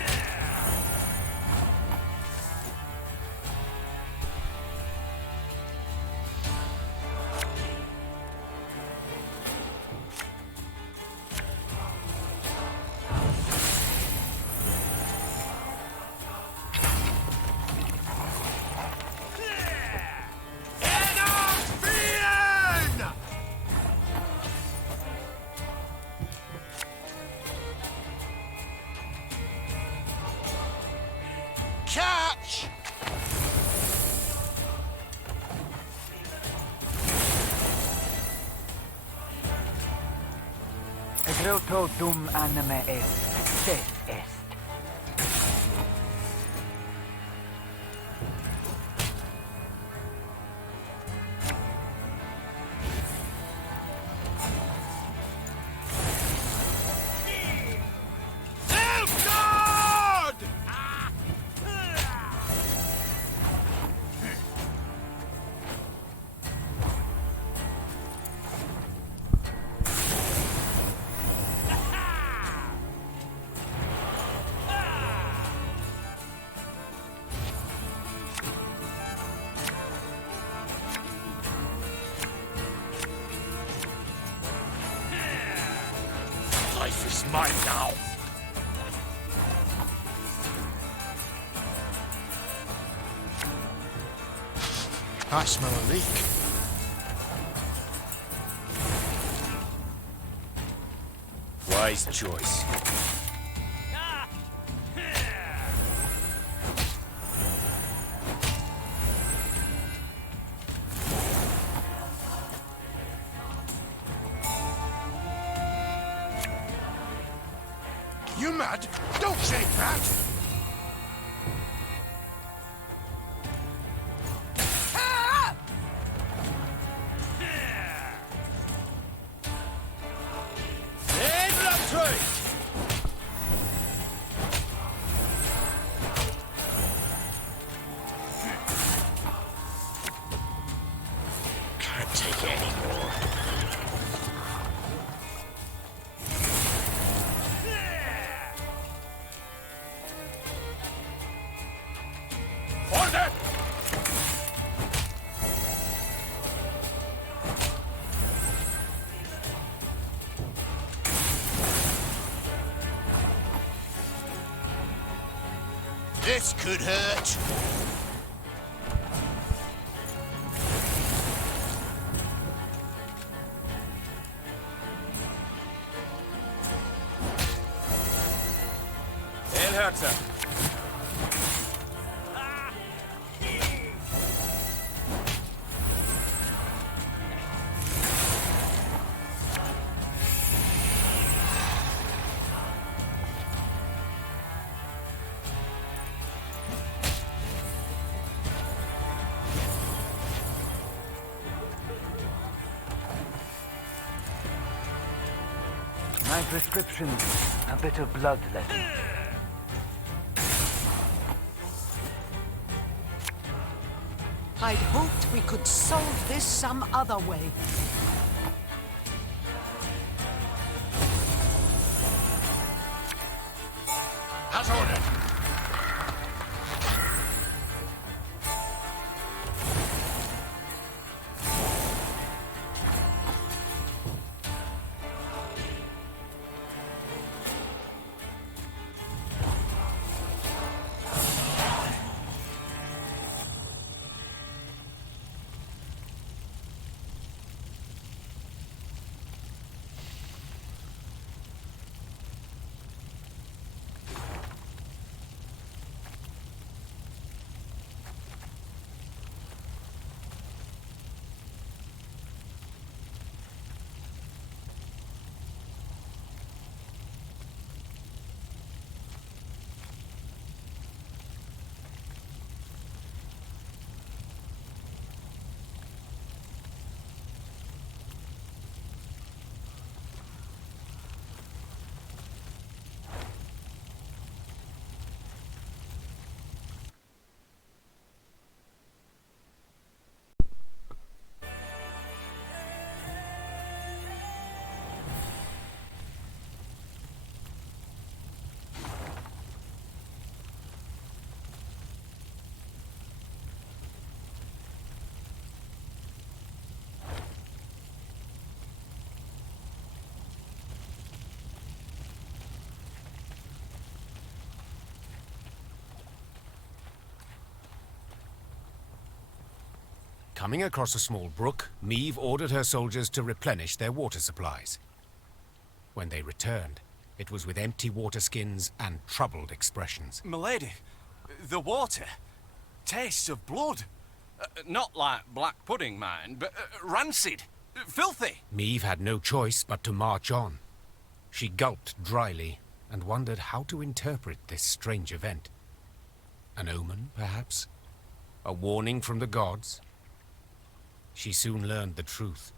Catch! Egreto dum anime est, set est. I smell a leak. Wise choice. You mad? Don't say that! Can't take it anymore. Order! This could hurt. El Herzer. My prescription, a bit of bloodletting. I'd hoped we could solve this some other way. As ordered. Coming across a small brook, Meve ordered her soldiers to replenish their water supplies. When they returned, it was with empty water skins and troubled expressions. Milady, the water tastes of blood. Not like black pudding, mind, but rancid, filthy. Meve had no choice but to march on. She gulped dryly and wondered how to interpret this strange event. An omen, perhaps? A warning from the gods? She soon learned the truth.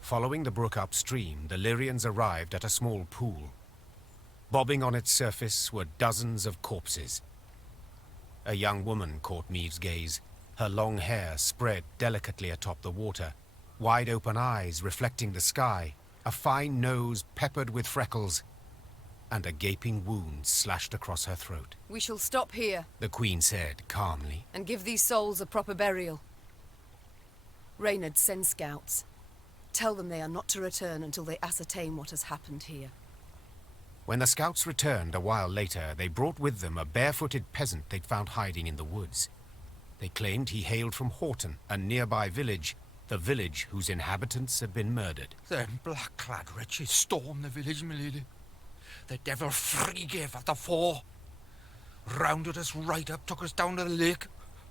Following the brook upstream, the Lyrians arrived at a small pool. Bobbing on its surface were dozens of corpses. A young woman caught Meve's gaze, her long hair spread delicately atop the water, wide-open eyes reflecting the sky, a fine nose peppered with freckles, and a gaping wound slashed across her throat. We shall stop here, The Queen said calmly. and give these souls a proper burial. Reynard, send scouts. Tell them they are not to return until they ascertain what has happened here. When the scouts returned a while later, they brought with them a barefooted peasant they'd found hiding in the woods. They claimed he hailed from Horton, a nearby village, the village whose inhabitants had been murdered. Them black-clad wretches stormed the village, milady. The devil free gave at the fore. Rounded us right up, took us down to the lake.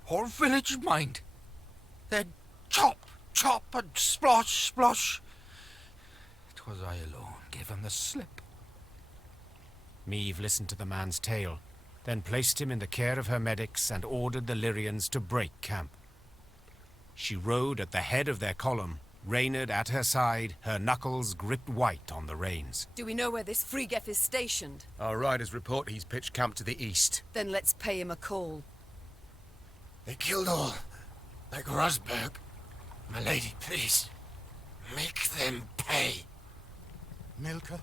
Whole village, mind. Then chop, chop, and splosh, splosh. 'Twas I alone gave him the slip. Meve listened to the man's tale, then placed him in the care of her medics and ordered the Lyrians to break camp. She rode at the head of their column, Reynard at her side, her knuckles gripped white on the reins. Do we know where this Frigef is stationed? Our riders report he's pitched camp to the east. Then let's pay him a call. They killed all, like Rosberg. My lady, please, make them pay. Milka,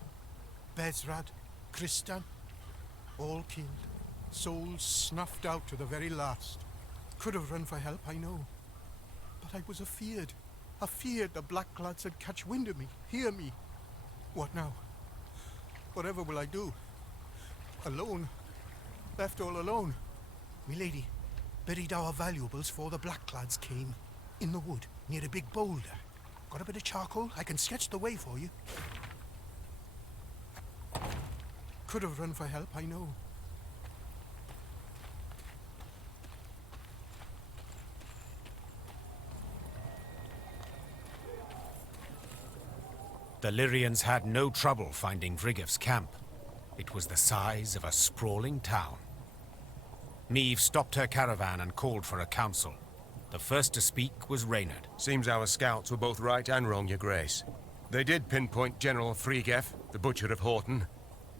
Bezrad, Kristan, all killed. Souls snuffed out to the very last. Could have run for help, I know. But I was afeard. Afeard the blackclads had catch wind of me, hear me. What now? Whatever will I do? Alone? Left all alone? Me lady, buried our valuables for the blackclads came. In the wood, near a big boulder. Got a bit of charcoal? I can sketch the way for you. Could have run for help, I know. The Lyrians had no trouble finding Frigef's camp. It was the size of a sprawling town. Meve stopped her caravan and called for a council. The first to speak was Reynard. Seems our scouts were both right and wrong, Your Grace. They did pinpoint General Frigef, the Butcher of Horton.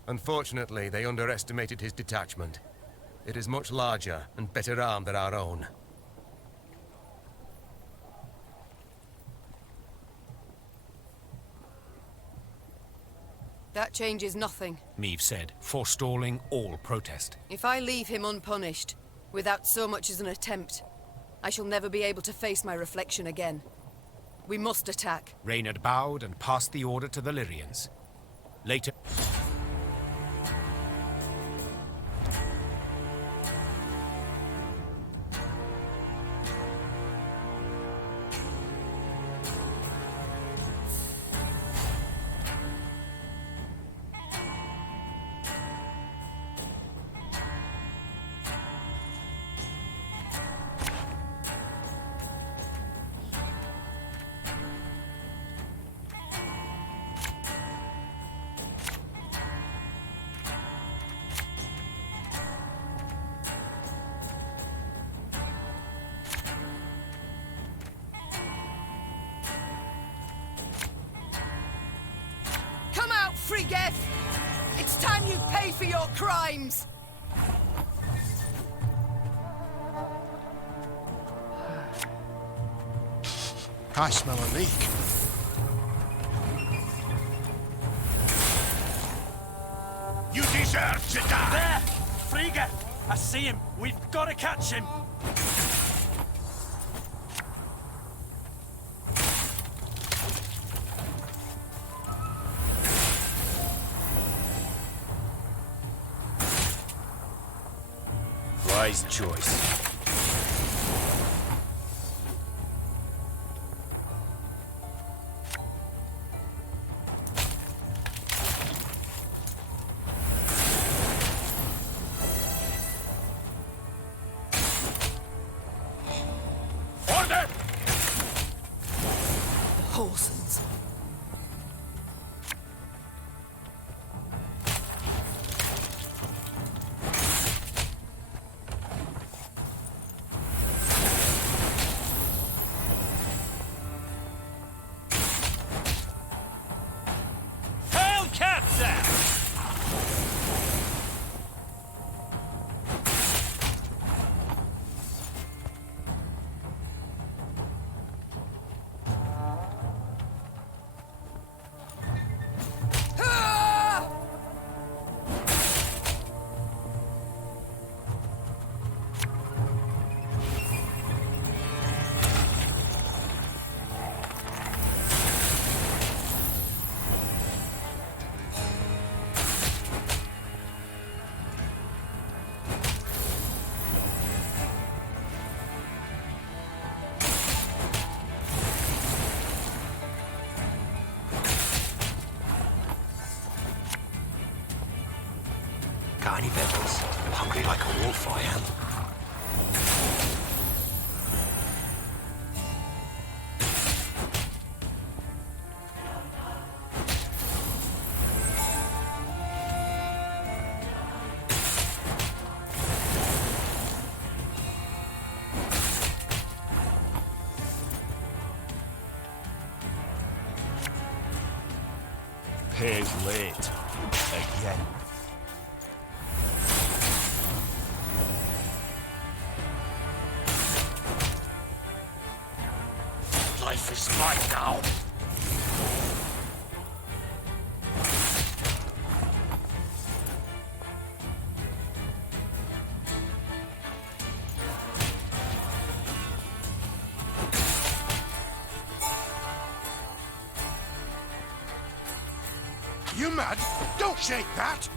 Unfortunately, they underestimated his detachment. It is much larger and better armed than our own. That changes nothing. Meve said, forestalling all protest. If I leave him unpunished, without so much as an attempt, I shall never be able to face my reflection again. We must attack. Reynard bowed and passed the order to the Lyrians. Later... Frigef! It's time you pay for your crimes! I smell a leak. You deserve to die! There! Frigef! I see him! We've got to catch him! Wise choice. Order! The Horsens. Got any beggars? Hungry like a wolf, I am. Pairs late. Again. Life is mine now. You mad? Don't shake that!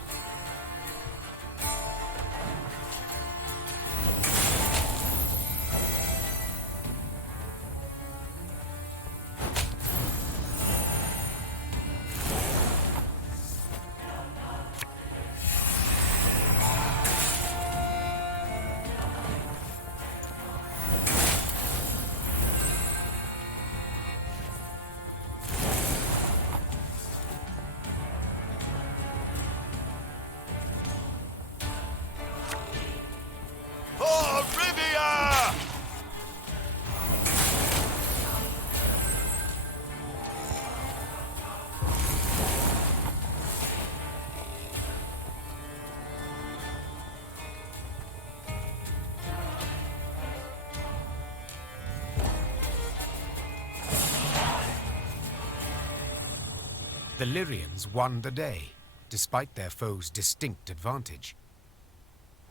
The Lyrians won the day, despite their foe's distinct advantage.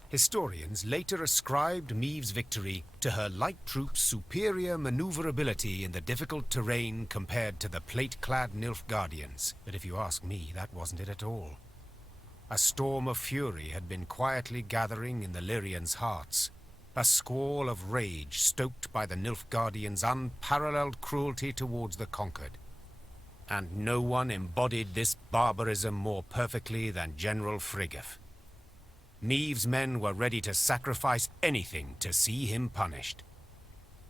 Historians later ascribed Maeve's victory to her light troops' superior maneuverability in the difficult terrain compared to the plate-clad Nilfgaardians. But if you ask me, that wasn't it at all. A storm of fury had been quietly gathering in the Lyrians' hearts, a squall of rage stoked by the Nilfgaardians' unparalleled cruelty towards the conquered. And no one embodied this barbarism more perfectly than General Frigga. Maeve's men were ready to sacrifice anything to see him punished.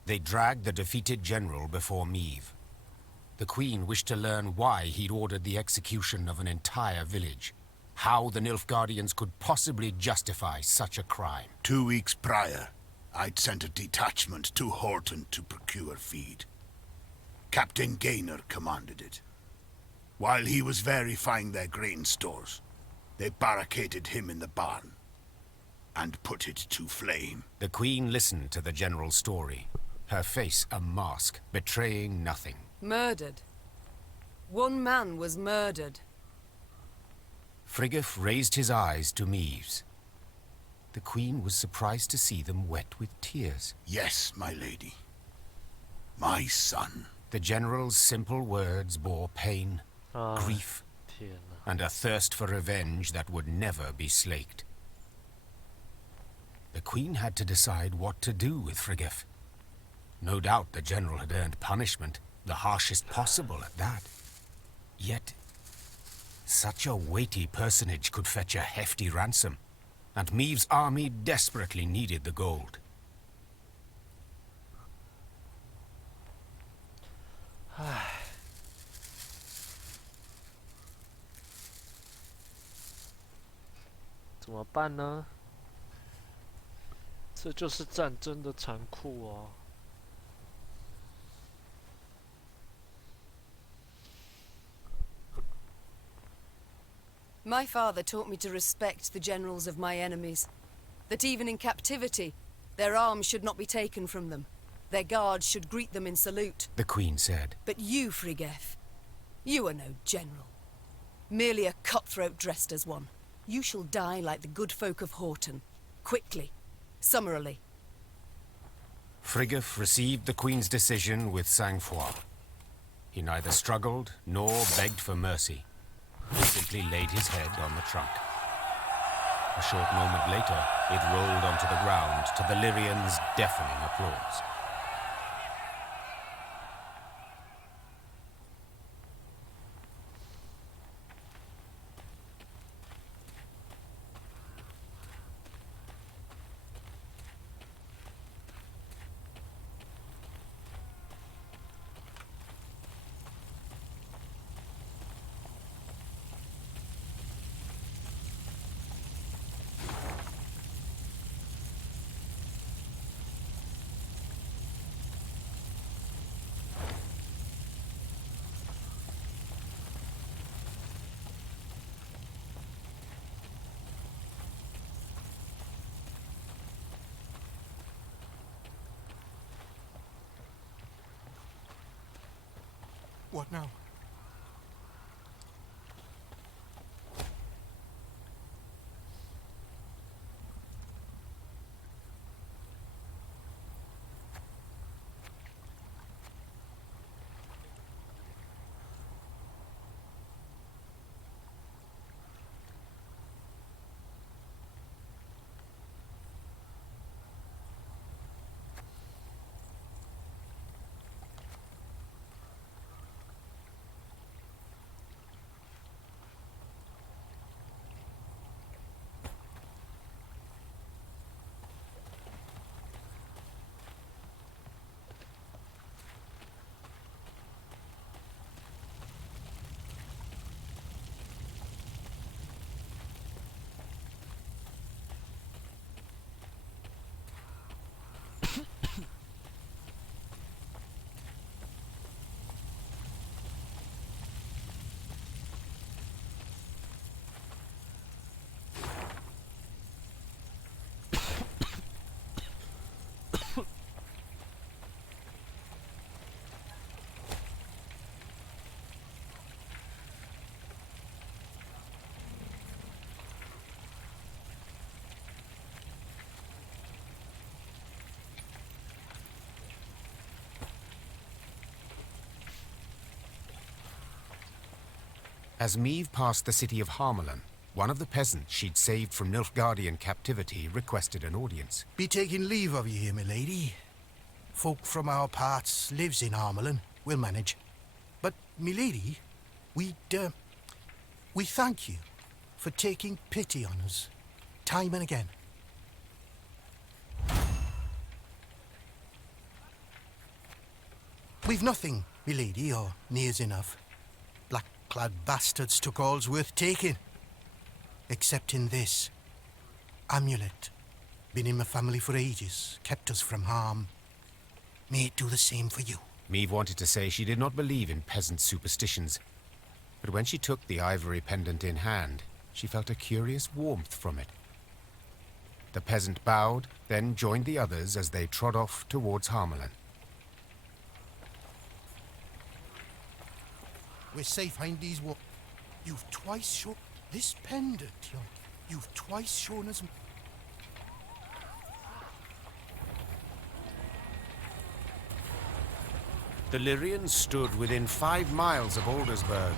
They dragged the defeated general before Maeve. The Queen wished to learn why he'd ordered the execution of an entire village, how the Nilfgaardians could possibly justify such a crime. 2 weeks prior, I'd sent a detachment to Horton to procure feed. Captain Gaynor commanded it. While he was verifying their grain stores, they barricaded him in the barn and put it to flame. The Queen listened to the general's story, her face a mask, betraying nothing. Murdered. One man was murdered. Frigga raised his eyes to Maeve's. The Queen was surprised to see them wet with tears. Yes, my lady. My son. The general's simple words bore pain, grief, and a thirst for revenge that would never be slaked. The Queen had to decide what to do with Frigga. No doubt the general had earned punishment, the harshest possible at that. Yet, such a weighty personage could fetch a hefty ransom, and Maeve's army desperately needed the gold.唉，怎么办呢？这就是战争的残酷哦。My father taught me to respect the generals of my enemies. That even in captivity, their arms should not be taken from them. Their guards should greet them in salute. The Queen said. But you, Frigga, you are no general. Merely a cutthroat dressed as one. You shall die like the good folk of Horton. Quickly. Summarily. Frigga received the Queen's decision with sang-froid. He neither struggled nor begged for mercy. He simply laid his head on the trunk. A short moment later, it rolled onto the ground to the Lyrians' deafening applause. What now? As Meve passed the city of Harmelin, one of the peasants she'd saved from Nilfgaardian captivity requested an audience. Be taking leave of you here, my lady. Folk from our parts lives in Harmelin. We'll manage. But, my lady, we thank you for taking pity on us, time and again. We've nothing, my lady, or nears enough. Black-clad bastards took all's worth taking. Except in this amulet. Been in my family for ages, kept us from harm. May it do the same for you. Meve wanted to say she did not believe in peasant superstitions, but when she took the ivory pendant in hand, she felt a curious warmth from it. The peasant bowed, then joined the others as they trod off towards Harmelin. We're safe behind these walls. You've twice shown this pendant, you've twice shown us. The Lyrians stood within 5 miles of Aldersburg,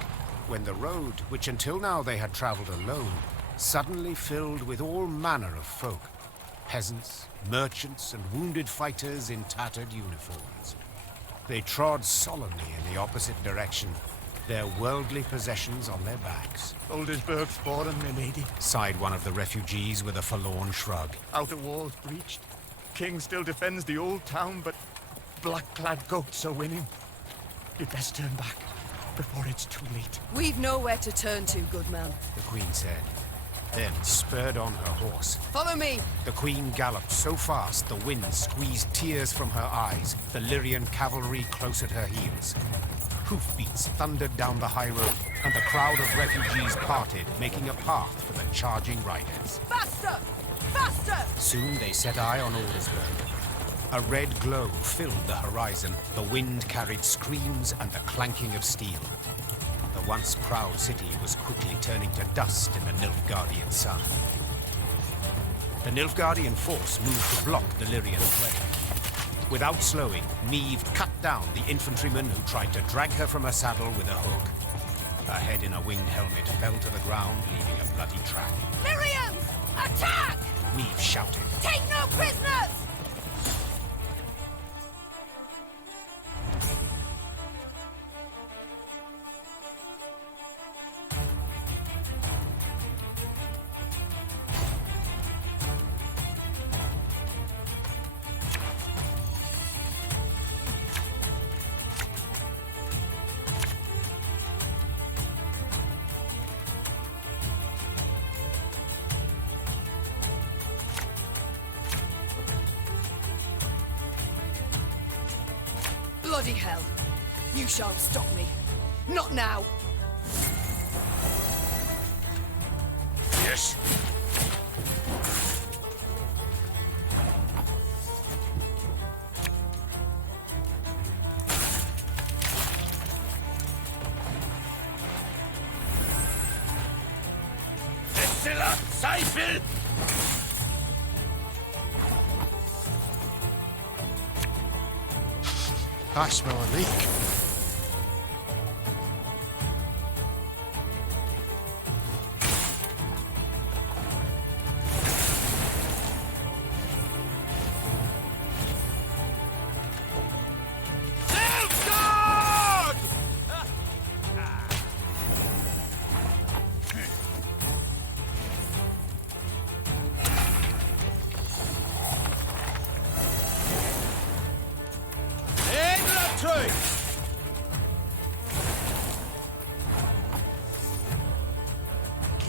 when the road, which until now they had travelled alone, suddenly filled with all manner of folk. Peasants, merchants, and wounded fighters in tattered uniforms. They trod solemnly in the opposite direction, their worldly possessions on their backs. Aldersburg's fallen, my lady. Sighed one of the refugees with a forlorn shrug. Outer walls breached. King still defends the old town, but black-clad goats are winning. You'd best turn back before it's too late. We've nowhere to turn to, good man. The Queen said, then spurred on her horse. Follow me! The Queen galloped so fast the wind squeezed tears from her eyes, the Lyrian cavalry close at her heels. Hoofbeats thundered down the high road, and the crowd of refugees parted, making a path for the charging riders. Faster! Faster! Soon they set eye on Aldersburg. A red glow filled the horizon. The wind carried screams and the clanking of steel. The once proud city was quickly turning to dust in the Nilfgaardian sun. The Nilfgaardian force moved to block the Lyrian way. Without slowing, Meve cut down the infantryman who tried to drag her from her saddle with a hook. Her head in a winged helmet fell to the ground, leaving a bloody track. Lyrians! Attack! Meve shouted. Take no prisoners! Bloody hell! You shan't stop me. Not now! Yes. Seifel! I smell a leak.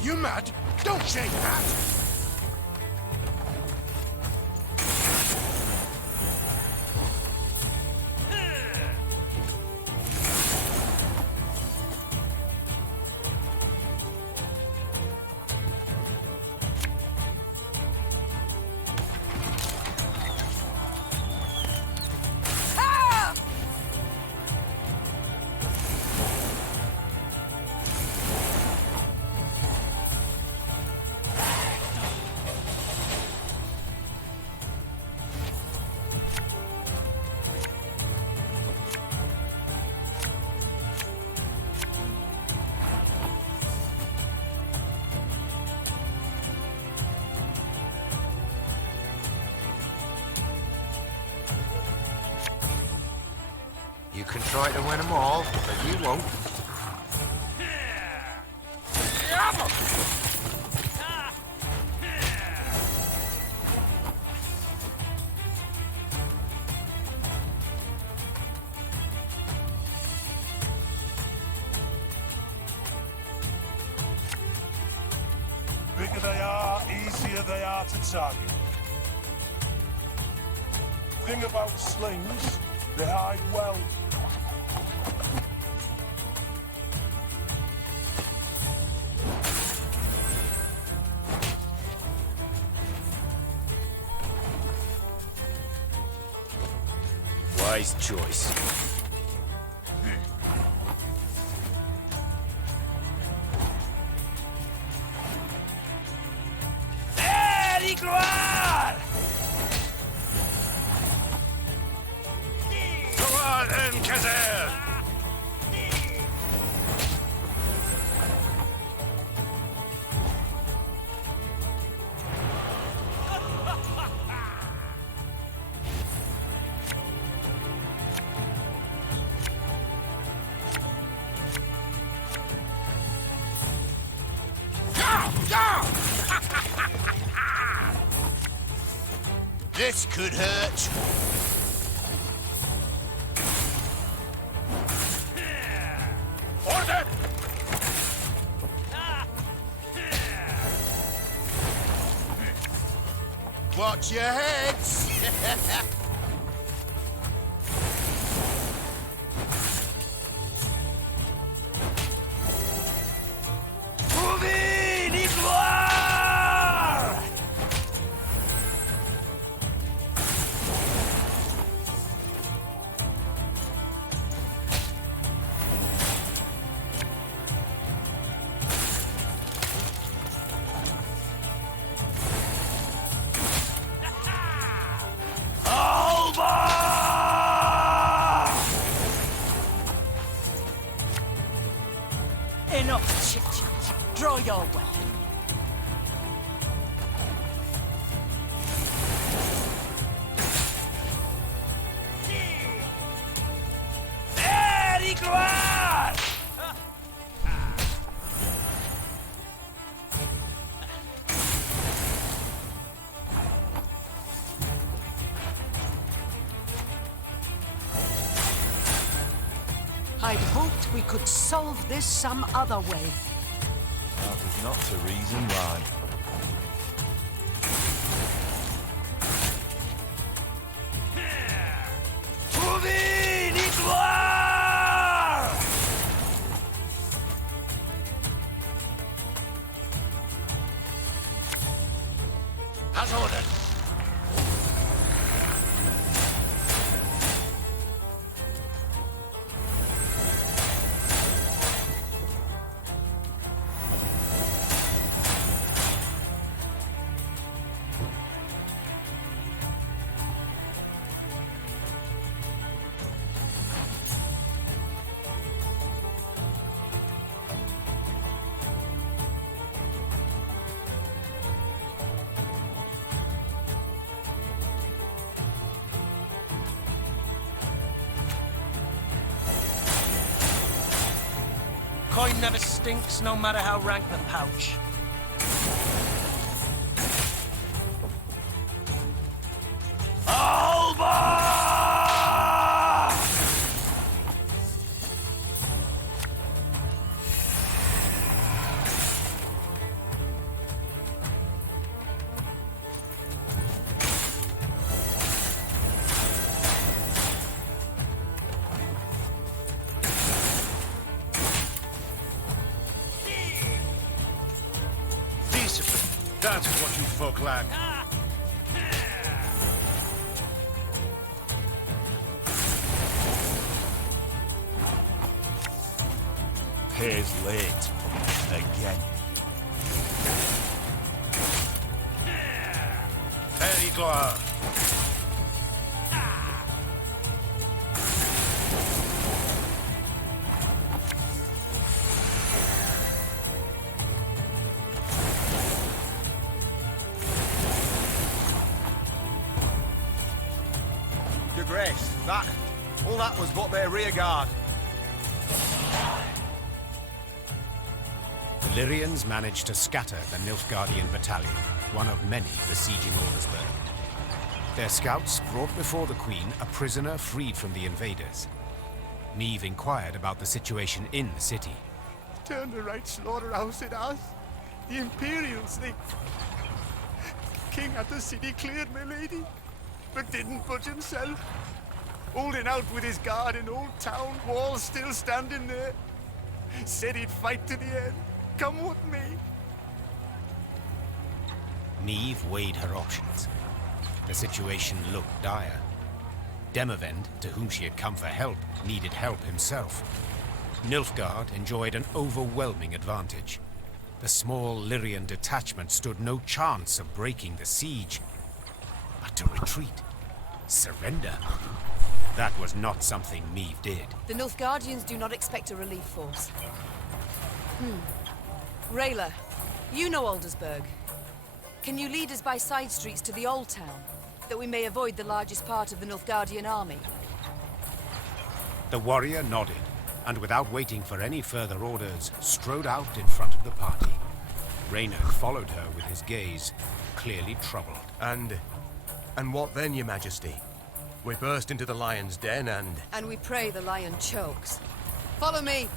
You mad? Don't shake that! You can try to win them all, but you won't. Bigger they are, easier they are to target. Thing about slings, they hide well. Wise choice. Gloire! Gloire and Kazer! This could hurt. Order! Watch your heads. Enough chit-chat. Draw your weapon. I'd hoped we could solve this some other way. That is not the reason why. As ordered. coin never stinks, no matter how rank the pouch. That's what you folk lack. Pays late. Again. There you go. Your Grace, all that was but their rear guard. The Lyrians managed to scatter the Nilfgaardian battalion, one of many besieging Aldersburg. Their scouts brought before the Queen a prisoner freed from the invaders. Niamh inquired about the situation in the city. Turn the right slaughterhouse it has. The Imperials, they... King had the city cleared, my lady, but didn't budge himself. Holding out with his guard in Old Town, walls still standing there. Said he'd fight to the end. Come with me. Niamh weighed her options. The situation looked dire. Demavend, to whom she had come for help, needed help himself. Nilfgaard enjoyed an overwhelming advantage. The small Lyrian detachment stood no chance of breaking the siege. But to retreat, surrender, that was not something Niamh did. The Nilfgaardians do not expect a relief force. Rayla, you know Aldersburg. Can you lead us by side streets to the Old Town, that we may avoid the largest part of the Nilfgaardian army? The warrior nodded, and without waiting for any further orders, strode out in front of the party. Reynard followed her with his gaze, clearly troubled. And what then, Your Majesty? We burst into the lion's den and... And we pray the lion chokes. Follow me!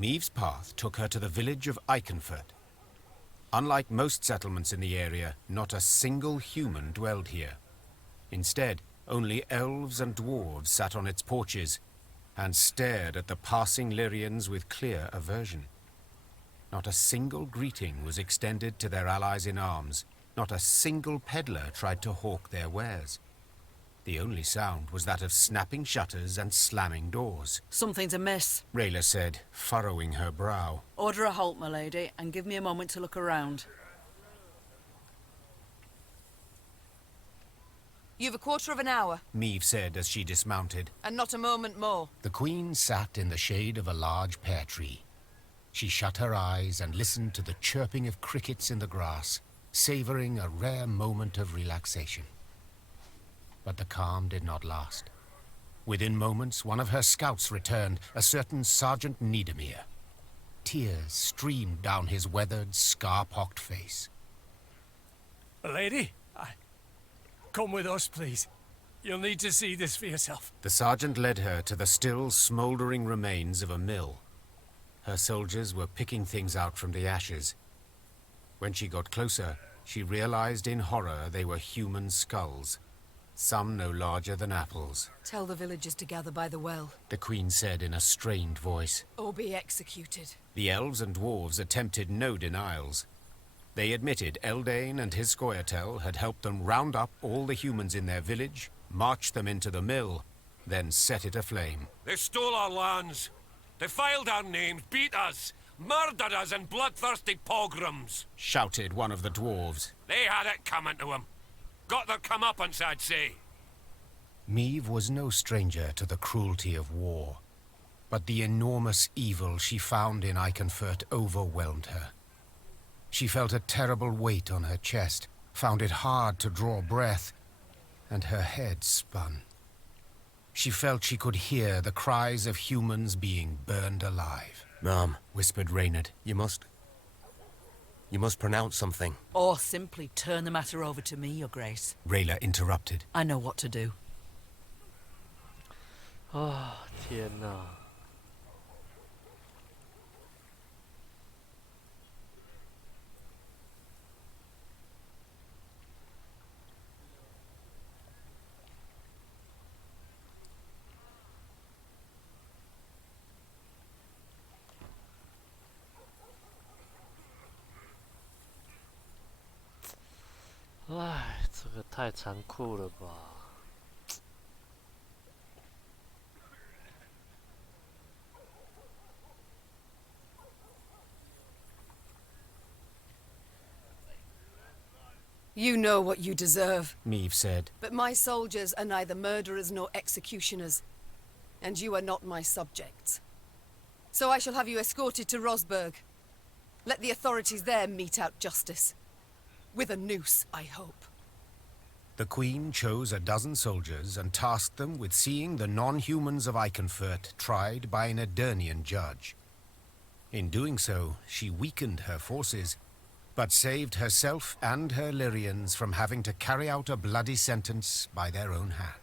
Niamh's path took her to the village of Eichenfurt. Unlike most settlements in the area, not a single human dwelled here. Instead, only elves and dwarves sat on its porches and stared at the passing Lyrians with clear aversion. Not a single greeting was extended to their allies in arms. Not a single peddler tried to hawk their wares. The only sound was that of snapping shutters and slamming doors. Something's amiss, Rayla said, furrowing her brow. Order a halt, my lady, and give me a moment to look around. You've a quarter of an hour. Niamh said as she dismounted. And not a moment more. The Queen sat in the shade of a large pear tree. She shut her eyes and listened to the chirping of crickets in the grass, savoring a rare moment of relaxation. But the calm did not last. Within moments, one of her scouts returned, a certain Sergeant Niedermere. Tears streamed down his weathered, scar-pocked face. Lady, come with us, please. You'll need to see this for yourself. The sergeant led her to the still, smouldering remains of a mill. Her soldiers were picking things out from the ashes. When she got closer, she realized in horror they were human skulls, some no larger than apples. Tell the villagers to gather by the well. The queen said in a strained voice. Or be executed. The elves and dwarves attempted no denials. They admitted Eldane and his Scoia'tael had helped them round up all the humans in their village, march them into the mill, then set it aflame. They stole our lands, defiled our names, beat us, murdered us in bloodthirsty pogroms, shouted one of the dwarves. They had it coming to them. Got their comeuppance, I'd say. Meve was no stranger to the cruelty of war, but the enormous evil she found in Iconfurt overwhelmed her. She felt a terrible weight on her chest, found it hard to draw breath, and her head spun. She felt she could hear the cries of humans being burned alive. Ma'am, whispered Reynard. You must pronounce something. Or simply turn the matter over to me, Your Grace. Rayla interrupted. I know what to do. 天哪！唉，这个太残酷了吧！ You know what you deserve, Meve said. But my soldiers are neither murderers nor executioners, and you are not my subjects. So I shall have you escorted to Rosberg. Let the authorities there mete out justice. With a noose, I hope. The Queen chose a dozen soldiers and tasked them with seeing the non-humans of Iconfurt tried by an Edirnian judge. In doing so, she weakened her forces, but saved herself and her Lyrians from having to carry out a bloody sentence by their own hand.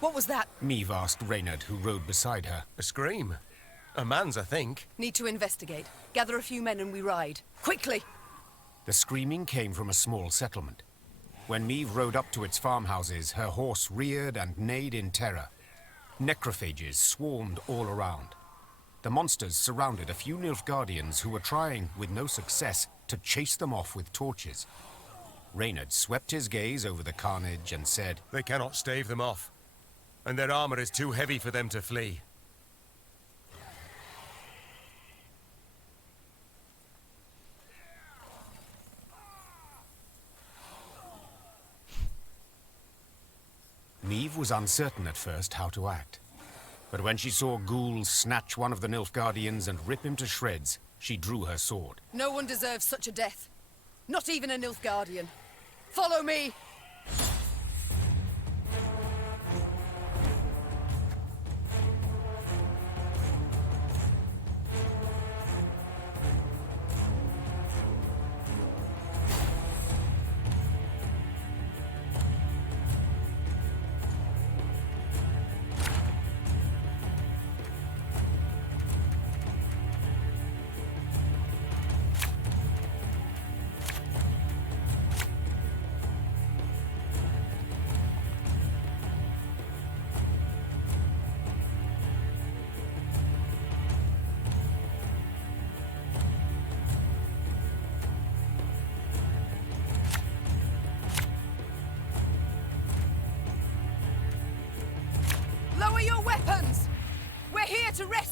What was that? Meve asked Reynard, who rode beside her. A scream. A man's, I think. Need to investigate. Gather a few men and we ride. Quickly! The screaming came from a small settlement. When Meve rode up to its farmhouses, her horse reared and neighed in terror. Necrophages swarmed all around. The monsters surrounded a few Nilfgaardians who were trying, with no success, to chase them off with torches. Reynard swept his gaze over the carnage and said, They cannot stave them off, and their armor is too heavy for them to flee. Meve was uncertain at first how to act. But when she saw ghouls snatch one of the Nilfgaardians and rip him to shreds, she drew her sword. No one deserves such a death. Not even a Nilfgaardian. Follow me!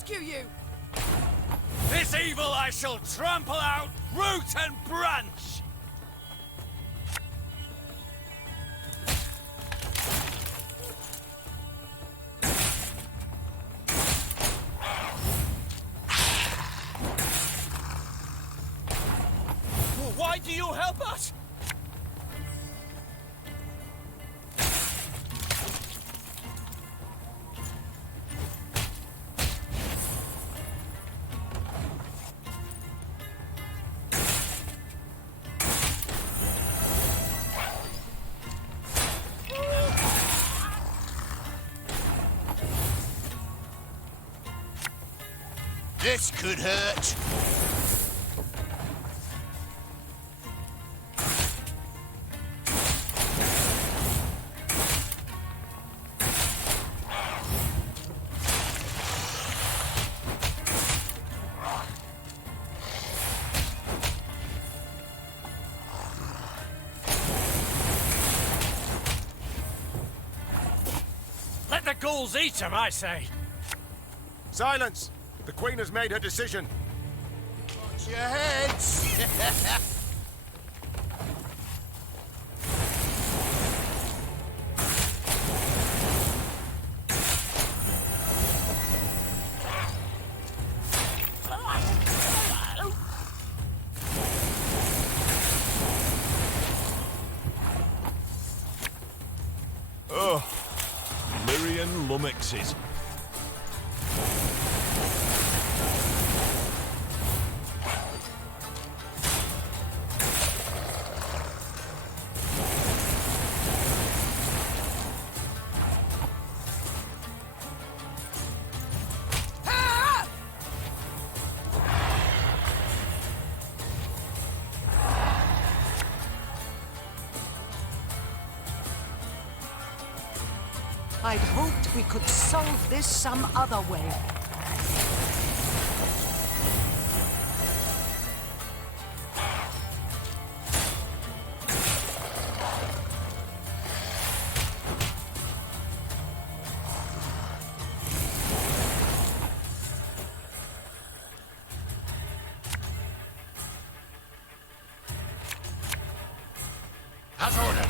rescue you! This evil I shall trample out, root and branch! Why do you help us? This could hurt. Let the ghouls eat him, I say. Silence! The Queen has made her decision. Watch your heads! Oh, Lyrian lummoxes. I'd hoped we could solve this some other way. As ordered.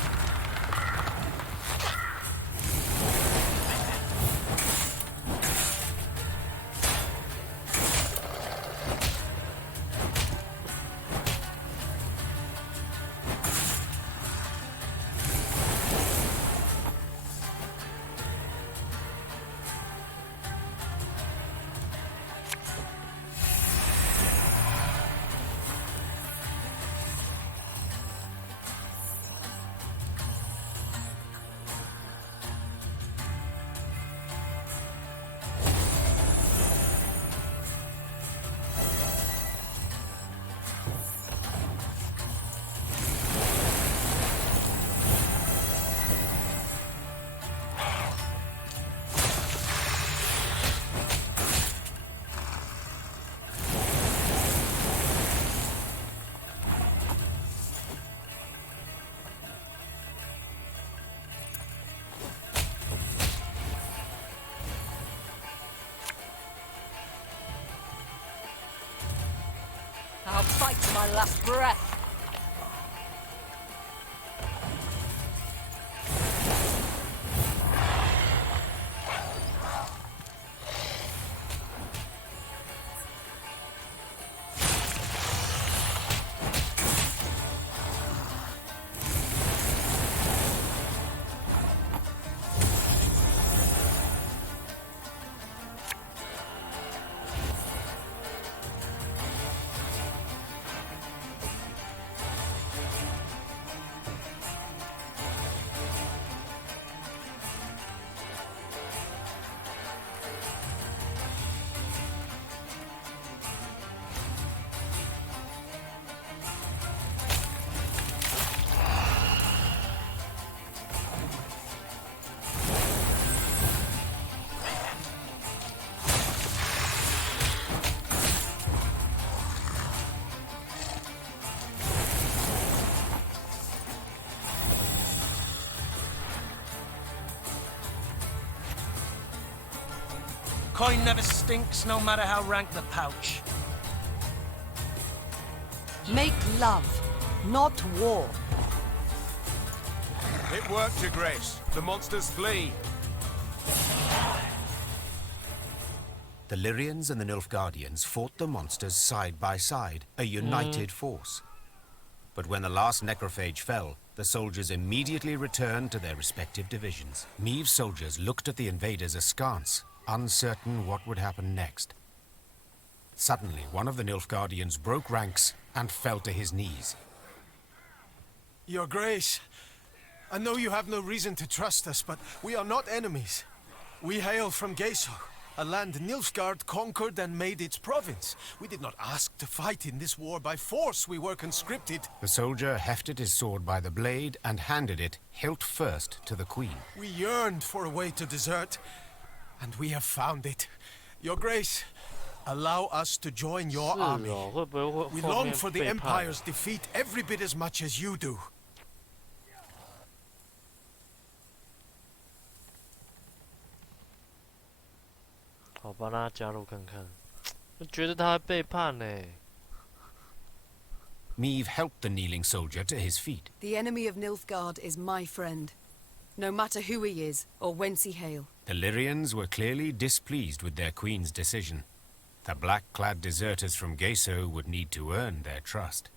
I'll fight to my last breath. Coin never stinks, no matter how rank the pouch. Make love, not war. It worked, Your Grace. The monsters flee. The Lyrians and the Nilfgaardians fought the monsters side by side, a united force. But when the last necrophage fell, the soldiers immediately returned to their respective divisions. Meave's soldiers looked at the invaders askance, uncertain what would happen next. Suddenly, one of the Nilfgaardians broke ranks and fell to his knees. Your Grace, I know you have no reason to trust us, but we are not enemies. We hail from Geso, a land Nilfgaard conquered and made its province. We did not ask to fight in this war by force. We were conscripted. The soldier hefted his sword by the blade and handed it, hilt first, to the queen. We yearned for a way to desert, and we have found it. Your Grace, allow us to join your army. We long for the Empire's defeat every bit as much as you do. 好，帮他加入看看。我觉得他背叛呢。Meave helped the kneeling soldier to his feet. The enemy of Nilfgaard is my friend, no matter who he is or whence he hail. The Lyrians were clearly displeased with their queen's decision. The black-clad deserters from Geso would need to earn their trust.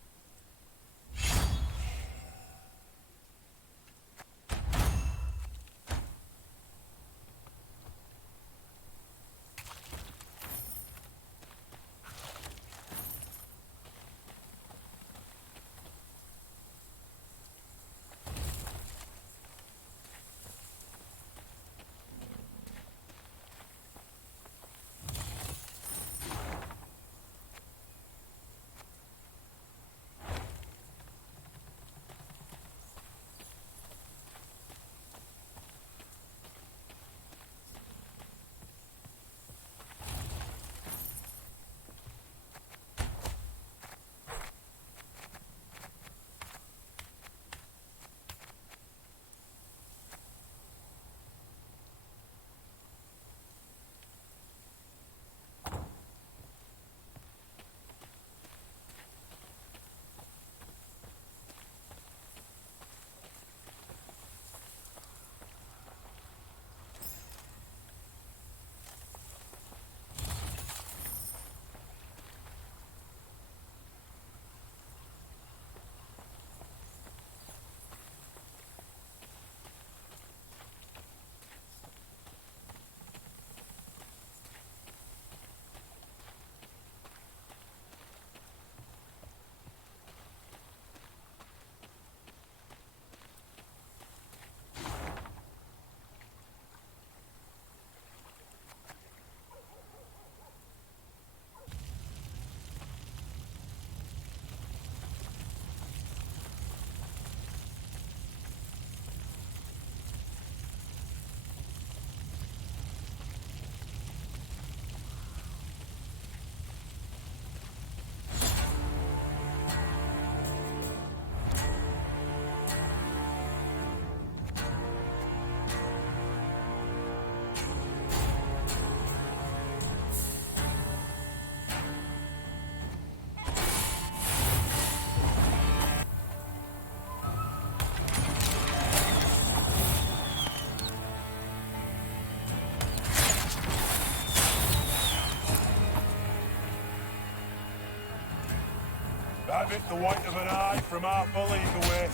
Have it the white of an eye from half a league away.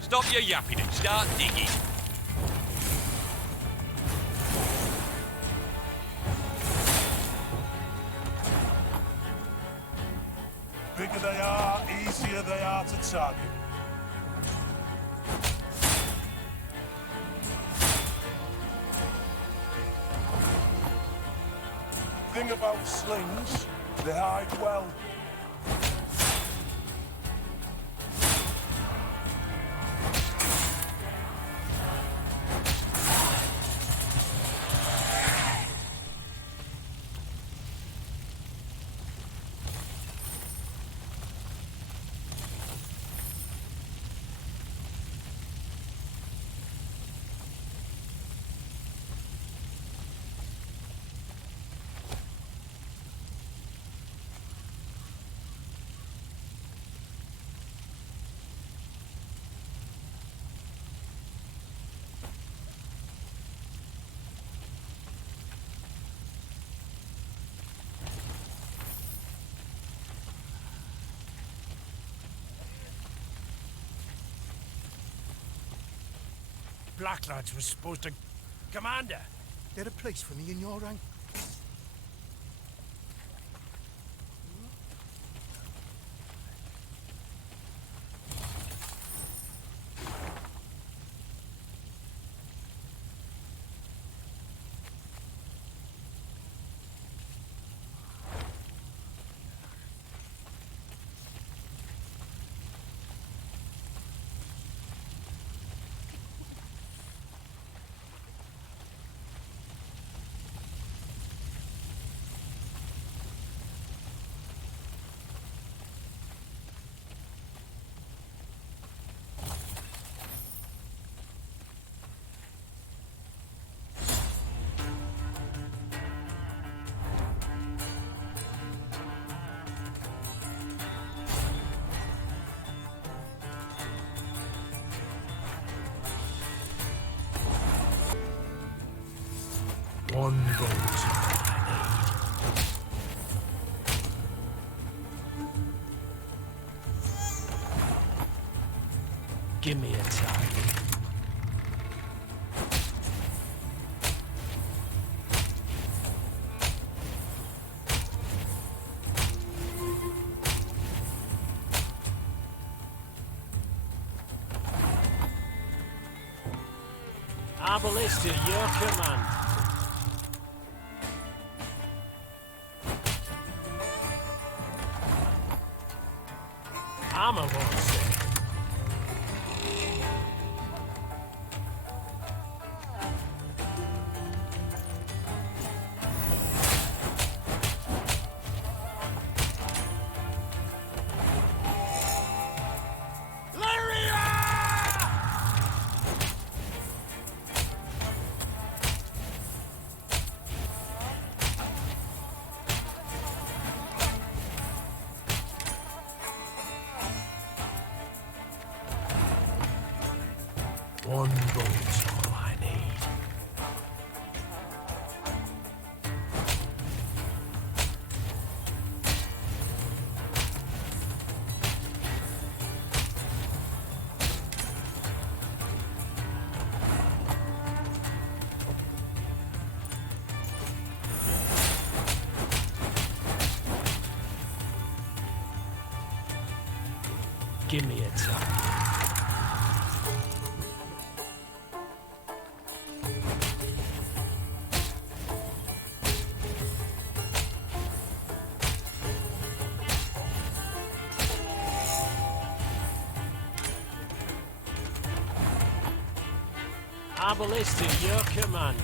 Stop your yapping and start digging. Bigger they are, easier they are to target. Thing about slings, they hide well. black lads were supposed to... Commander! There a place for me in your rank? One vote. Give me a time. Arbalist at your command. Armor won't say. One vote's all I need. Give me a time. Arbalist at your command.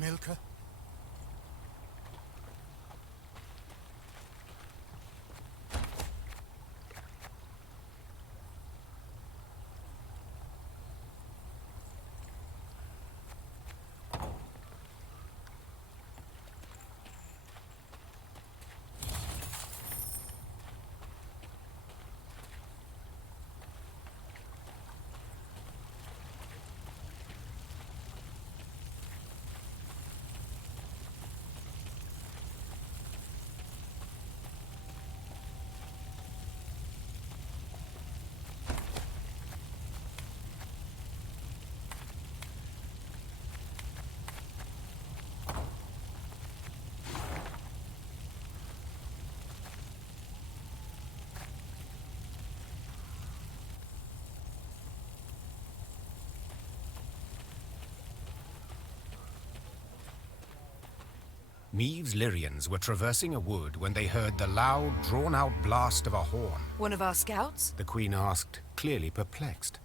Milka? Meave's Lyrians were traversing a wood when they heard the loud, drawn-out blast of a horn. One of our scouts? The Queen asked, clearly perplexed.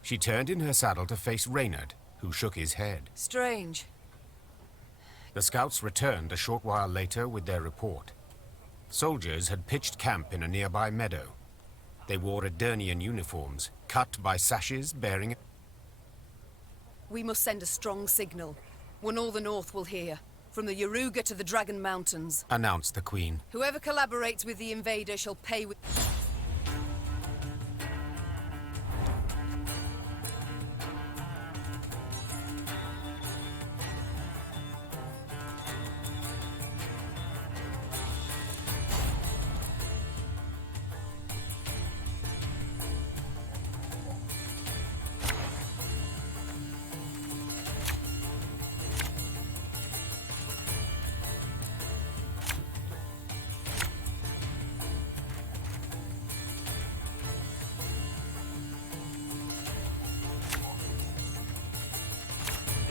She turned in her saddle to face Reynard, who shook his head. Strange. The scouts returned a short while later with their report. Soldiers had pitched camp in a nearby meadow. They wore Edirnian uniforms, cut by sashes bearing... We must send a strong signal. One all the north will hear. From the Yaruga to the Dragon Mountains. Announced the Queen. Whoever collaborates with the invader shall pay with...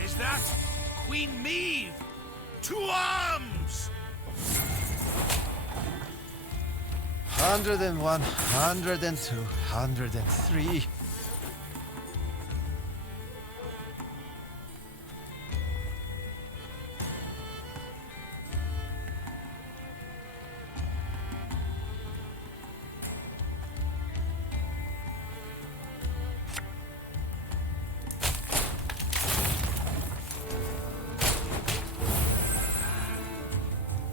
Is that Queen Meave? To arms! 101, 102, 103.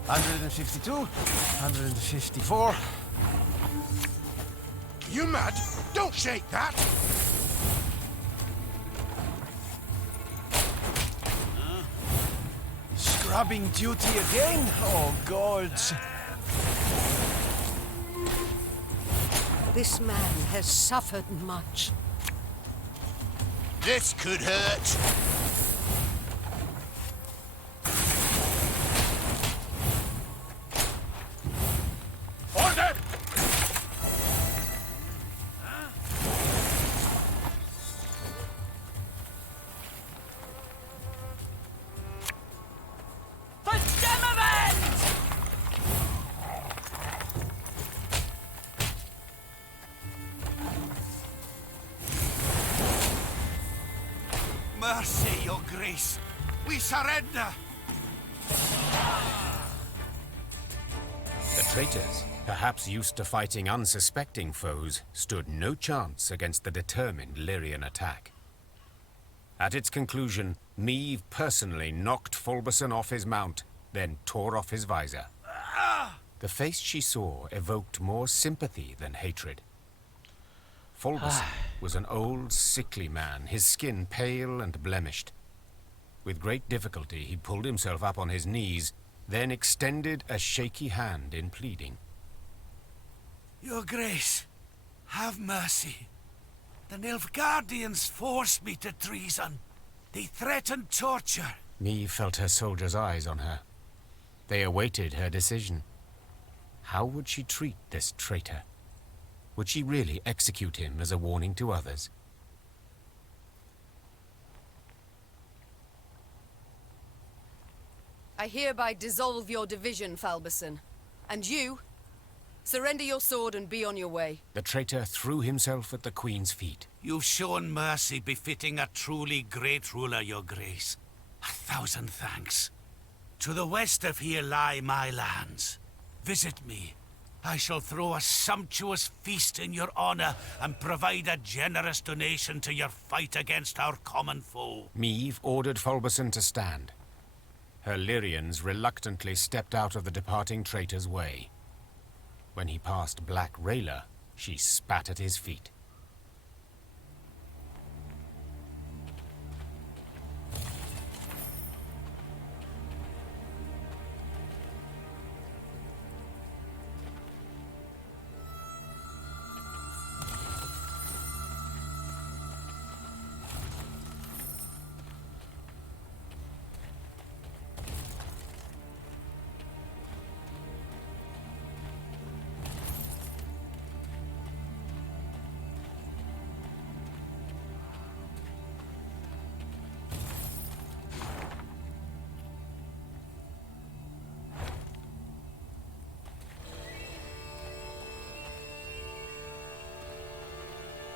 $152, $154. You mad? Don't shake that! Scrubbing duty again? Oh, gods. This man has suffered much. This could hurt. Mercy, Your Grace. We surrender. The traitors, perhaps used to fighting unsuspecting foes, stood no chance against the determined Lyrian attack. At its conclusion, Meave personally knocked Fulberson off his mount, then tore off his visor. The face she saw evoked more sympathy than hatred. Fulberson was an old, sickly man, his skin pale and blemished. With great difficulty, he pulled himself up on his knees, then extended a shaky hand in pleading. Your Grace, have mercy. The Nilfgaardians forced me to treason. They threatened torture. Meave felt her soldiers' eyes on her. They awaited her decision. How would she treat this traitor? Would she really execute him as a warning to others? I hereby dissolve your division, Falberson. And you, surrender your sword and be on your way. The traitor threw himself at the Queen's feet. You've shown mercy befitting a truly great ruler, Your Grace. 1,000 thanks. To the west of here lie my lands. Visit me. I shall throw a sumptuous feast in your honor and provide a generous donation to your fight against our common foe. Meave ordered Fulberson to stand. Her Lyrians reluctantly stepped out of the departing traitor's way. When he passed Black Rayla, she spat at his feet.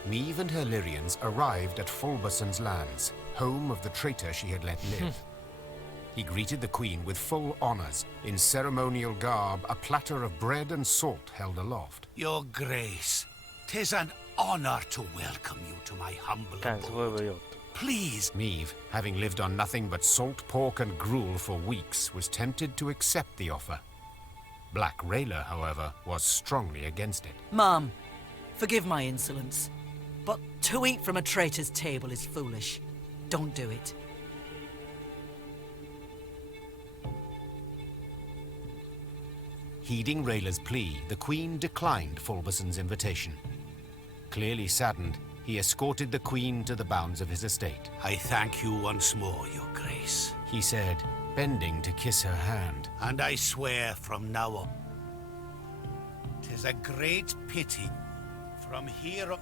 Meve and her Lyrians arrived at Fulberson's lands, home of the traitor she had let live. He greeted the queen with full honors. In ceremonial garb, a platter of bread and salt held aloft. Your Grace, 'tis an honor to welcome you to my humble abode. Please. Meve, having lived on nothing but salt pork and gruel for weeks, was tempted to accept the offer. Black Rayla, however, was strongly against it. Mom, forgive my insolence, but to eat from a traitor's table is foolish. Don't do it. Heeding Rayla's plea, the queen declined Fulberson's invitation. Clearly saddened, he escorted the queen to the bounds of his estate. I thank you once more, Your Grace, he said, bending to kiss her hand. And I swear from now on, 'tis a great pity from here on.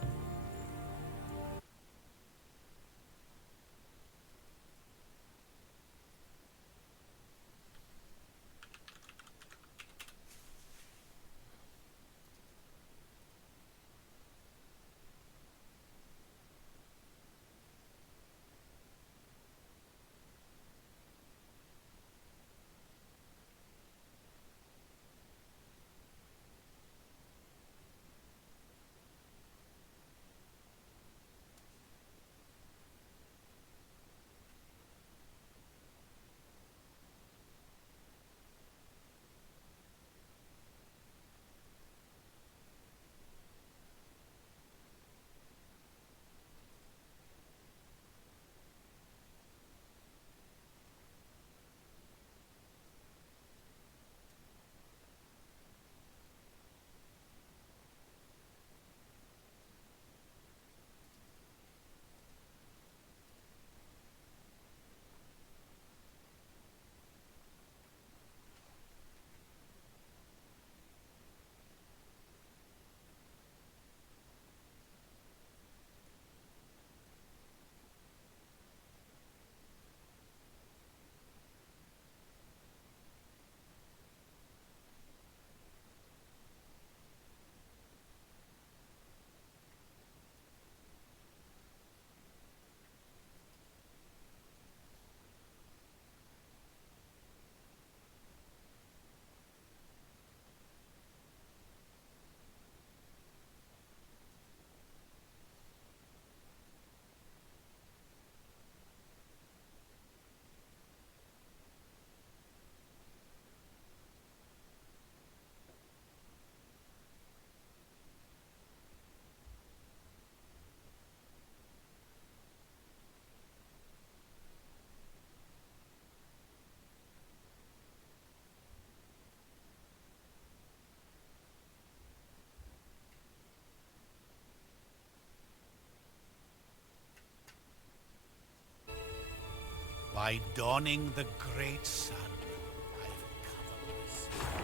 By dawning the great sun, I've covered myself.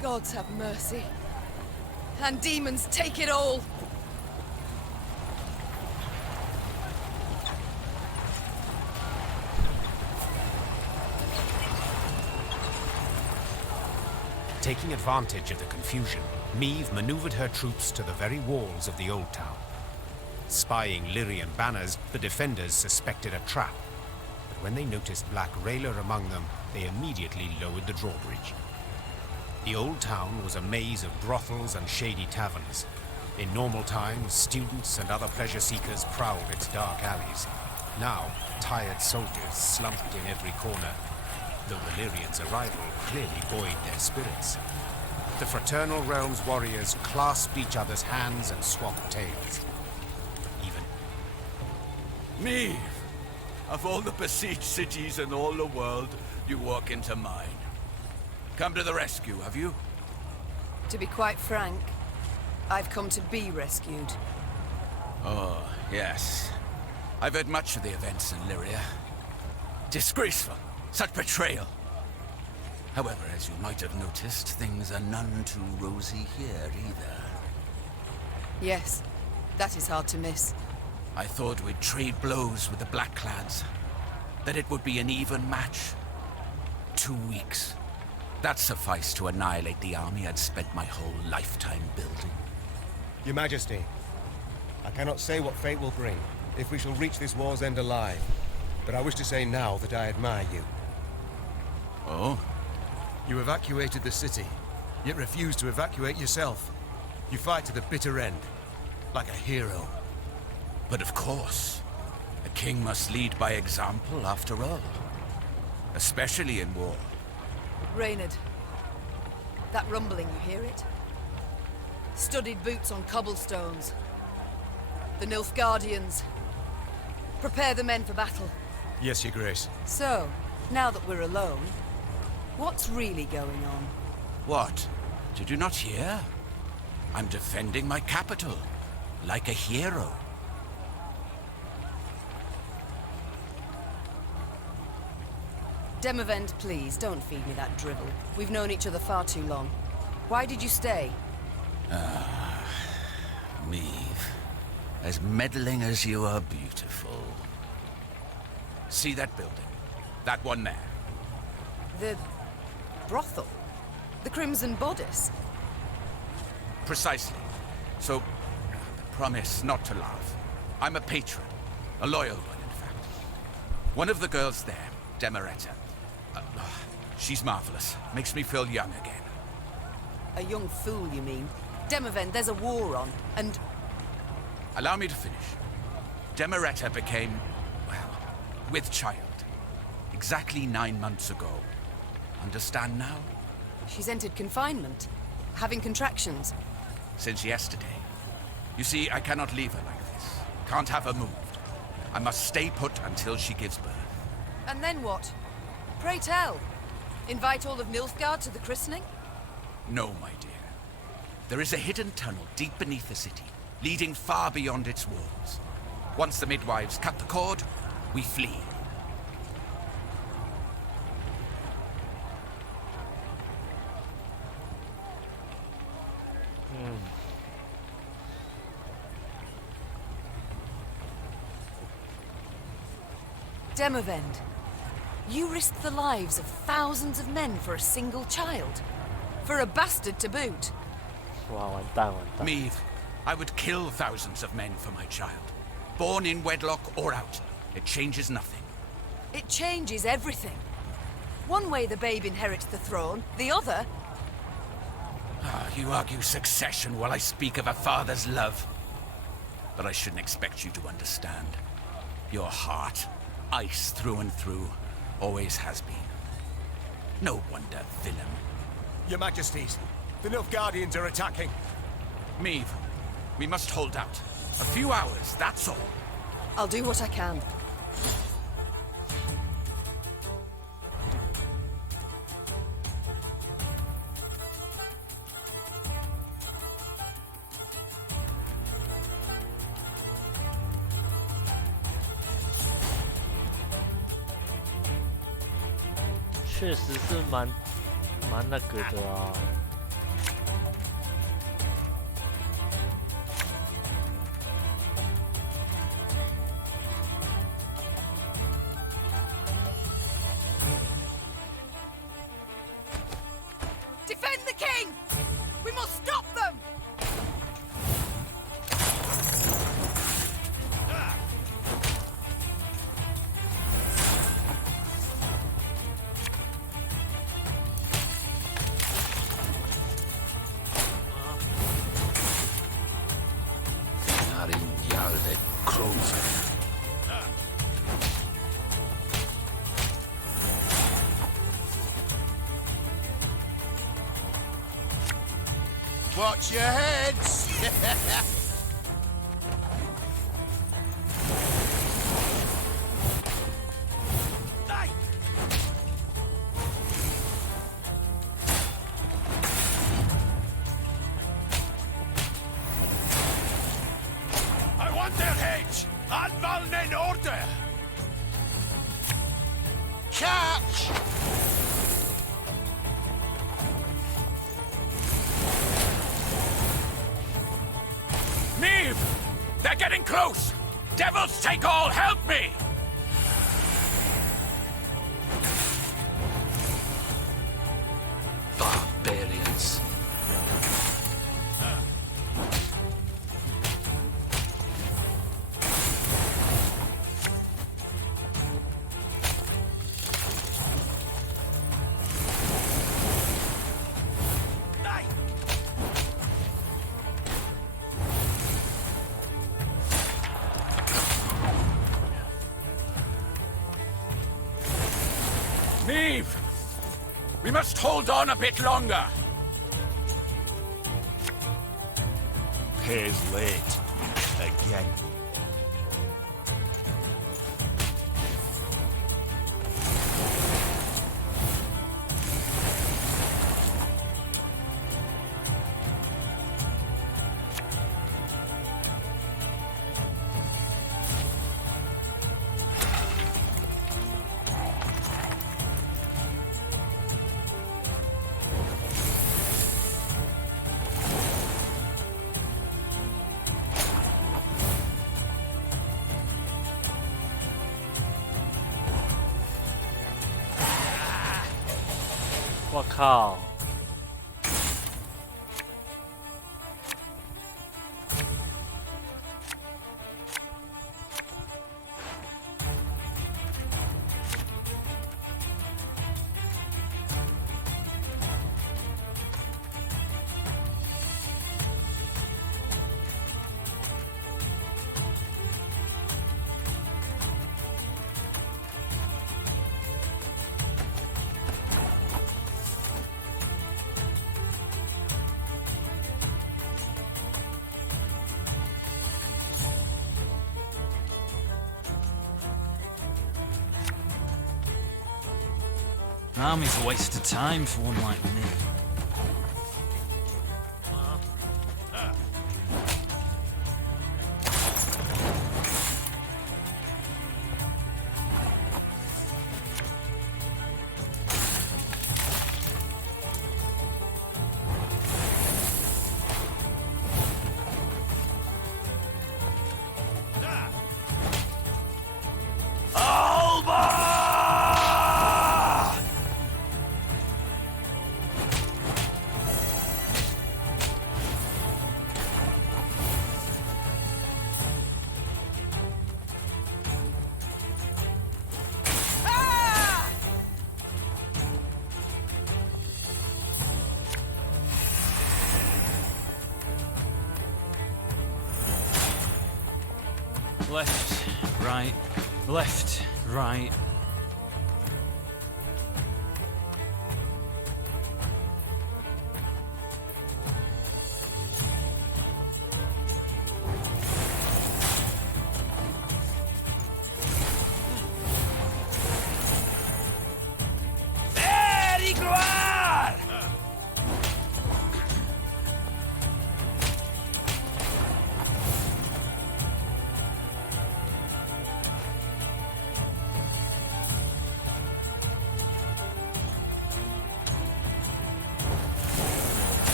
Gods have mercy. And demons take it all. Taking advantage of the confusion, Meve maneuvered her troops to the very walls of the old town. Spying Lyrian banners, the defenders suspected a trap. when they noticed Black Railer among them, they immediately lowered the drawbridge. The old town was a maze of brothels and shady taverns. In normal times, students and other pleasure seekers prowled its dark alleys. Now, tired soldiers slumped in every corner, though Valyrian's arrival clearly buoyed their spirits. The Fraternal Realm's warriors clasped each other's hands and swapped tales. Me! Of all the besieged cities in all the world, you walk into mine. Come to the rescue, have you? To be quite frank, I've come to be rescued. Oh, yes. I've heard much of the events in Lyria. Disgraceful. Such betrayal. However, as you might have noticed, things are none too rosy here either. Yes, that is hard to miss. I thought we'd trade blows with the Blackclads. That it would be an even match. 2 weeks. That sufficed to annihilate the army I'd spent my whole lifetime building. Your Majesty, I cannot say what fate will bring, if we shall reach this war's end alive. But I wish to say now that I admire you. Oh? You evacuated the city, yet refused to evacuate yourself. You fight to the bitter end, like a hero. But of course, a king must lead by example after all. Especially in war. Reynard, that rumbling, you hear it? Studded boots on cobblestones. The Nilfgaardians. Prepare the men for battle. Yes, Your Grace. So, now that we're alone, what's really going on? What? Did you not hear? I'm defending my capital, like a hero. Demavend, please, don't feed me that drivel. We've known each other far too long. Why did you stay? Meve. As meddling as you are beautiful. See that building? That one there? The brothel? The Crimson Bodice? Precisely. So, promise not to laugh. I'm a patron. A loyal one, in fact. One of the girls there, Demeretta. She's marvelous. Makes me feel young again. A young fool, you mean? Demavend, there's a war on, and... Allow me to finish. Demeretta became, well, with child. Exactly 9 months ago. Understand now? She's entered confinement. Having contractions. Since yesterday. You see, I cannot leave her like this. Can't have her moved. I must stay put until she gives birth. And then what? Pray tell. Invite all of Nilfgaard to the christening? No, my dear. There is a hidden tunnel deep beneath the city, leading far beyond its walls. Once the midwives cut the cord, we flee. Demavend, you risked the lives of thousands of men for a single child. For a bastard to boot. Wow, 完蛋完蛋. Meve, I would kill thousands of men for my child. Born in wedlock or out, it changes nothing. It changes everything. One way the babe inherits the throne, the other... You argue succession while I speak of a father's love. But I shouldn't expect you to understand. Your heart, ice through and through, always has been. No wonder, villain. Your Majesties, the Nilfgaardians are attacking. Meve, we must hold out. A few hours, that's all. I'll do what I can.确实是蛮那个的啊。Defend the king! We must stop them! Watch your heads! I want their heads! Anvallen in order! Catch! Neve! They're getting close! Devils take all! Help me! Barbarians. Neve! We must hold on a bit longer. Pays late. Again.我靠！Army's a waste of time for one like me. Left, right, left, right.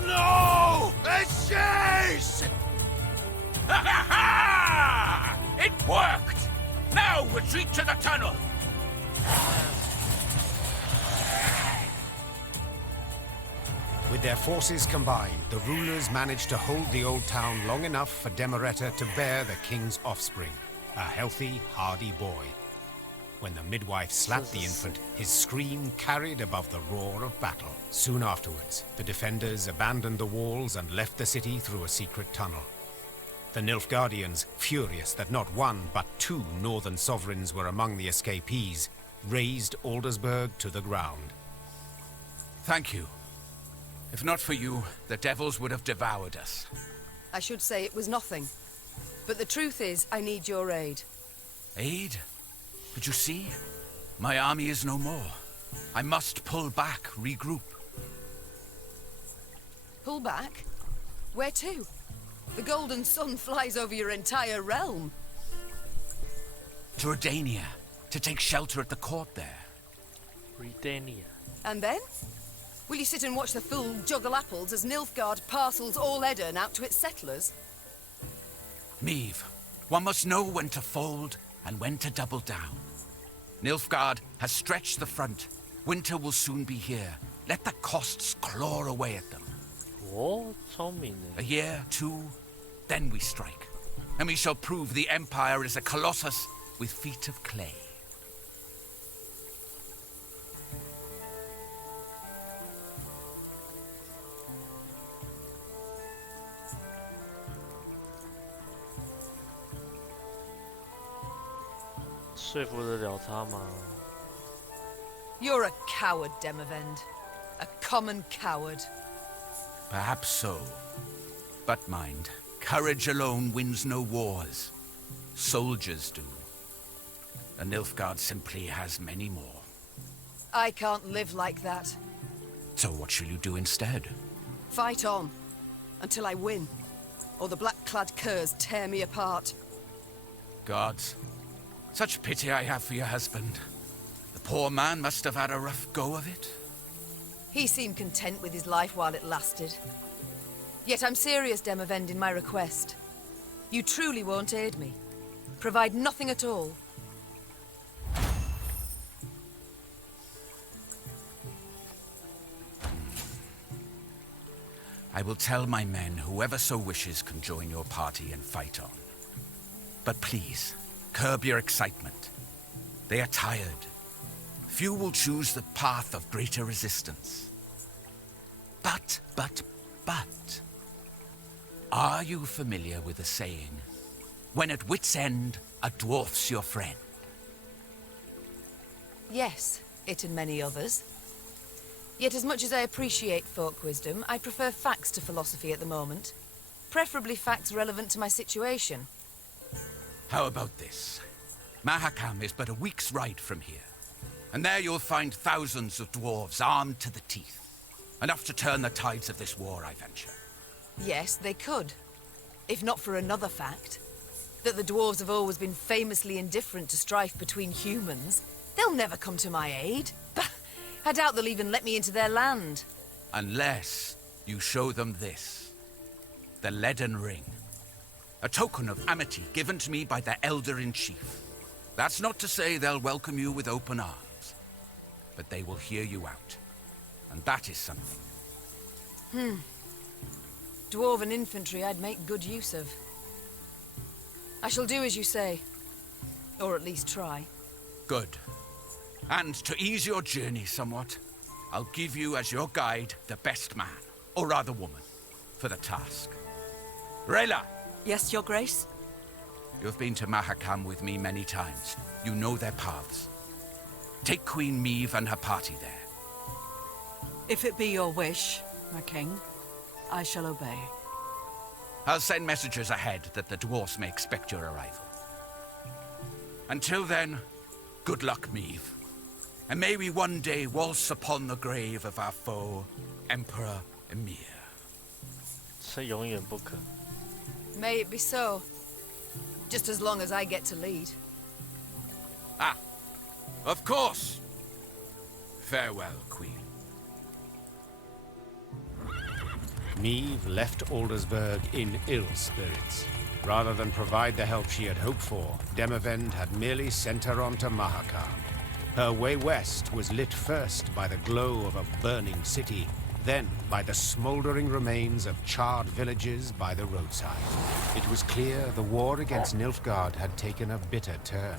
No! A chase! Ha ha ha! It worked! Now retreat to the tunnel! With their forces combined, the rulers managed to hold the old town long enough for Demereta to bear the king's offspring, a healthy, hardy boy. When the midwife slapped the infant, his scream carried above the roar of battle. Soon afterwards, the defenders abandoned the walls and left the city through a secret tunnel. The Nilfgaardians, furious that not one but two northern sovereigns were among the escapees, razed Aldersburg to the ground. Thank you. If not for you, the devils would have devoured us. I should say it was nothing. But the truth is, I need your aid. Aid? But you see, my army is no more. I must pull back, regroup. Pull back? Where to? The golden sun flies over your entire realm. To Redania, to take shelter at the court there. Redania. And then? Will you sit and watch the fool juggle apples as Nilfgaard parcels all Edirn out to its settlers? Meve, one must know when to fold and when to double down. Nilfgaard has stretched the front. Winter will soon be here. Let the costs claw away at them. Oh, 聪明呢。 A year, 2, then we strike. And we shall prove the Empire is a colossus with feet of clay. You're a coward, Demavend. A common coward. Perhaps so. But mind, courage alone wins no wars. Soldiers do. And Nilfgaard simply has many more. I can't live like that. So what shall you do instead? Fight on. Until I win. Or the black-clad curs tear me apart. Gods, such pity I have for your husband. The poor man must have had a rough go of it. He seemed content with his life while it lasted. Yet I'm serious, Demavend, in my request. You truly won't aid me. Provide nothing at all. I will tell my men whoever so wishes can join your party and fight on. But please, curb your excitement. They are tired. Few will choose the path of greater resistance. But... Are you familiar with the saying, when at wit's end, a dwarf's your friend? Yes, it and many others. Yet as much as I appreciate folk wisdom, I prefer facts to philosophy at the moment. Preferably facts relevant to my situation. How about this? Mahakam is but a week's ride from here. And there you'll find thousands of dwarves armed to the teeth. Enough to turn the tides of this war, I venture. Yes, they could. If not for another fact. That the dwarves have always been famously indifferent to strife between humans. They'll never come to my aid. I doubt they'll even let me into their land. Unless you show them this. The Leaden Ring. A token of amity given to me by the Elder-in-Chief. That's not to say they'll welcome you with open arms. But they will hear you out. And that is something. Dwarven infantry I'd make good use of. I shall do as you say. Or at least try. Good. And to ease your journey somewhat, I'll give you as your guide the best man, or rather woman, for the task. Rayla! Yes, Your Grace? You've been to Mahakam with me many times. You know their paths. Take Queen Meve and her party there. If it be your wish, my king, I shall obey. I'll send messengers ahead that the dwarfs may expect your arrival. Until then, good luck, Meve. And may we one day waltz upon the grave of our foe, Emperor Emir. 这永远不可。 May it be so. Just as long as I get to lead. Ah, of course. Farewell, Queen. Meve left Aldersburg in ill spirits. Rather than provide the help she had hoped for, Demavend had merely sent her on to Mahakam. Her way west was lit first by the glow of a burning city, then by the smoldering remains of charred villages by the roadside. It was clear the war against Nilfgaard had taken a bitter turn.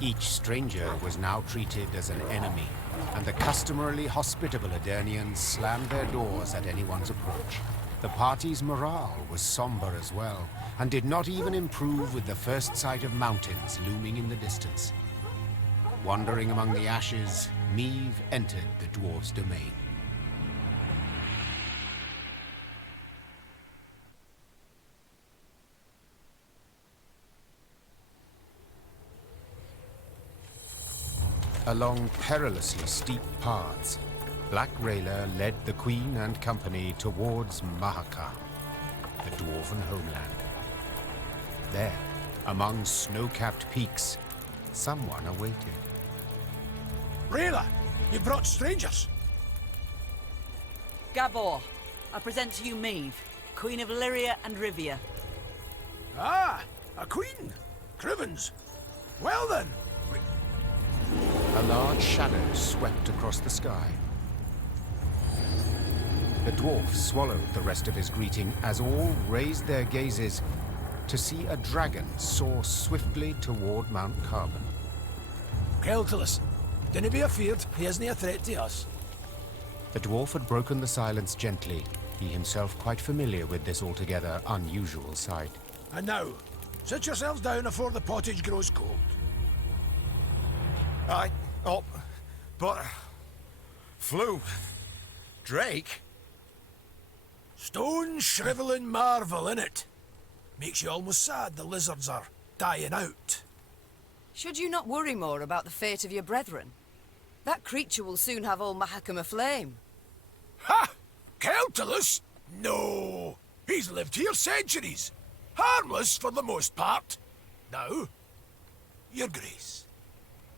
Each stranger was now treated as an enemy, and the customarily hospitable Edirnians slammed their doors at anyone's approach. The party's morale was somber as well, and did not even improve with the first sight of mountains looming in the distance. Wandering among the ashes, Meve entered the dwarves' domain. Along perilously steep paths, Black Rayla led the Queen and company towards Mahaka, the dwarven homeland. There, among snow-capped peaks, someone awaited. Rayla, you brought strangers. Gabor, I present to you Maeve, Queen of Illyria and Rivia. Ah, a queen. Crivens. Well then. A large shadow swept across the sky. The dwarf swallowed the rest of his greeting as all raised their gazes to see a dragon soar swiftly toward Mount Carbon. Keltulus, dinna be afeard, he isn't a threat to us. The dwarf had broken the silence gently, he himself quite familiar with this altogether unusual sight. And now, sit yourselves down afore the pottage grows cold. Aye. Oh, but... Flew. Drake? Stone shriveling marvel, innit? Makes you almost sad the lizards are dying out. Should you not worry more about the fate of your brethren? That creature will soon have all Mahakam aflame. Ha! Keltulus? No! He's lived here centuries. Harmless for the most part. Now, your grace,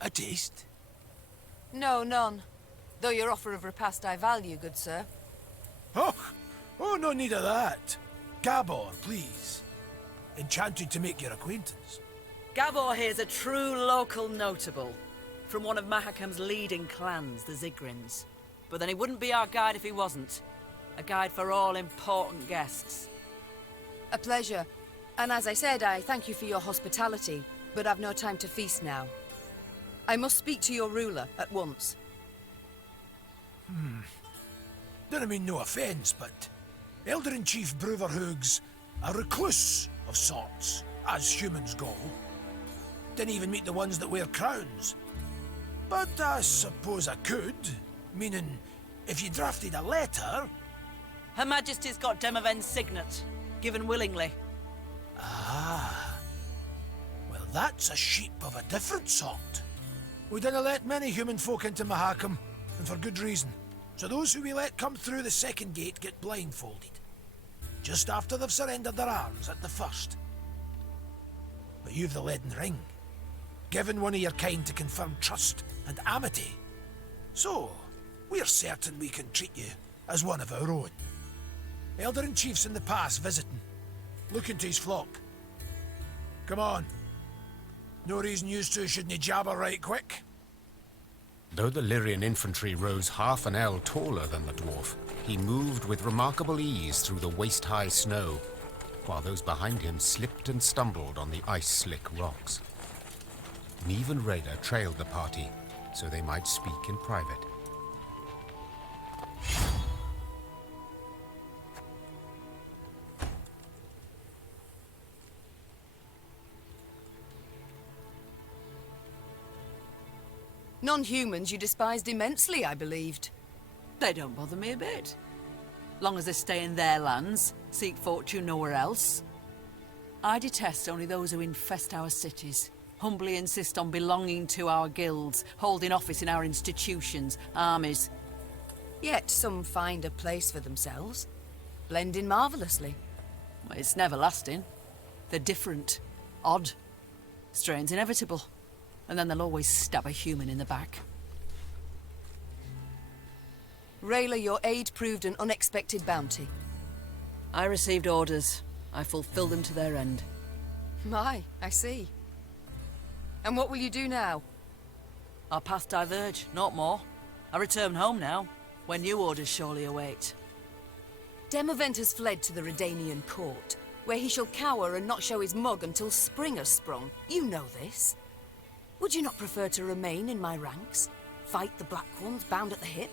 a taste? No, none. Though your offer of repast I value, good sir. Oh, no need of that. Gabor, please. Enchanted to make your acquaintance. Gabor here's a true local notable, from one of Mahakam's leading clans, the Zigrins. But then he wouldn't be our guide if he wasn't. A guide for all important guests. A pleasure. And as I said, I thank you for your hospitality, but I've no time to feast now. I must speak to your ruler at once. Don't mean no offence, but Elder-in-Chief Bruverhoog's a recluse of sorts, as humans go. Didn't even meet the ones that wear crowns. But I suppose I could, meaning if you drafted a letter... Her Majesty's got Demoven's signet, given willingly. Ah. Well, that's a sheep of a different sort. We didn't let many human folk into Mahakam, and for good reason. So those who we let come through the second gate get blindfolded. Just after they've surrendered their arms at the first. But you've the leaden ring. Given one of your kind to confirm trust and amity. So, we're certain we can treat you as one of our own. Elder-in-Chief's in the pass visiting. Looking to his flock. Come on. No reason you two shouldn't jabber right quick. Though the Lyrian infantry rose half an ell taller than the dwarf, he moved with remarkable ease through the waist-high snow, while those behind him slipped and stumbled on the ice-slick rocks. Neve and Rayla trailed the party, so they might speak in private. Non-humans you despised immensely, I believed. They don't bother me a bit. Long as they stay in their lands, seek fortune nowhere else. I detest only those who infest our cities, humbly insist on belonging to our guilds, holding office in our institutions, armies. Yet some find a place for themselves, blend in marvellously. Well, it's never lasting. They're different, odd. Strain's inevitable. And then they'll always stab a human in the back. Rayla, your aid proved an unexpected bounty. I received orders. I fulfilled them to their end. My, I see. And what will you do now? Our paths diverge, not more. I return home now, where new orders surely await. Demovent has fled to the Redanian court, where he shall cower and not show his mug until spring has sprung. You know this. Would you not prefer to remain in my ranks? Fight the Black Ones bound at the hip?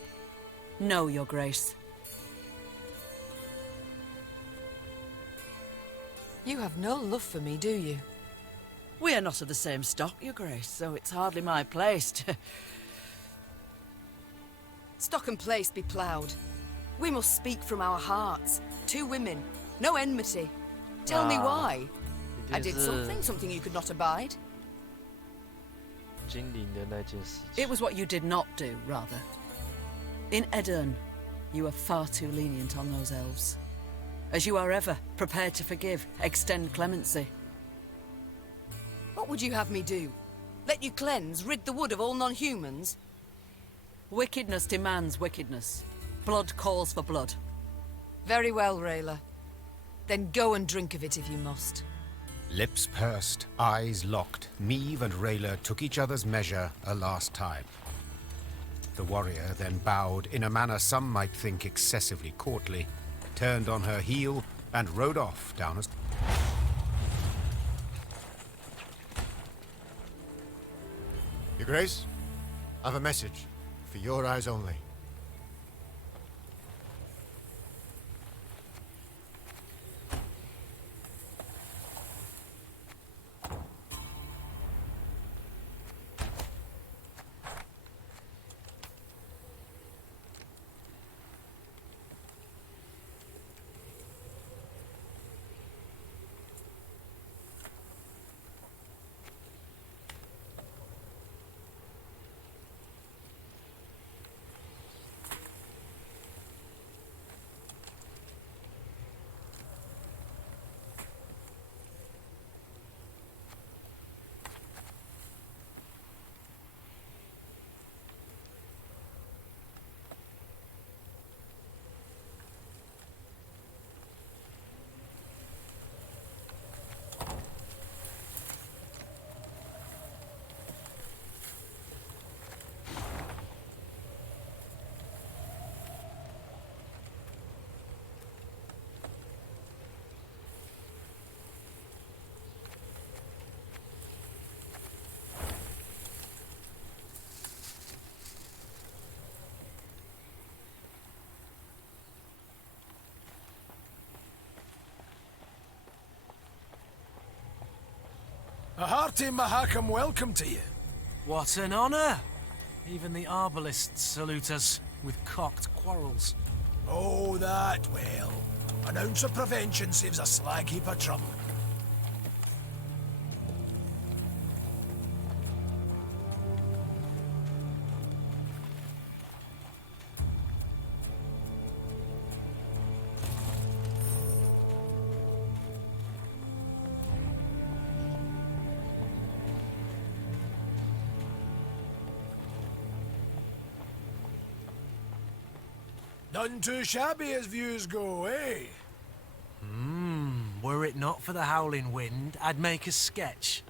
No, Your Grace. You have no love for me, do you? We are not of the same stock, Your Grace, so it's hardly my place to... Stock and place be ploughed. We must speak from our hearts. Two women, no enmity. Tell me why. I did something you could not abide. 精灵的那件事情。 It was what you did not do, rather. In Edirne, you were far too lenient on those elves. As you are ever, prepared to forgive, extend clemency. What would you have me do? Let you cleanse, rid the wood of all non-humans? Wickedness demands wickedness. Blood calls for blood. Very well, Rayla. Then go and drink of it if you must. Lips pursed, eyes locked, Meve and Rayla took each other's measure a last time. The warrior then bowed in a manner some might think excessively courtly, turned on her heel, and rode off down a... Your Grace, I have a message for your eyes only. A hearty Mahakam welcome to you. What an honor! Even the arbalists salute us with cocked quarrels. Oh, that well. An ounce of prevention saves a slag heap of trouble. None too shabby as views go, eh? Were it not for the howling wind, I'd make a sketch.